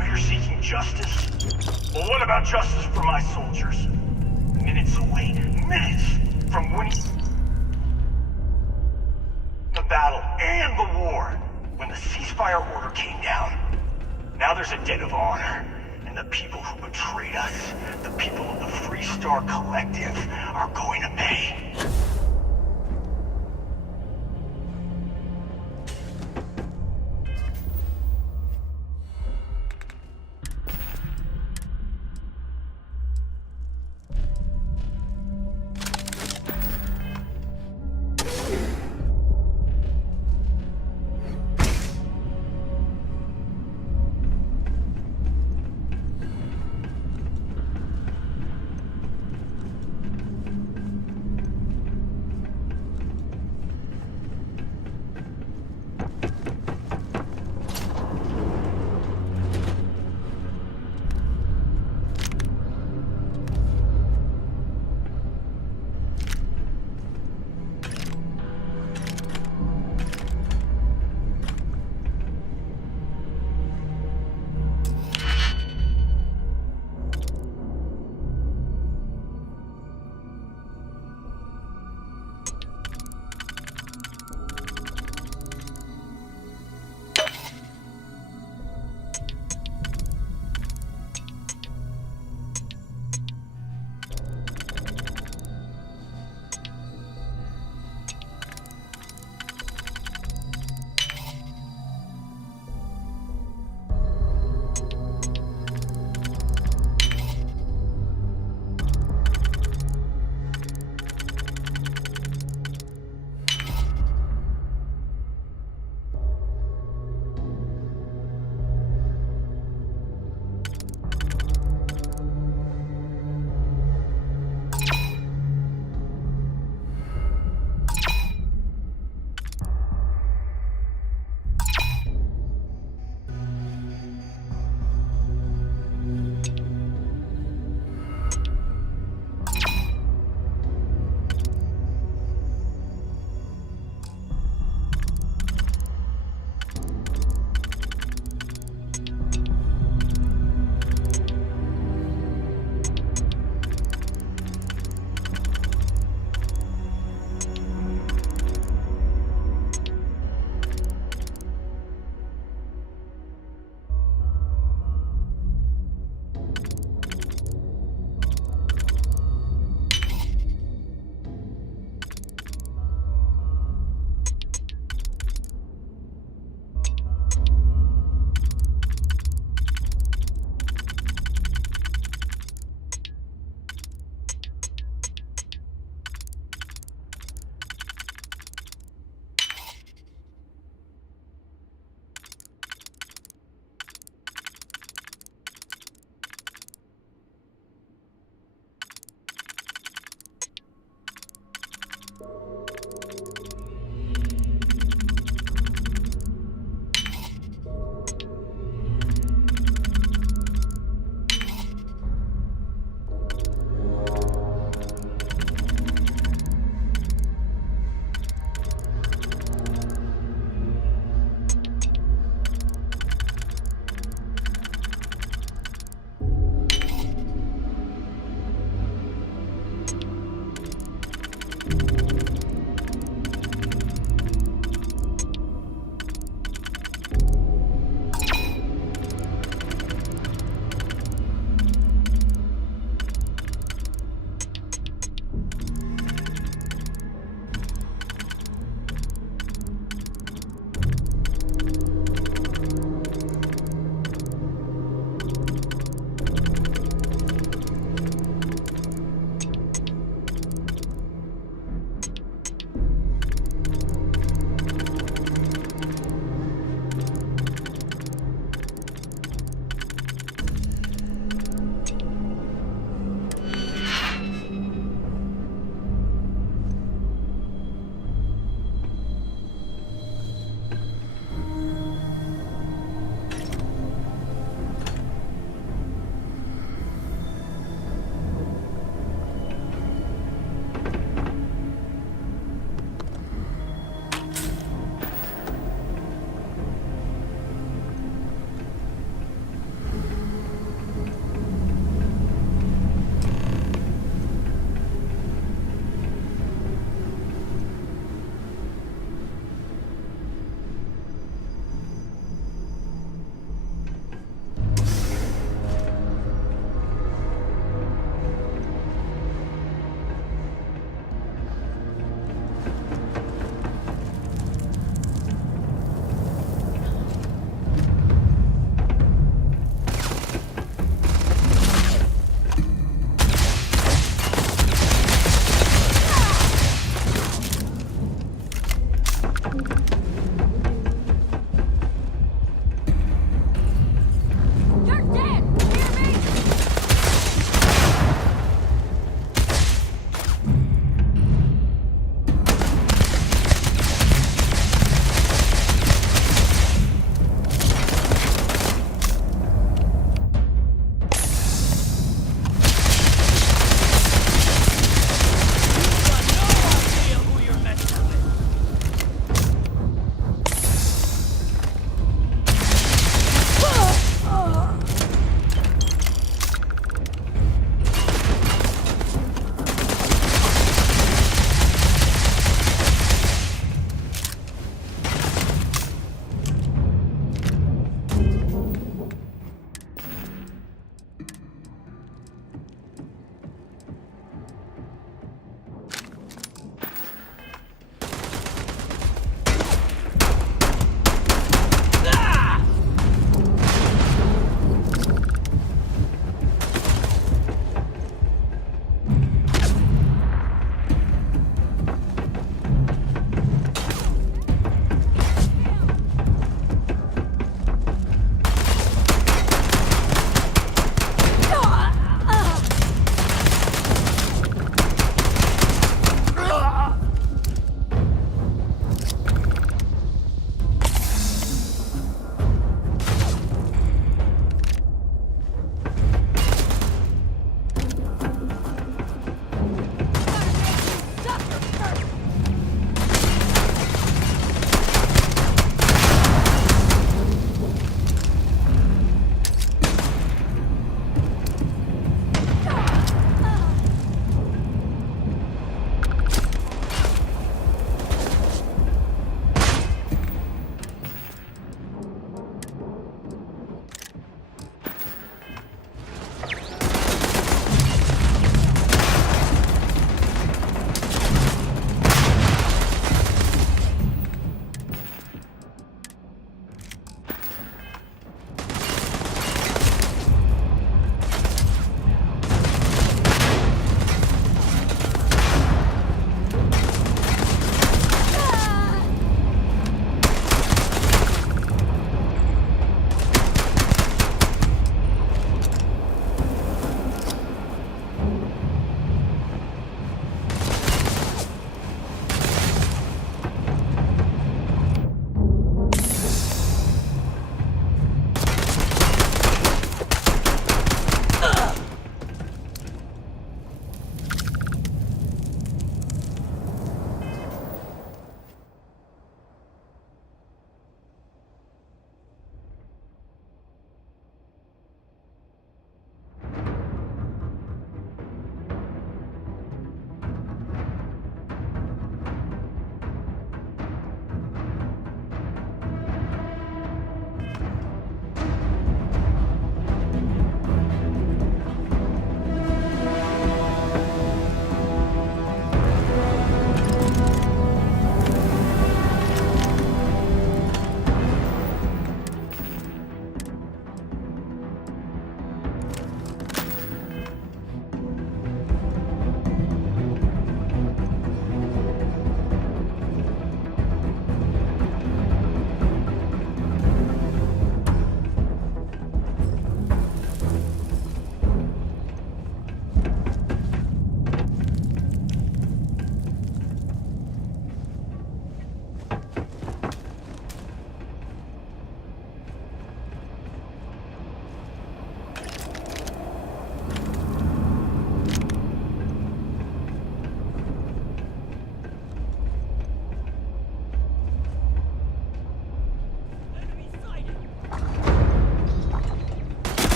come here seeking justice? Well, what about justice for my soldiers? Minutes away, minutes from winning the battle and the war. When the ceasefire order came down, now there's a debt of honor. And the people who betrayed us, the people of the Free Star Collective, are going to pay.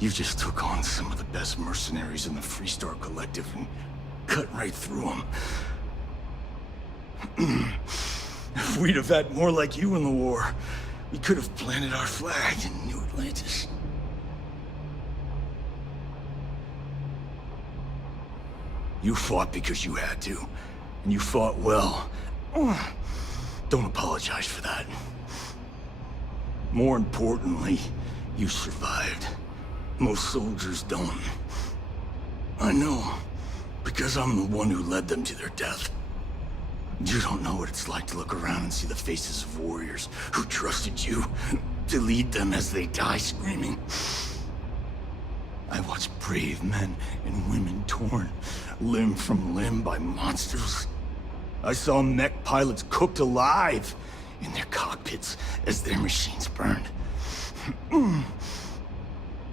You just took on some of the best mercenaries in the Freestar Collective and cut right through them. If we'd have had more like you in the war, we could have planted our flag in New Atlantis. You fought because you had to, and you fought well. Don't apologize for that. More importantly, you survived. Most soldiers don't. I know, because I'm the one who led them to their death. You don't know what it's like to look around and see the faces of warriors who trusted you to lead them as they die screaming. I watched brave men and women torn limb from limb by monsters. I saw mech pilots cooked alive in their cockpits as their machines burned.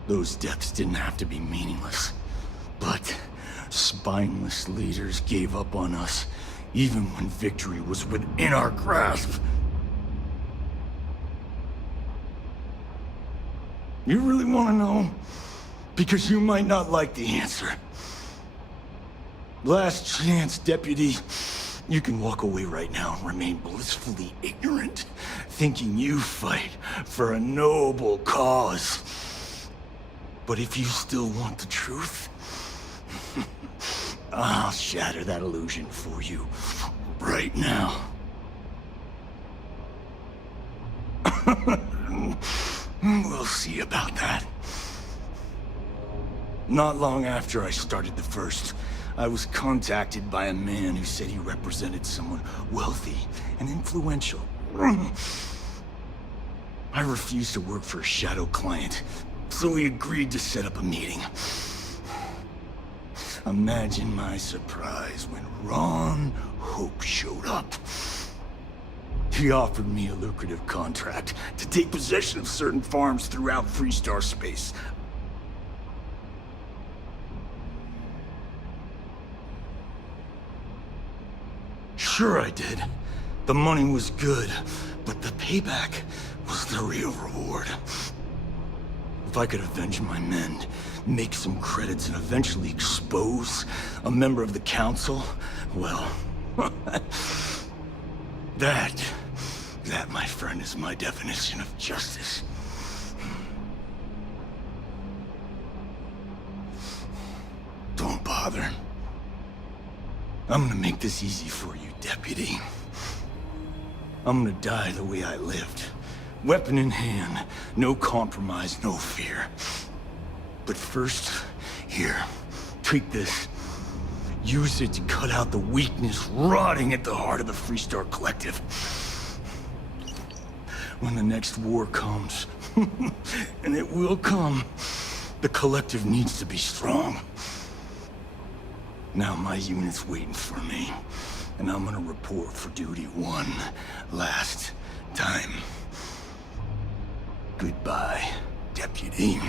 Those deaths didn't have to be meaningless, but spineless leaders gave up on us even when victory was within our grasp. You really want to know? Because you might not like the answer. Last chance, Deputy. You can walk away right now and remain blissfully ignorant, thinking you fight for a noble cause. But if you still want the truth, I'll shatter that illusion for you right now. We'll see about that. Not long after I started the First, I was contacted by a man who said he represented someone wealthy and influential. I refused to work for a shadow client, so he agreed to set up a meeting. Imagine my surprise when Ron Hope showed up. He offered me a lucrative contract to take possession of certain farms throughout Freestar space. Sure I did. The money was good, but the payback was the real reward. If I could avenge my men, make some credits, and eventually expose a member of the council, well, that, my friend, is my definition of justice. Don't bother. I'm gonna make this easy for you, Deputy. I'm gonna die the way I lived. Weapon in hand, no compromise, no fear. But first, here, take this. Use it to cut out the weakness rotting at the heart of the Freestar Collective. When the next war comes, and it will come, the Collective needs to be strong. Now my unit's waiting for me, and I'm gonna report for duty one last time. Goodbye, Deputy.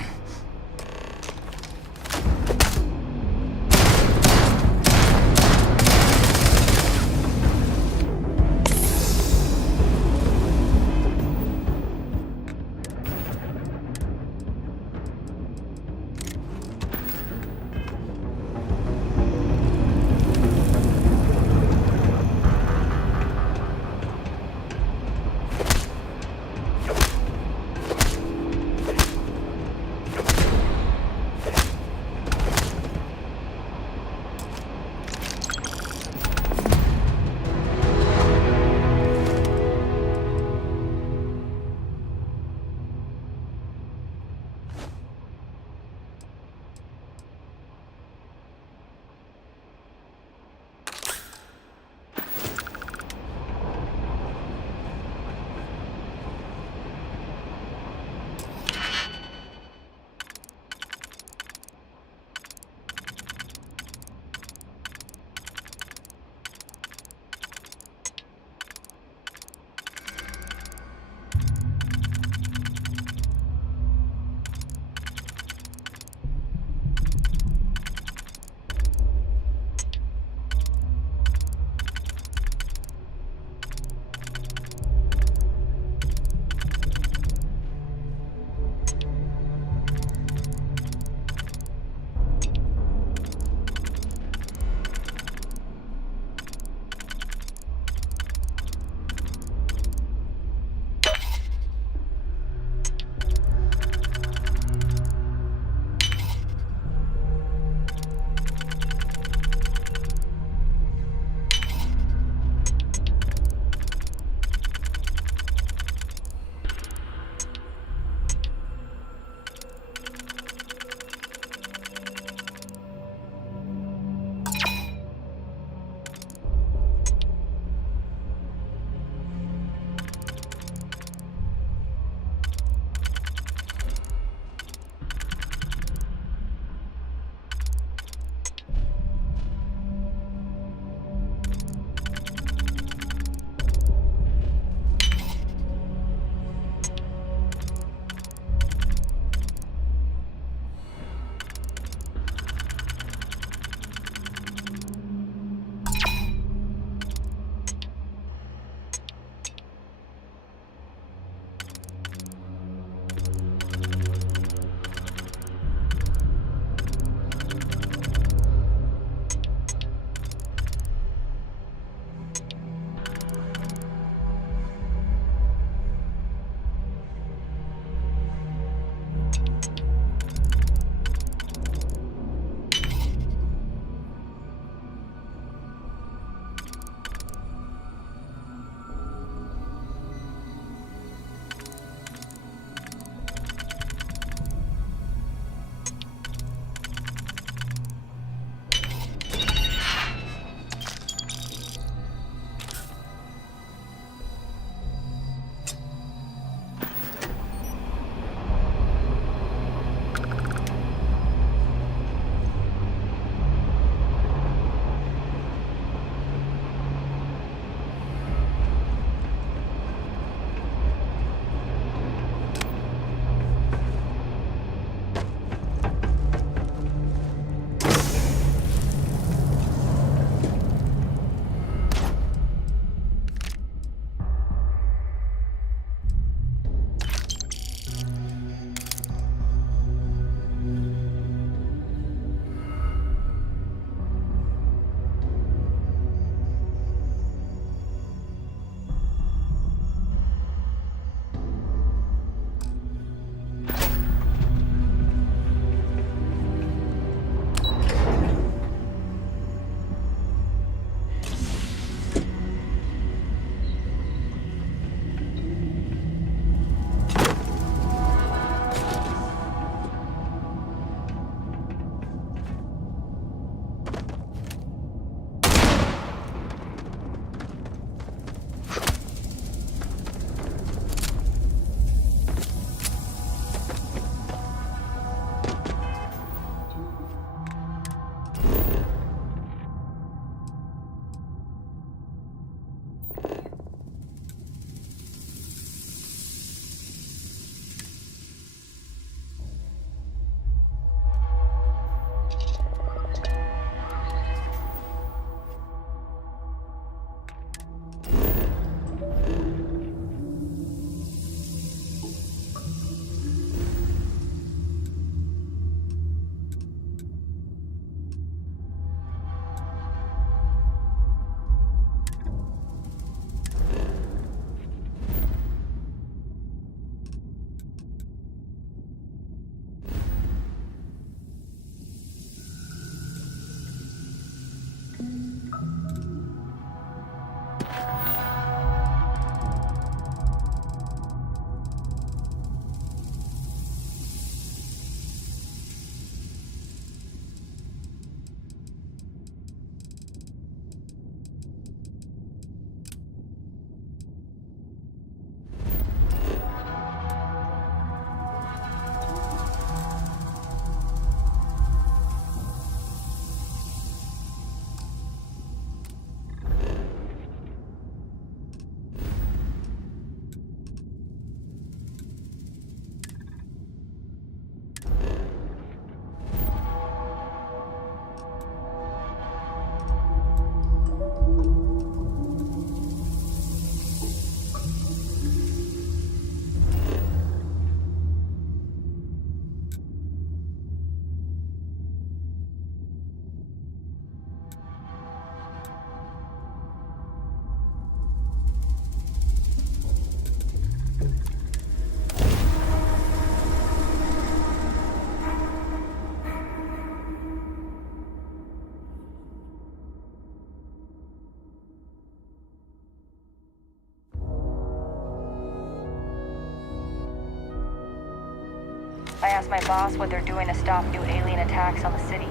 I asked my boss what they're doing to stop new alien attacks on the city.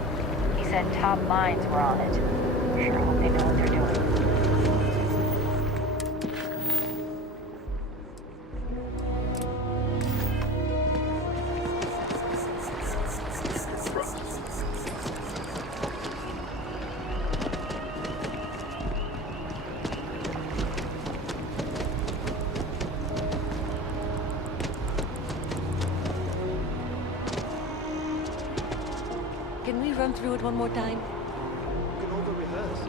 He said top minds were on it. Sure hope they know what they're doing. Can we run through it one more time? We can over-rehearse.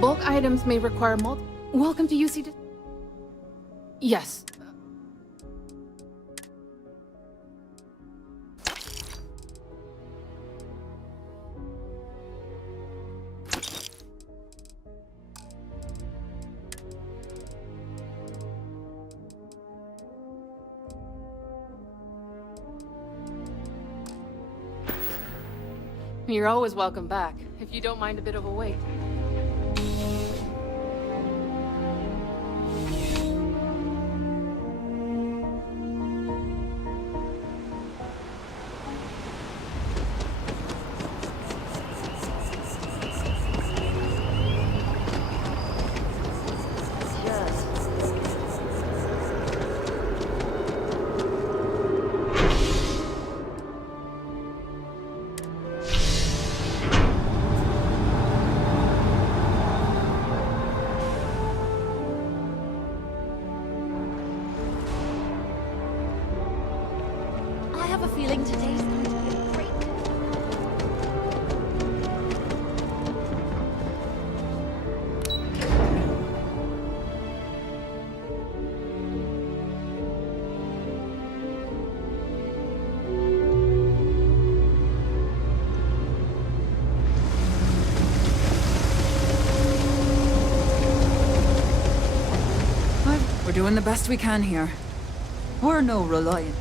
Bulk items may require Welcome to UC. Yes. You're always welcome back, if you don't mind a bit of a wait. I have a feeling today's going to be a great day. We're doing the best we can here. We're no reliant.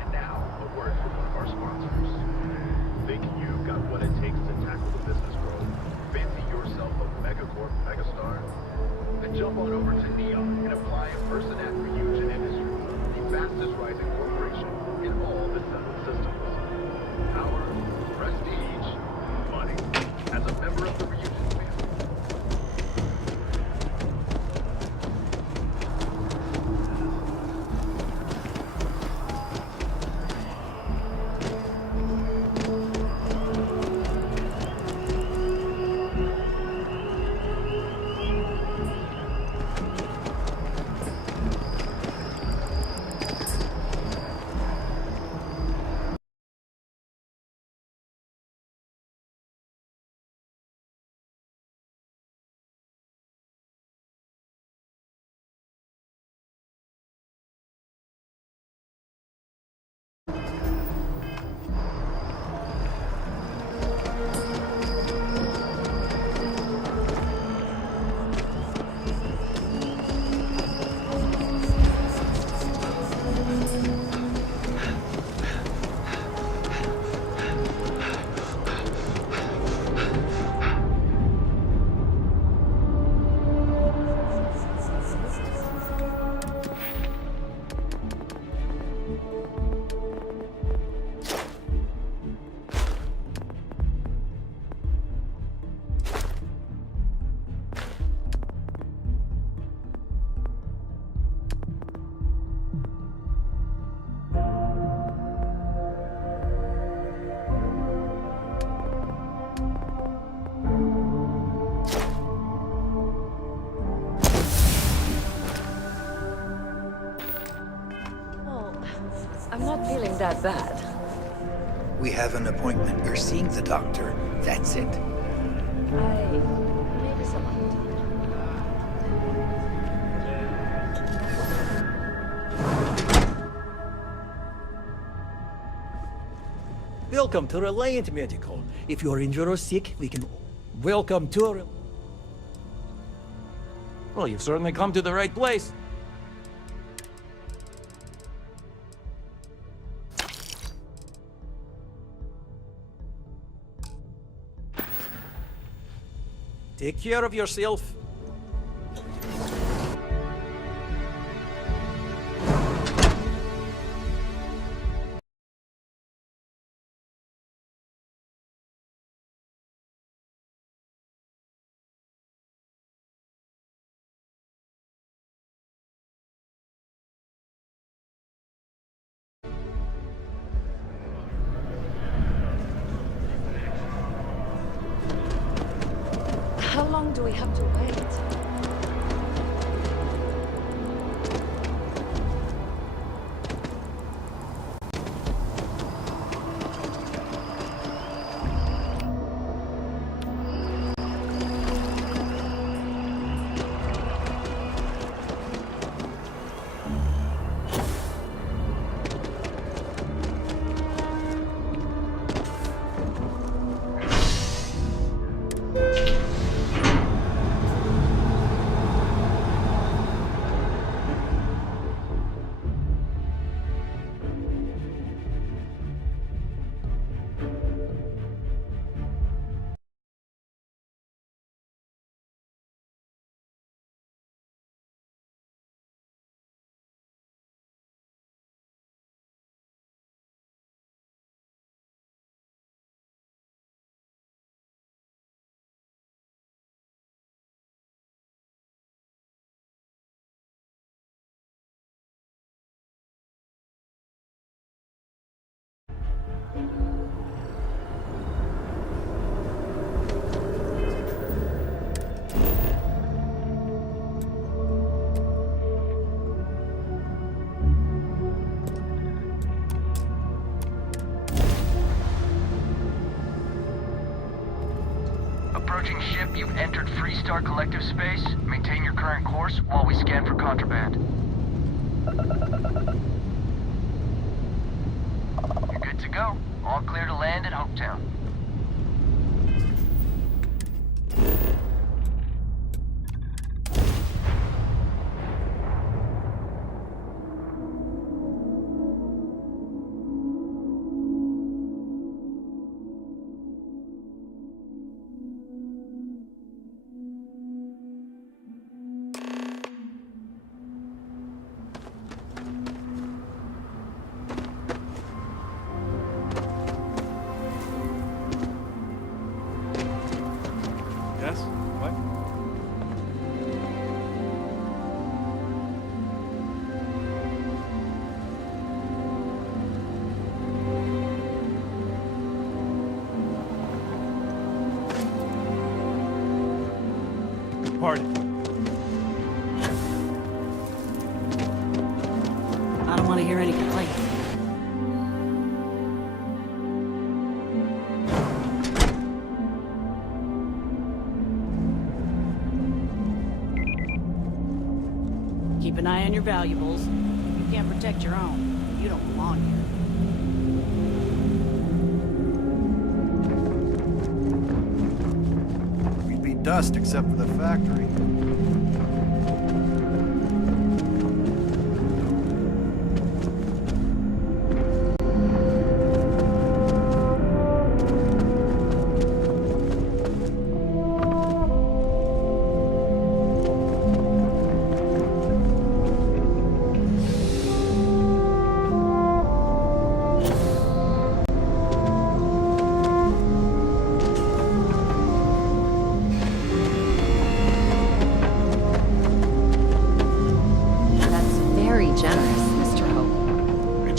And now, a word from one of our sponsors. Think you've got what it takes to tackle the business growth? Fancy yourself a megacorp megastar? Then jump on over to Neon and apply a person at Ryujin Industries, the fastest rising corporation in all the settled systems. Power, prestige, money. As a member of the Ryujin family. feeling that bad. We have an appointment. You're seeing the doctor. That's it. Maybe some other Welcome to Reliant Medical. If you're injured or sick, we can... Welcome to... Well, you've certainly come to the right place. Take care of yourself. How long do we have to wait? Approaching ship, you've entered Freestar Collective space. Maintain your current course while we scan for contraband. You're good to go. All clear to land at Hopetown. Yes? What? Pardon. I don't want to hear any complaints. Keep an eye on your valuables. You can't protect your own. You don't belong here. We'd be dust except for the factory.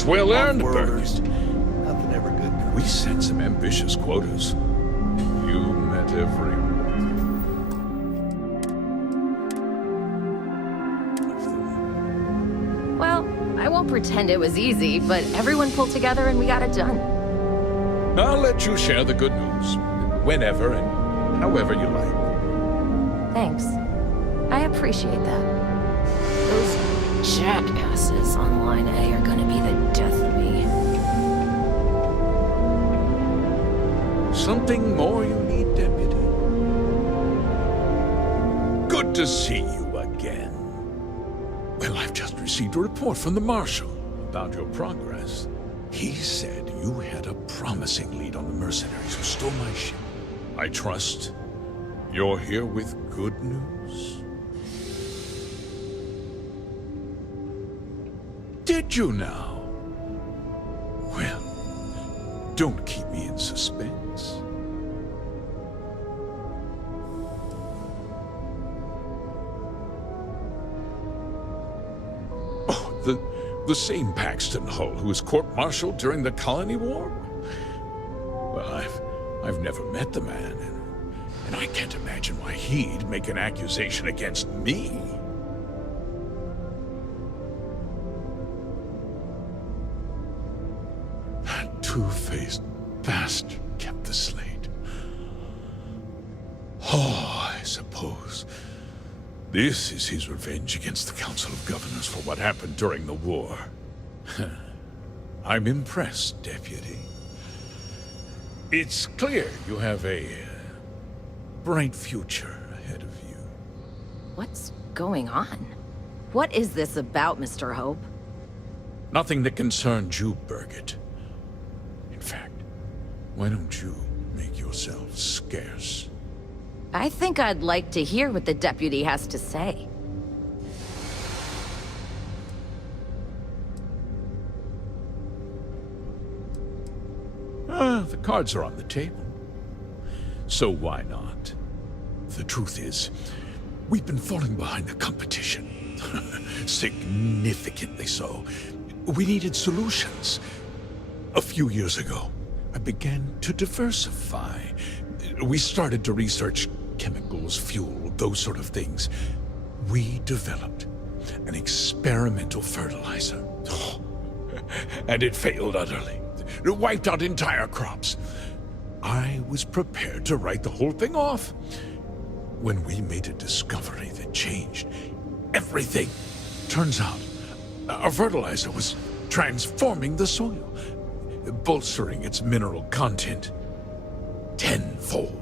Well earned, Burns. Nothing ever good. We set some ambitious quotas. You met everyone. Well, I won't won't pretend it was easy, but everyone pulled together and we got it done. I'll let you share the good news. Whenever and however you like. Thanks. I appreciate that. Those jackasses on Line A are gonna be the death of me. Something more you need, Deputy? Good to see you again. Well, I've just received a report from the Marshal about your progress. He said you had a promising lead on the mercenaries who stole my ship. I trust you're here with good news. Did you now? Well, don't keep me in suspense. Oh, the same Paxton Hull who was court-martialed during the Colony War? Well, I've never met the man, and I can't imagine why he'd make an accusation against me. That two-faced bastard kept the slate. Oh, I suppose this is his revenge against the Council of Governors for what happened during the war. I'm impressed, Deputy. It's clear you have a bright future ahead of you. What's going on? What is this about, Mr. Hope? Nothing that concerns you, Birgit. In fact, why don't you make yourself scarce? I think I'd like to hear what the deputy has to say. The cards are on the table. So why not? The truth is, we've been falling behind the competition. Significantly so. We needed solutions. A few years ago, I began to diversify. We started to research chemicals, fuel, those sort of things. We developed an experimental fertilizer. And it failed utterly. It wiped out entire crops. I was prepared to write the whole thing off when we made a discovery that changed everything. Turns out, our fertilizer was transforming the soil, bolstering its mineral content tenfold.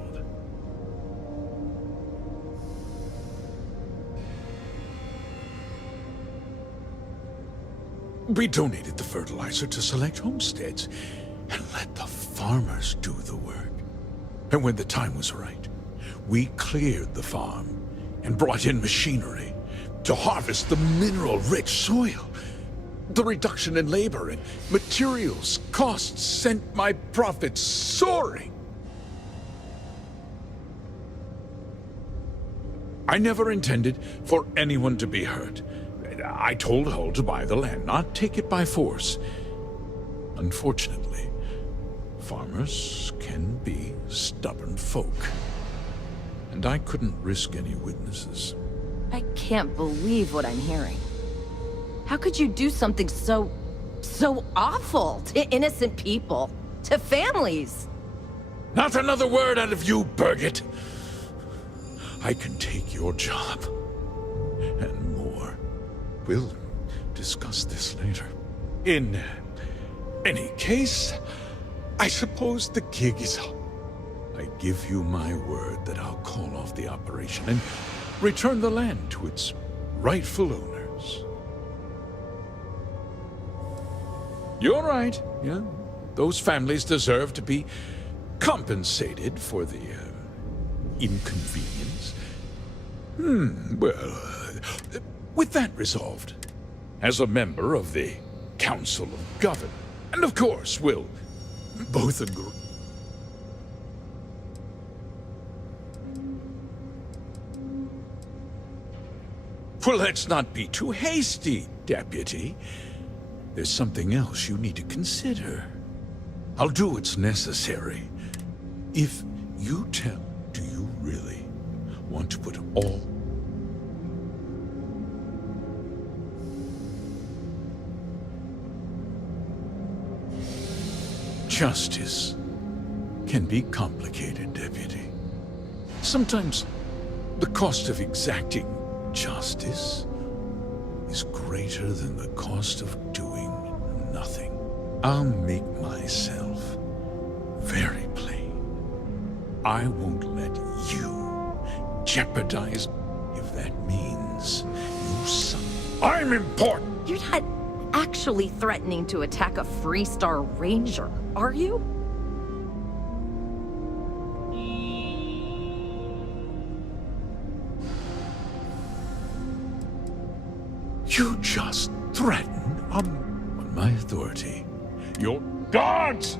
We donated the fertilizer to select homesteads and let the farmers do the work. And when the time was right, we cleared the farm and brought in machinery to harvest the mineral-rich soil. The reduction in labor and materials costs sent my profits soaring. I never intended for anyone to be hurt. I told Hull to buy the land, not take it by force. Unfortunately, farmers can be stubborn folk. And I couldn't risk any witnesses. I can't believe what I'm hearing. How could you do something so awful to innocent people, to families? Not another word out of you, Birgit. I can take your job, and more. We'll discuss this later. In any case, I suppose the gig is up. I give you my word that I'll call off the operation and return the land to its rightful owners. You're right, yeah. Those families deserve to be compensated for the inconvenience. Well, with that resolved, as a member of the Council of Governors, and of course, we'll both agree. Well, let's not be too hasty, Deputy. There's something else you need to consider. I'll do what's necessary. If you tell, do you really want to put all... Justice can be complicated, Deputy. Sometimes the cost of exacting justice is greater than the cost of doing nothing. I'll make myself very plain. I won't let you jeopardize if that means you son. I'm important! You're not actually threatening to attack a Freestar Ranger, are you? You just threatened on my authority. Your guards!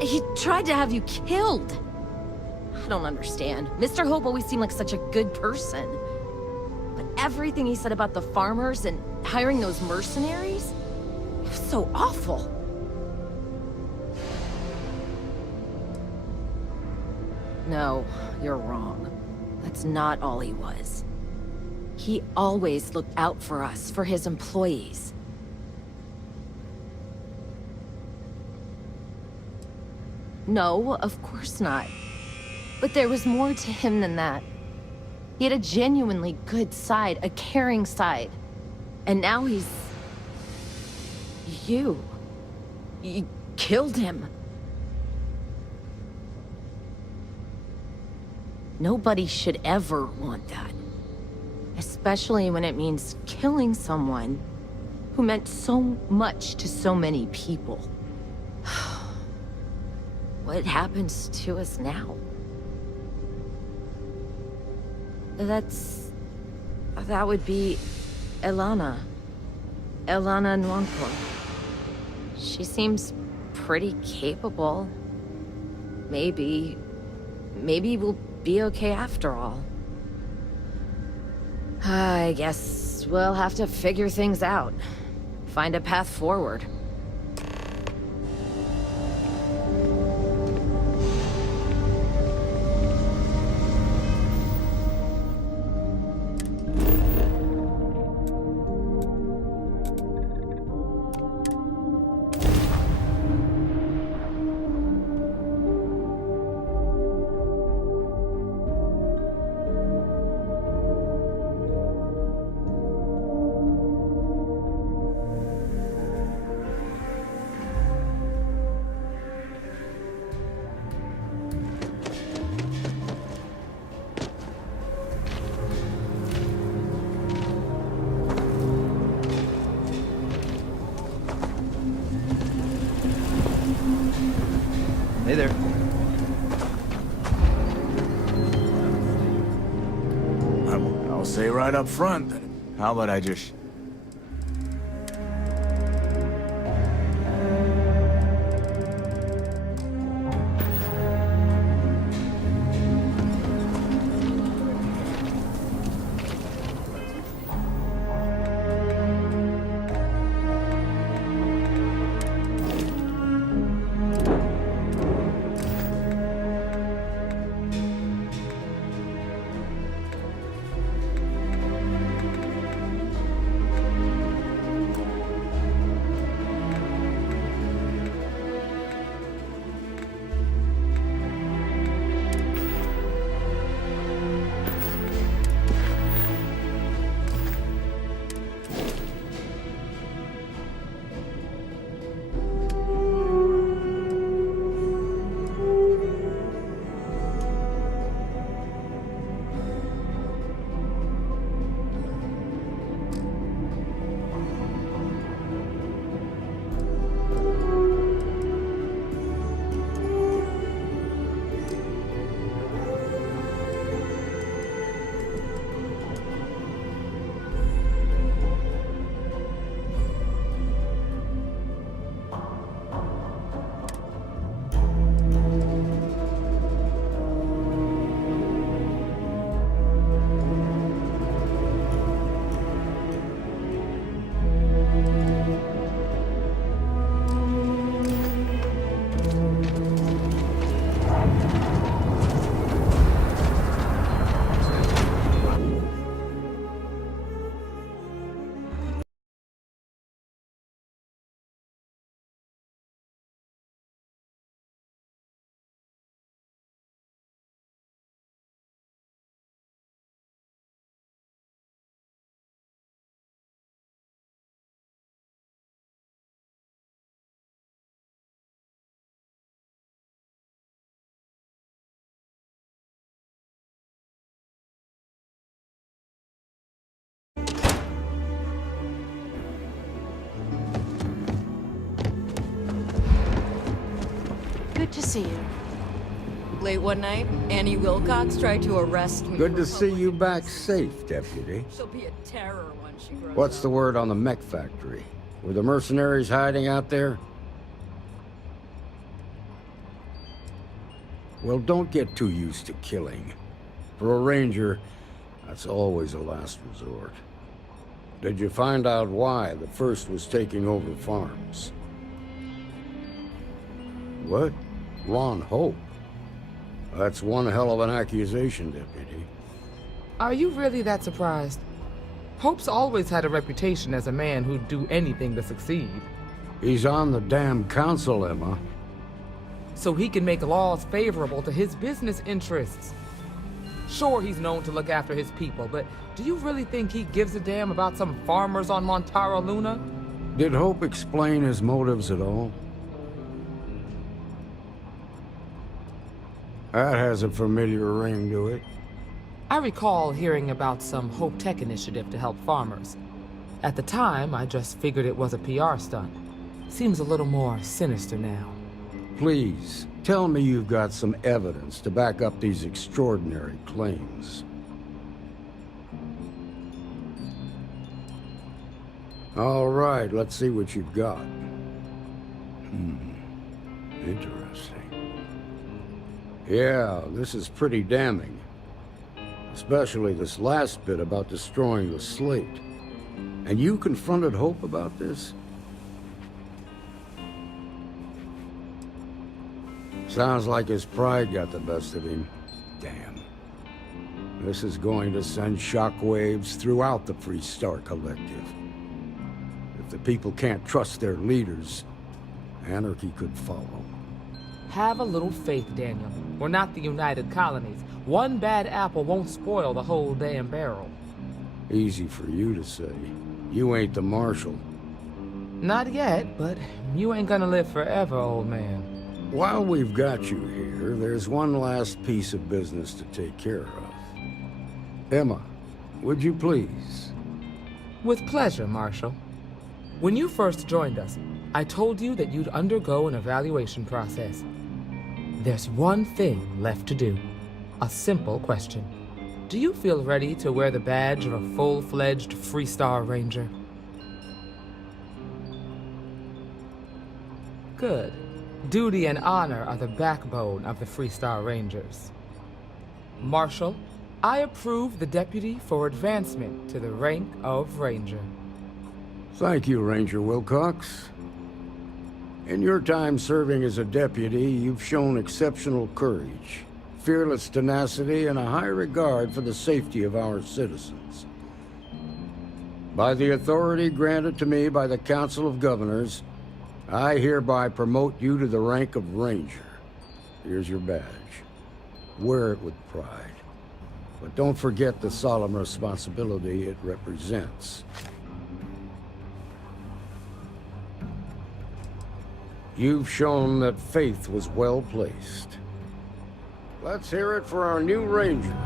He tried to have you killed. I don't understand. Mr. Hope always seemed like such a good person. But everything he said about the farmers and hiring those mercenaries, it was so awful. No, you're wrong. That's not all he was. He always looked out for us, for his employees. No, of course not. But there was more to him than that. He had a genuinely good side, a caring side. And now he's... You killed him. Nobody should ever want that. Especially when it means killing someone who meant so much to so many people. What happens to us now? That would be Elana. Elana Nwankwo. She seems pretty capable. Maybe we'll be okay after all. I guess we'll have to figure things out. Find a path forward. Hey there. I'll say right up front that... How about I just... Good to see you. Late one night, Annie Wilcox tried to arrest me. Good to see you back safe, Deputy. She'll be a terror when she grows What's up. the word on the mech factory? Were the mercenaries hiding out there? Well, don't get too used to killing. For a ranger, that's always a last resort. Did you find out why the first was taking over farms? What? Ron Hope? That's one hell of an accusation, Deputy. Are you really that surprised? Hope's always had a reputation as a man who'd do anything to succeed. He's on the damn council, Emma. So he can make laws favorable to his business interests. Sure, he's known to look after his people, but do you really think he gives a damn about some farmers on Montara Luna? Did Hope explain his motives at all? That has a familiar ring to it. I recall hearing about some Hope Tech initiative to help farmers. At the time, I just figured it was a PR stunt. Seems a little more sinister now. Please, tell me you've got some evidence to back up these extraordinary claims. All right, let's see what you've got. Interesting. Yeah, this is pretty damning. Especially this last bit about destroying the slate. And you confronted Hope about this? Sounds like his pride got the best of him. Damn. This is going to send shockwaves throughout the Freestar Collective. If the people can't trust their leaders, anarchy could follow. Have a little faith, Daniel. We're not the United Colonies. One bad apple won't spoil the whole damn barrel. Easy for you to say. You ain't the marshal. Not yet, but you ain't gonna live forever, old man. While we've got you here, there's one last piece of business to take care of. Emma, would you please? With pleasure, Marshal. When you first joined us, I told you that you'd undergo an evaluation process. There's one thing left to do. A simple question. Do you feel ready to wear the badge of a full-fledged Freestar Ranger? Good. Duty and honor are the backbone of the Freestar Rangers. Marshal, I approve the deputy for advancement to the rank of Ranger. Thank you, Ranger Wilcox. In your time serving as a deputy, you've shown exceptional courage, fearless tenacity, and a high regard for the safety of our citizens. By the authority granted to me by the Council of Governors, I hereby promote you to the rank of Ranger. Here's your badge. Wear it with pride. But don't forget the solemn responsibility it represents. You've shown that faith was well placed. Let's hear it for our new Ranger.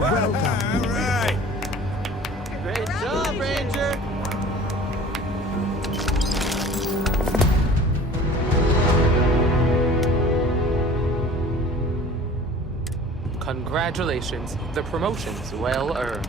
Welcome. All right. Great job, Ranger. Congratulations. The promotion's well earned.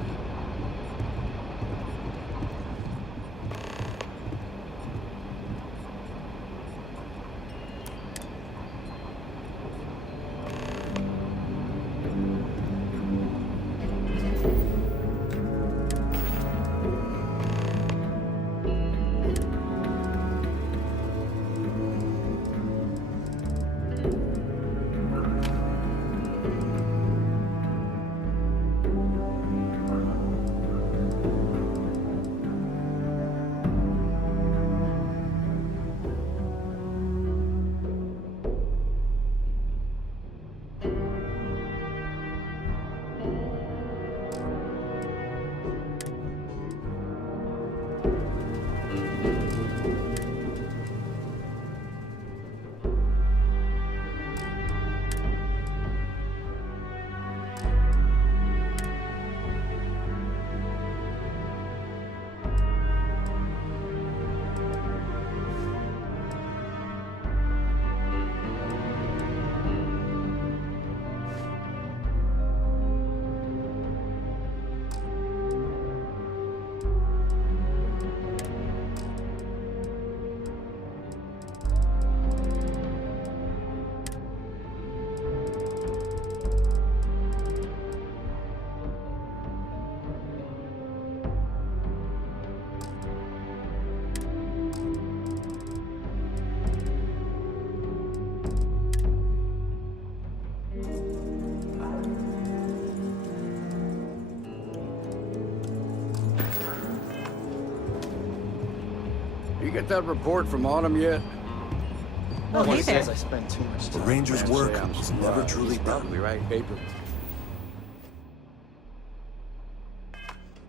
you get that report from Autumn yet? No one hey says there. I spend too much The time. Ranger's Actually, work I'm is never surprised. truly done. Probably right. Paper.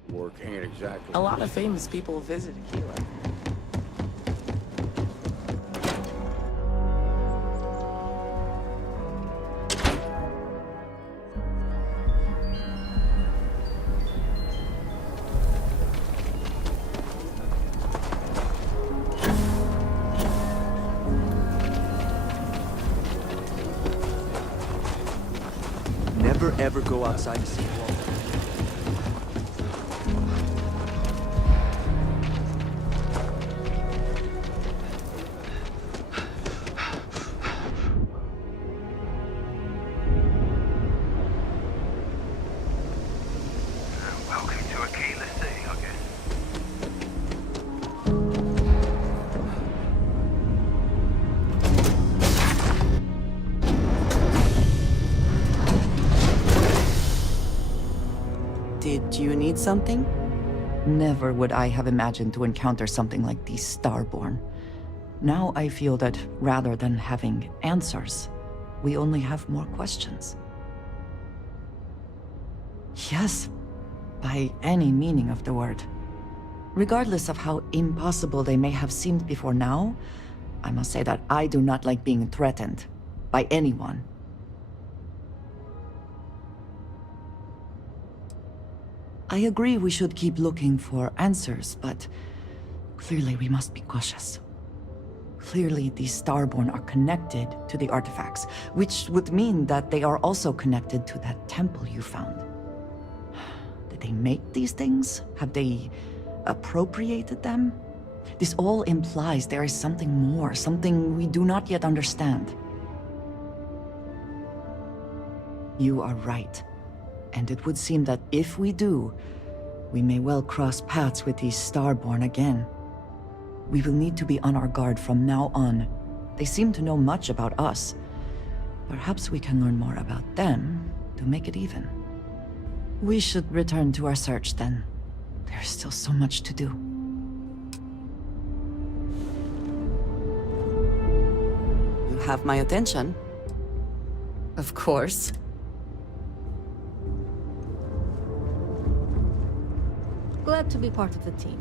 Work ain't exactly. A lot of famous people visit Aquila. Never ever go outside to see Walt. Welcome to Aquila City, I guess. Did you need something? Never would I have imagined to encounter something like these Starborn. Now I feel that rather than having answers, we only have more questions. Yes, by any meaning of the word. Regardless of how impossible they may have seemed before now, I must say that I do not like being threatened by anyone. I agree we should keep looking for answers, but clearly we must be cautious. Clearly these Starborn are connected to the artifacts, which would mean that they are also connected to that temple you found. Did they make these things? Have they appropriated them? This all implies there is something more, something we do not yet understand. You are right. And it would seem that if we do, we may well cross paths with these Starborn again. We will need to be on our guard from now on. They seem to know much about us. Perhaps we can learn more about them to make it even. We should return to our search then. There's still so much to do. You have my attention. Of course. Glad to be part of the team.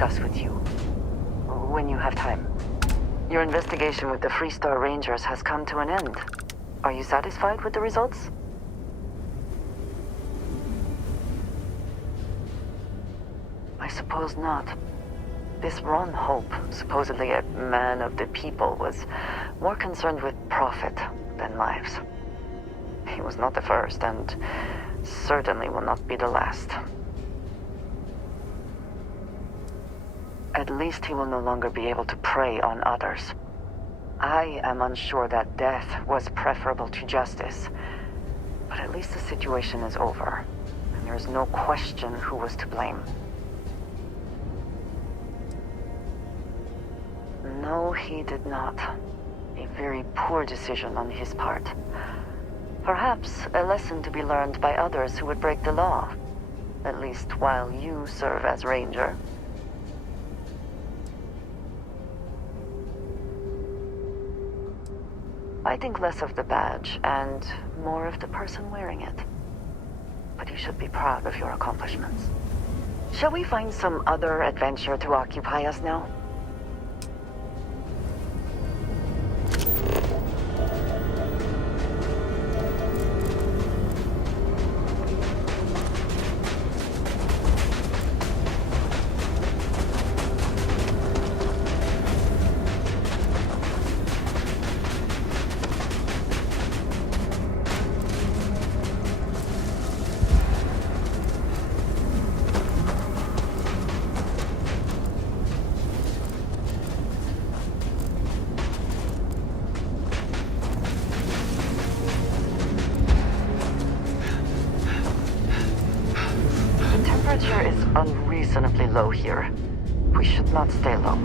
discuss with you. When you have time. Your investigation with the Freestar Rangers has come to an end. Are you satisfied with the results? I suppose not. This Ron Hope, supposedly a man of the people, was more concerned with profit than lives. He was not the first, and certainly will not be the last. At least he will no longer be able to prey on others. I am unsure that death was preferable to justice, but at least the situation is over, and there is no question who was to blame. No, he did not. A very poor decision on his part. Perhaps a lesson to be learned by others who would break the law. At least while you serve as Ranger. I think less of the badge and more of the person wearing it. But you should be proud of your accomplishments. Shall we find some other adventure to occupy us now? The temperature is unreasonably low here. We should not stay low.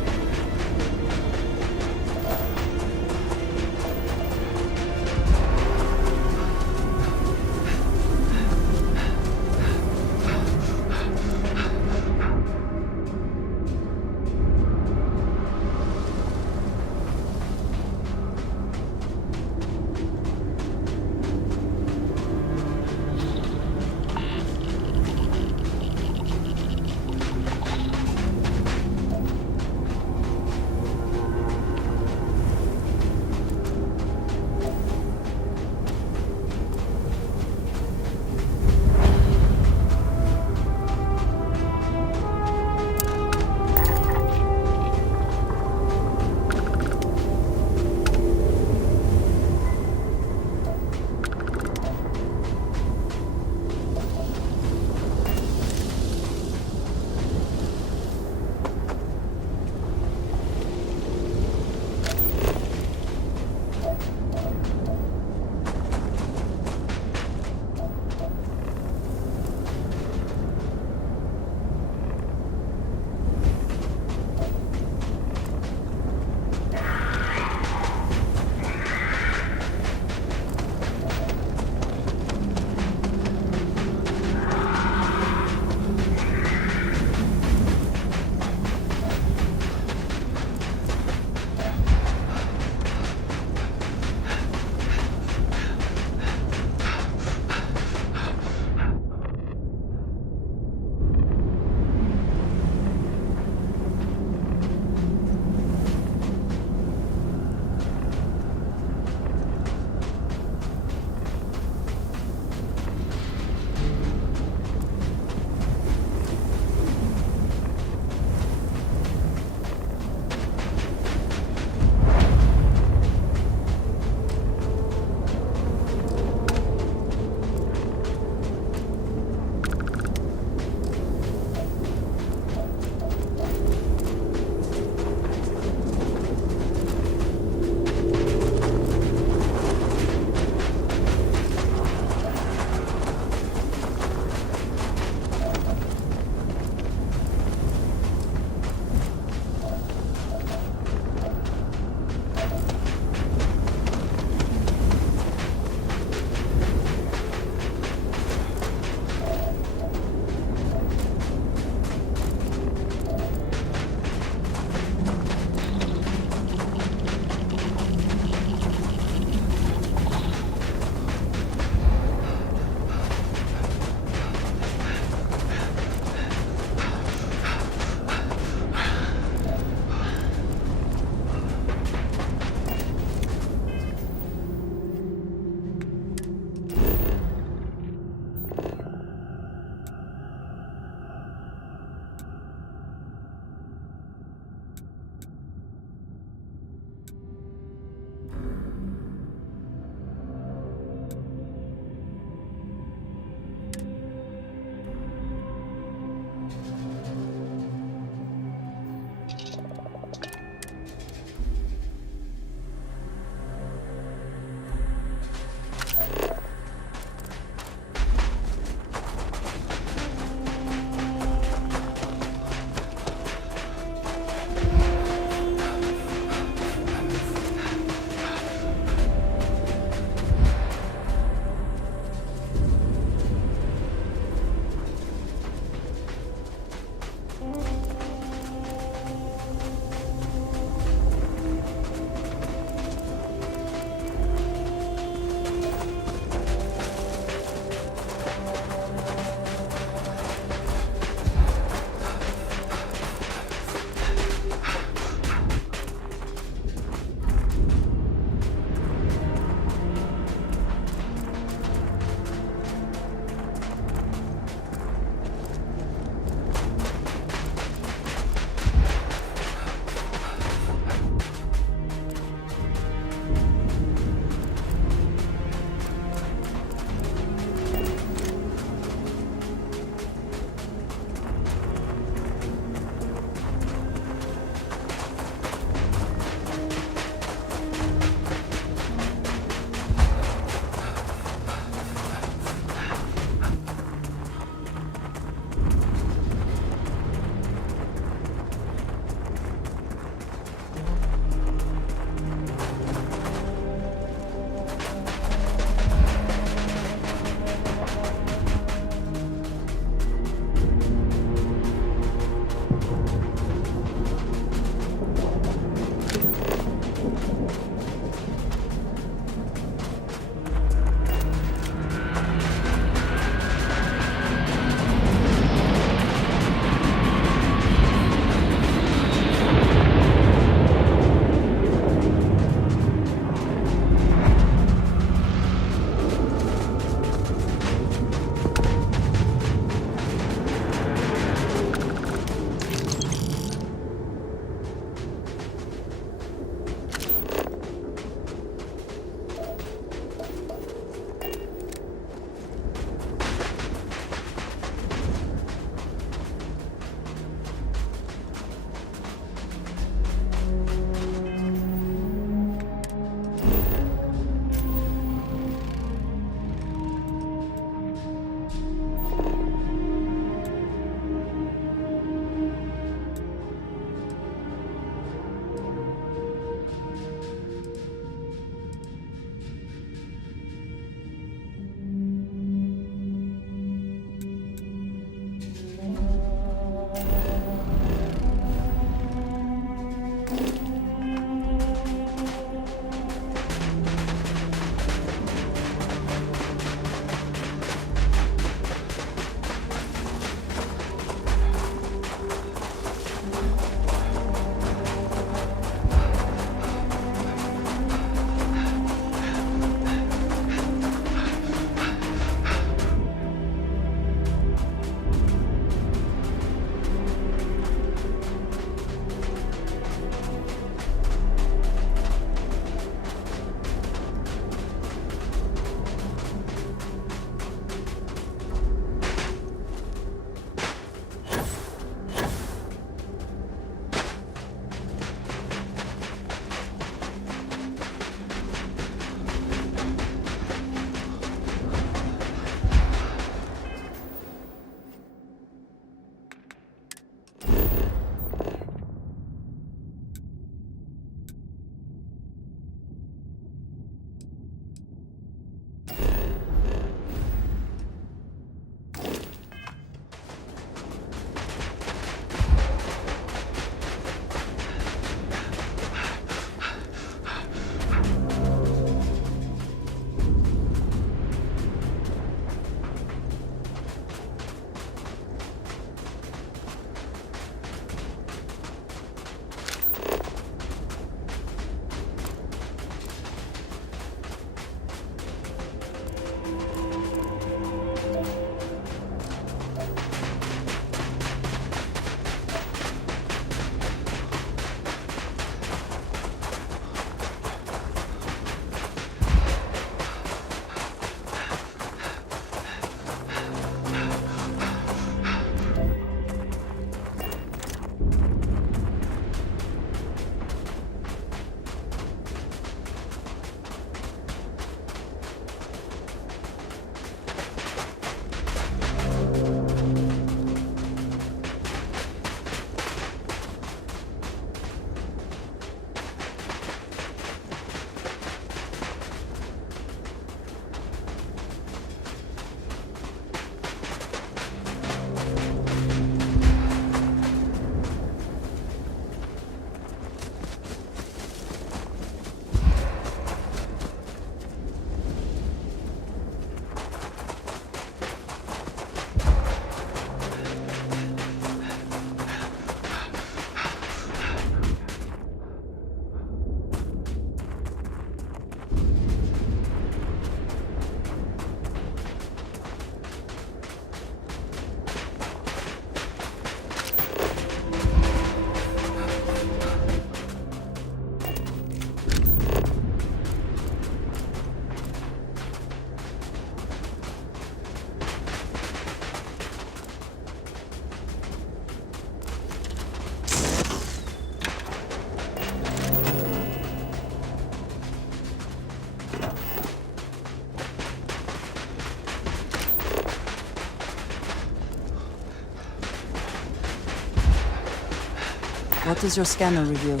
What does your scanner reveal?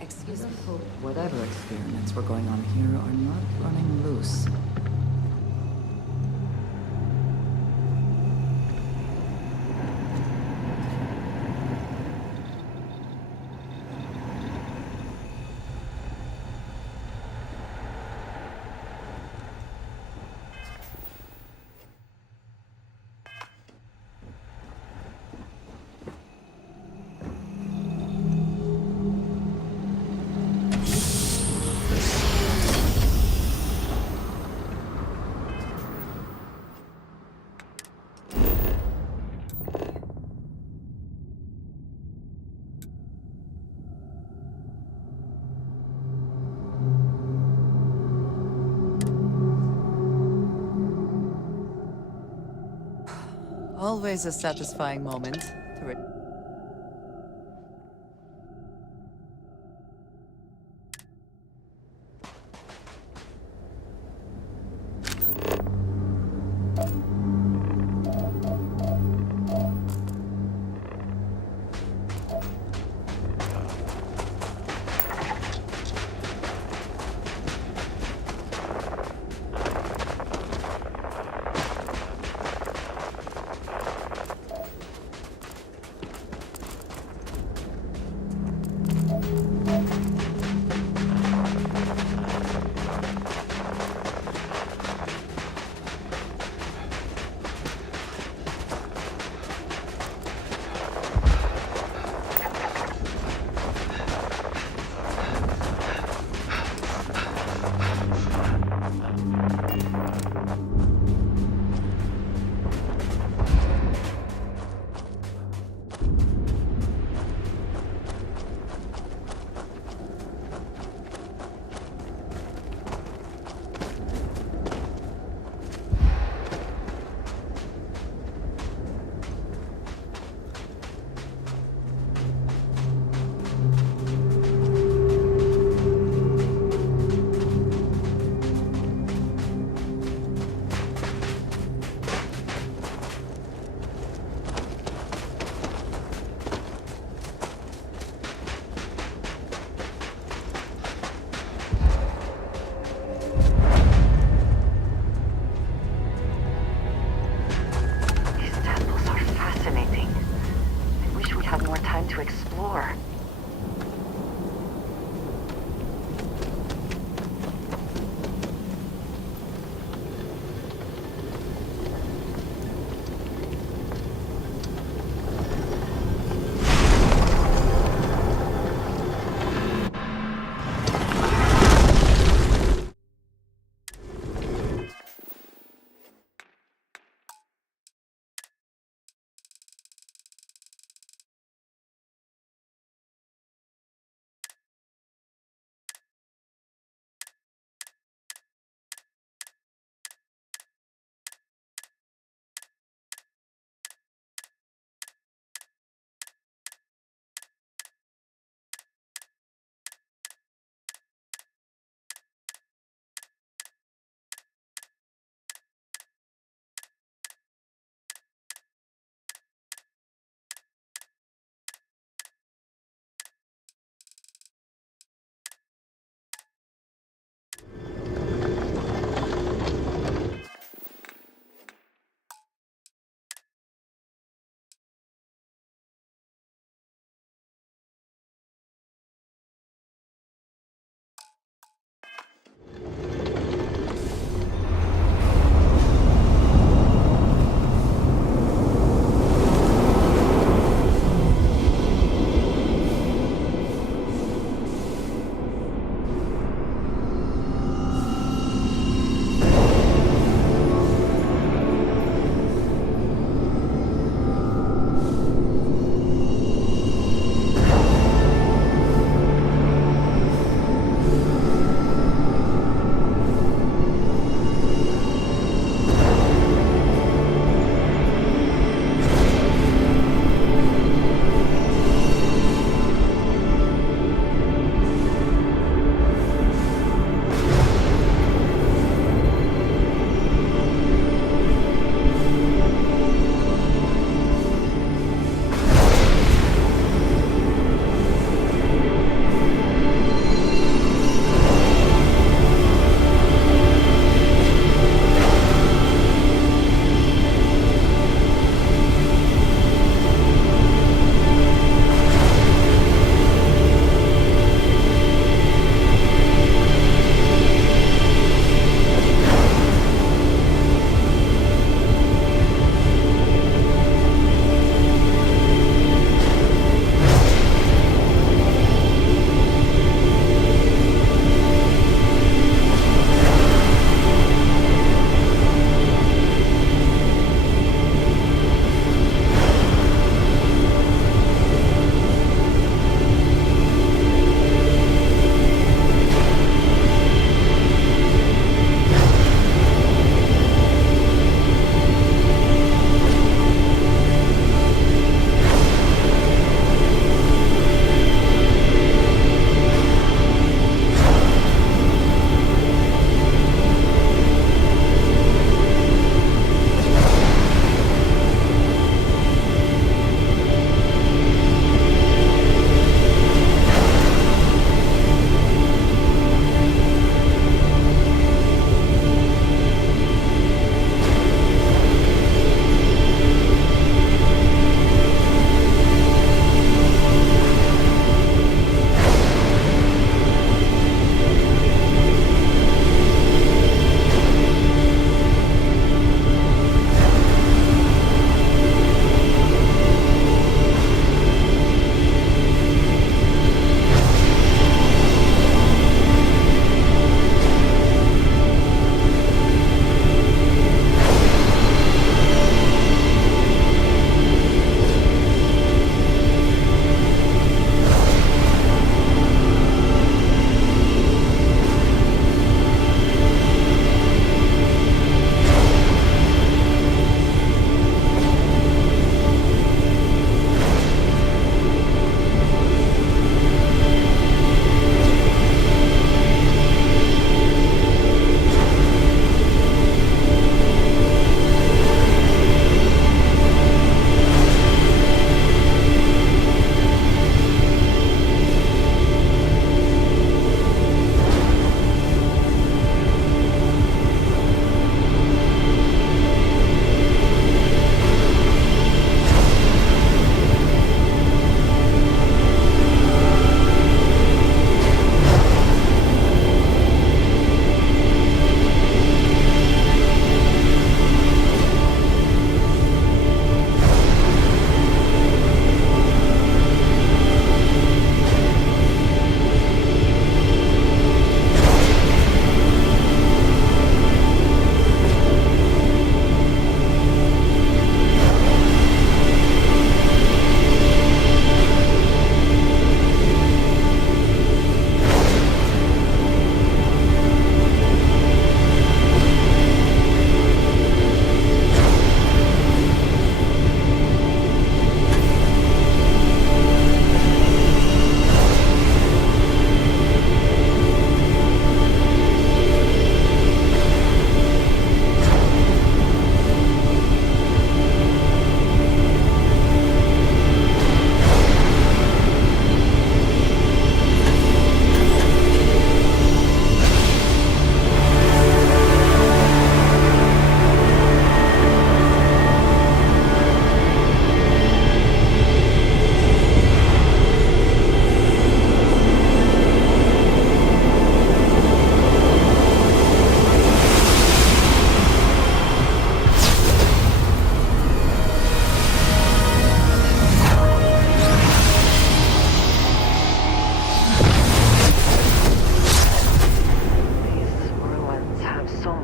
Excuse me. Whatever experiments were going on here are not running loose. Always a satisfying moment to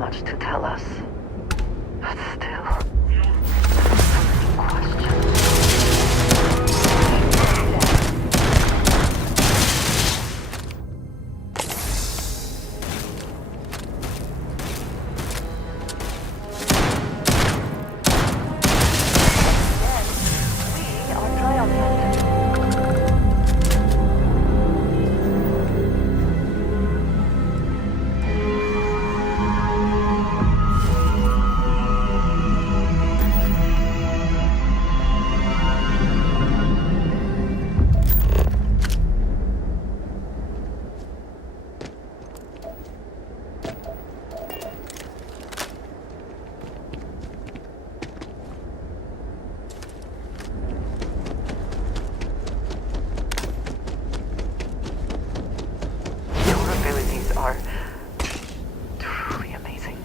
much to tell us. But still, so many questions. Are truly amazing.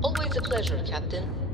Always a pleasure, Captain.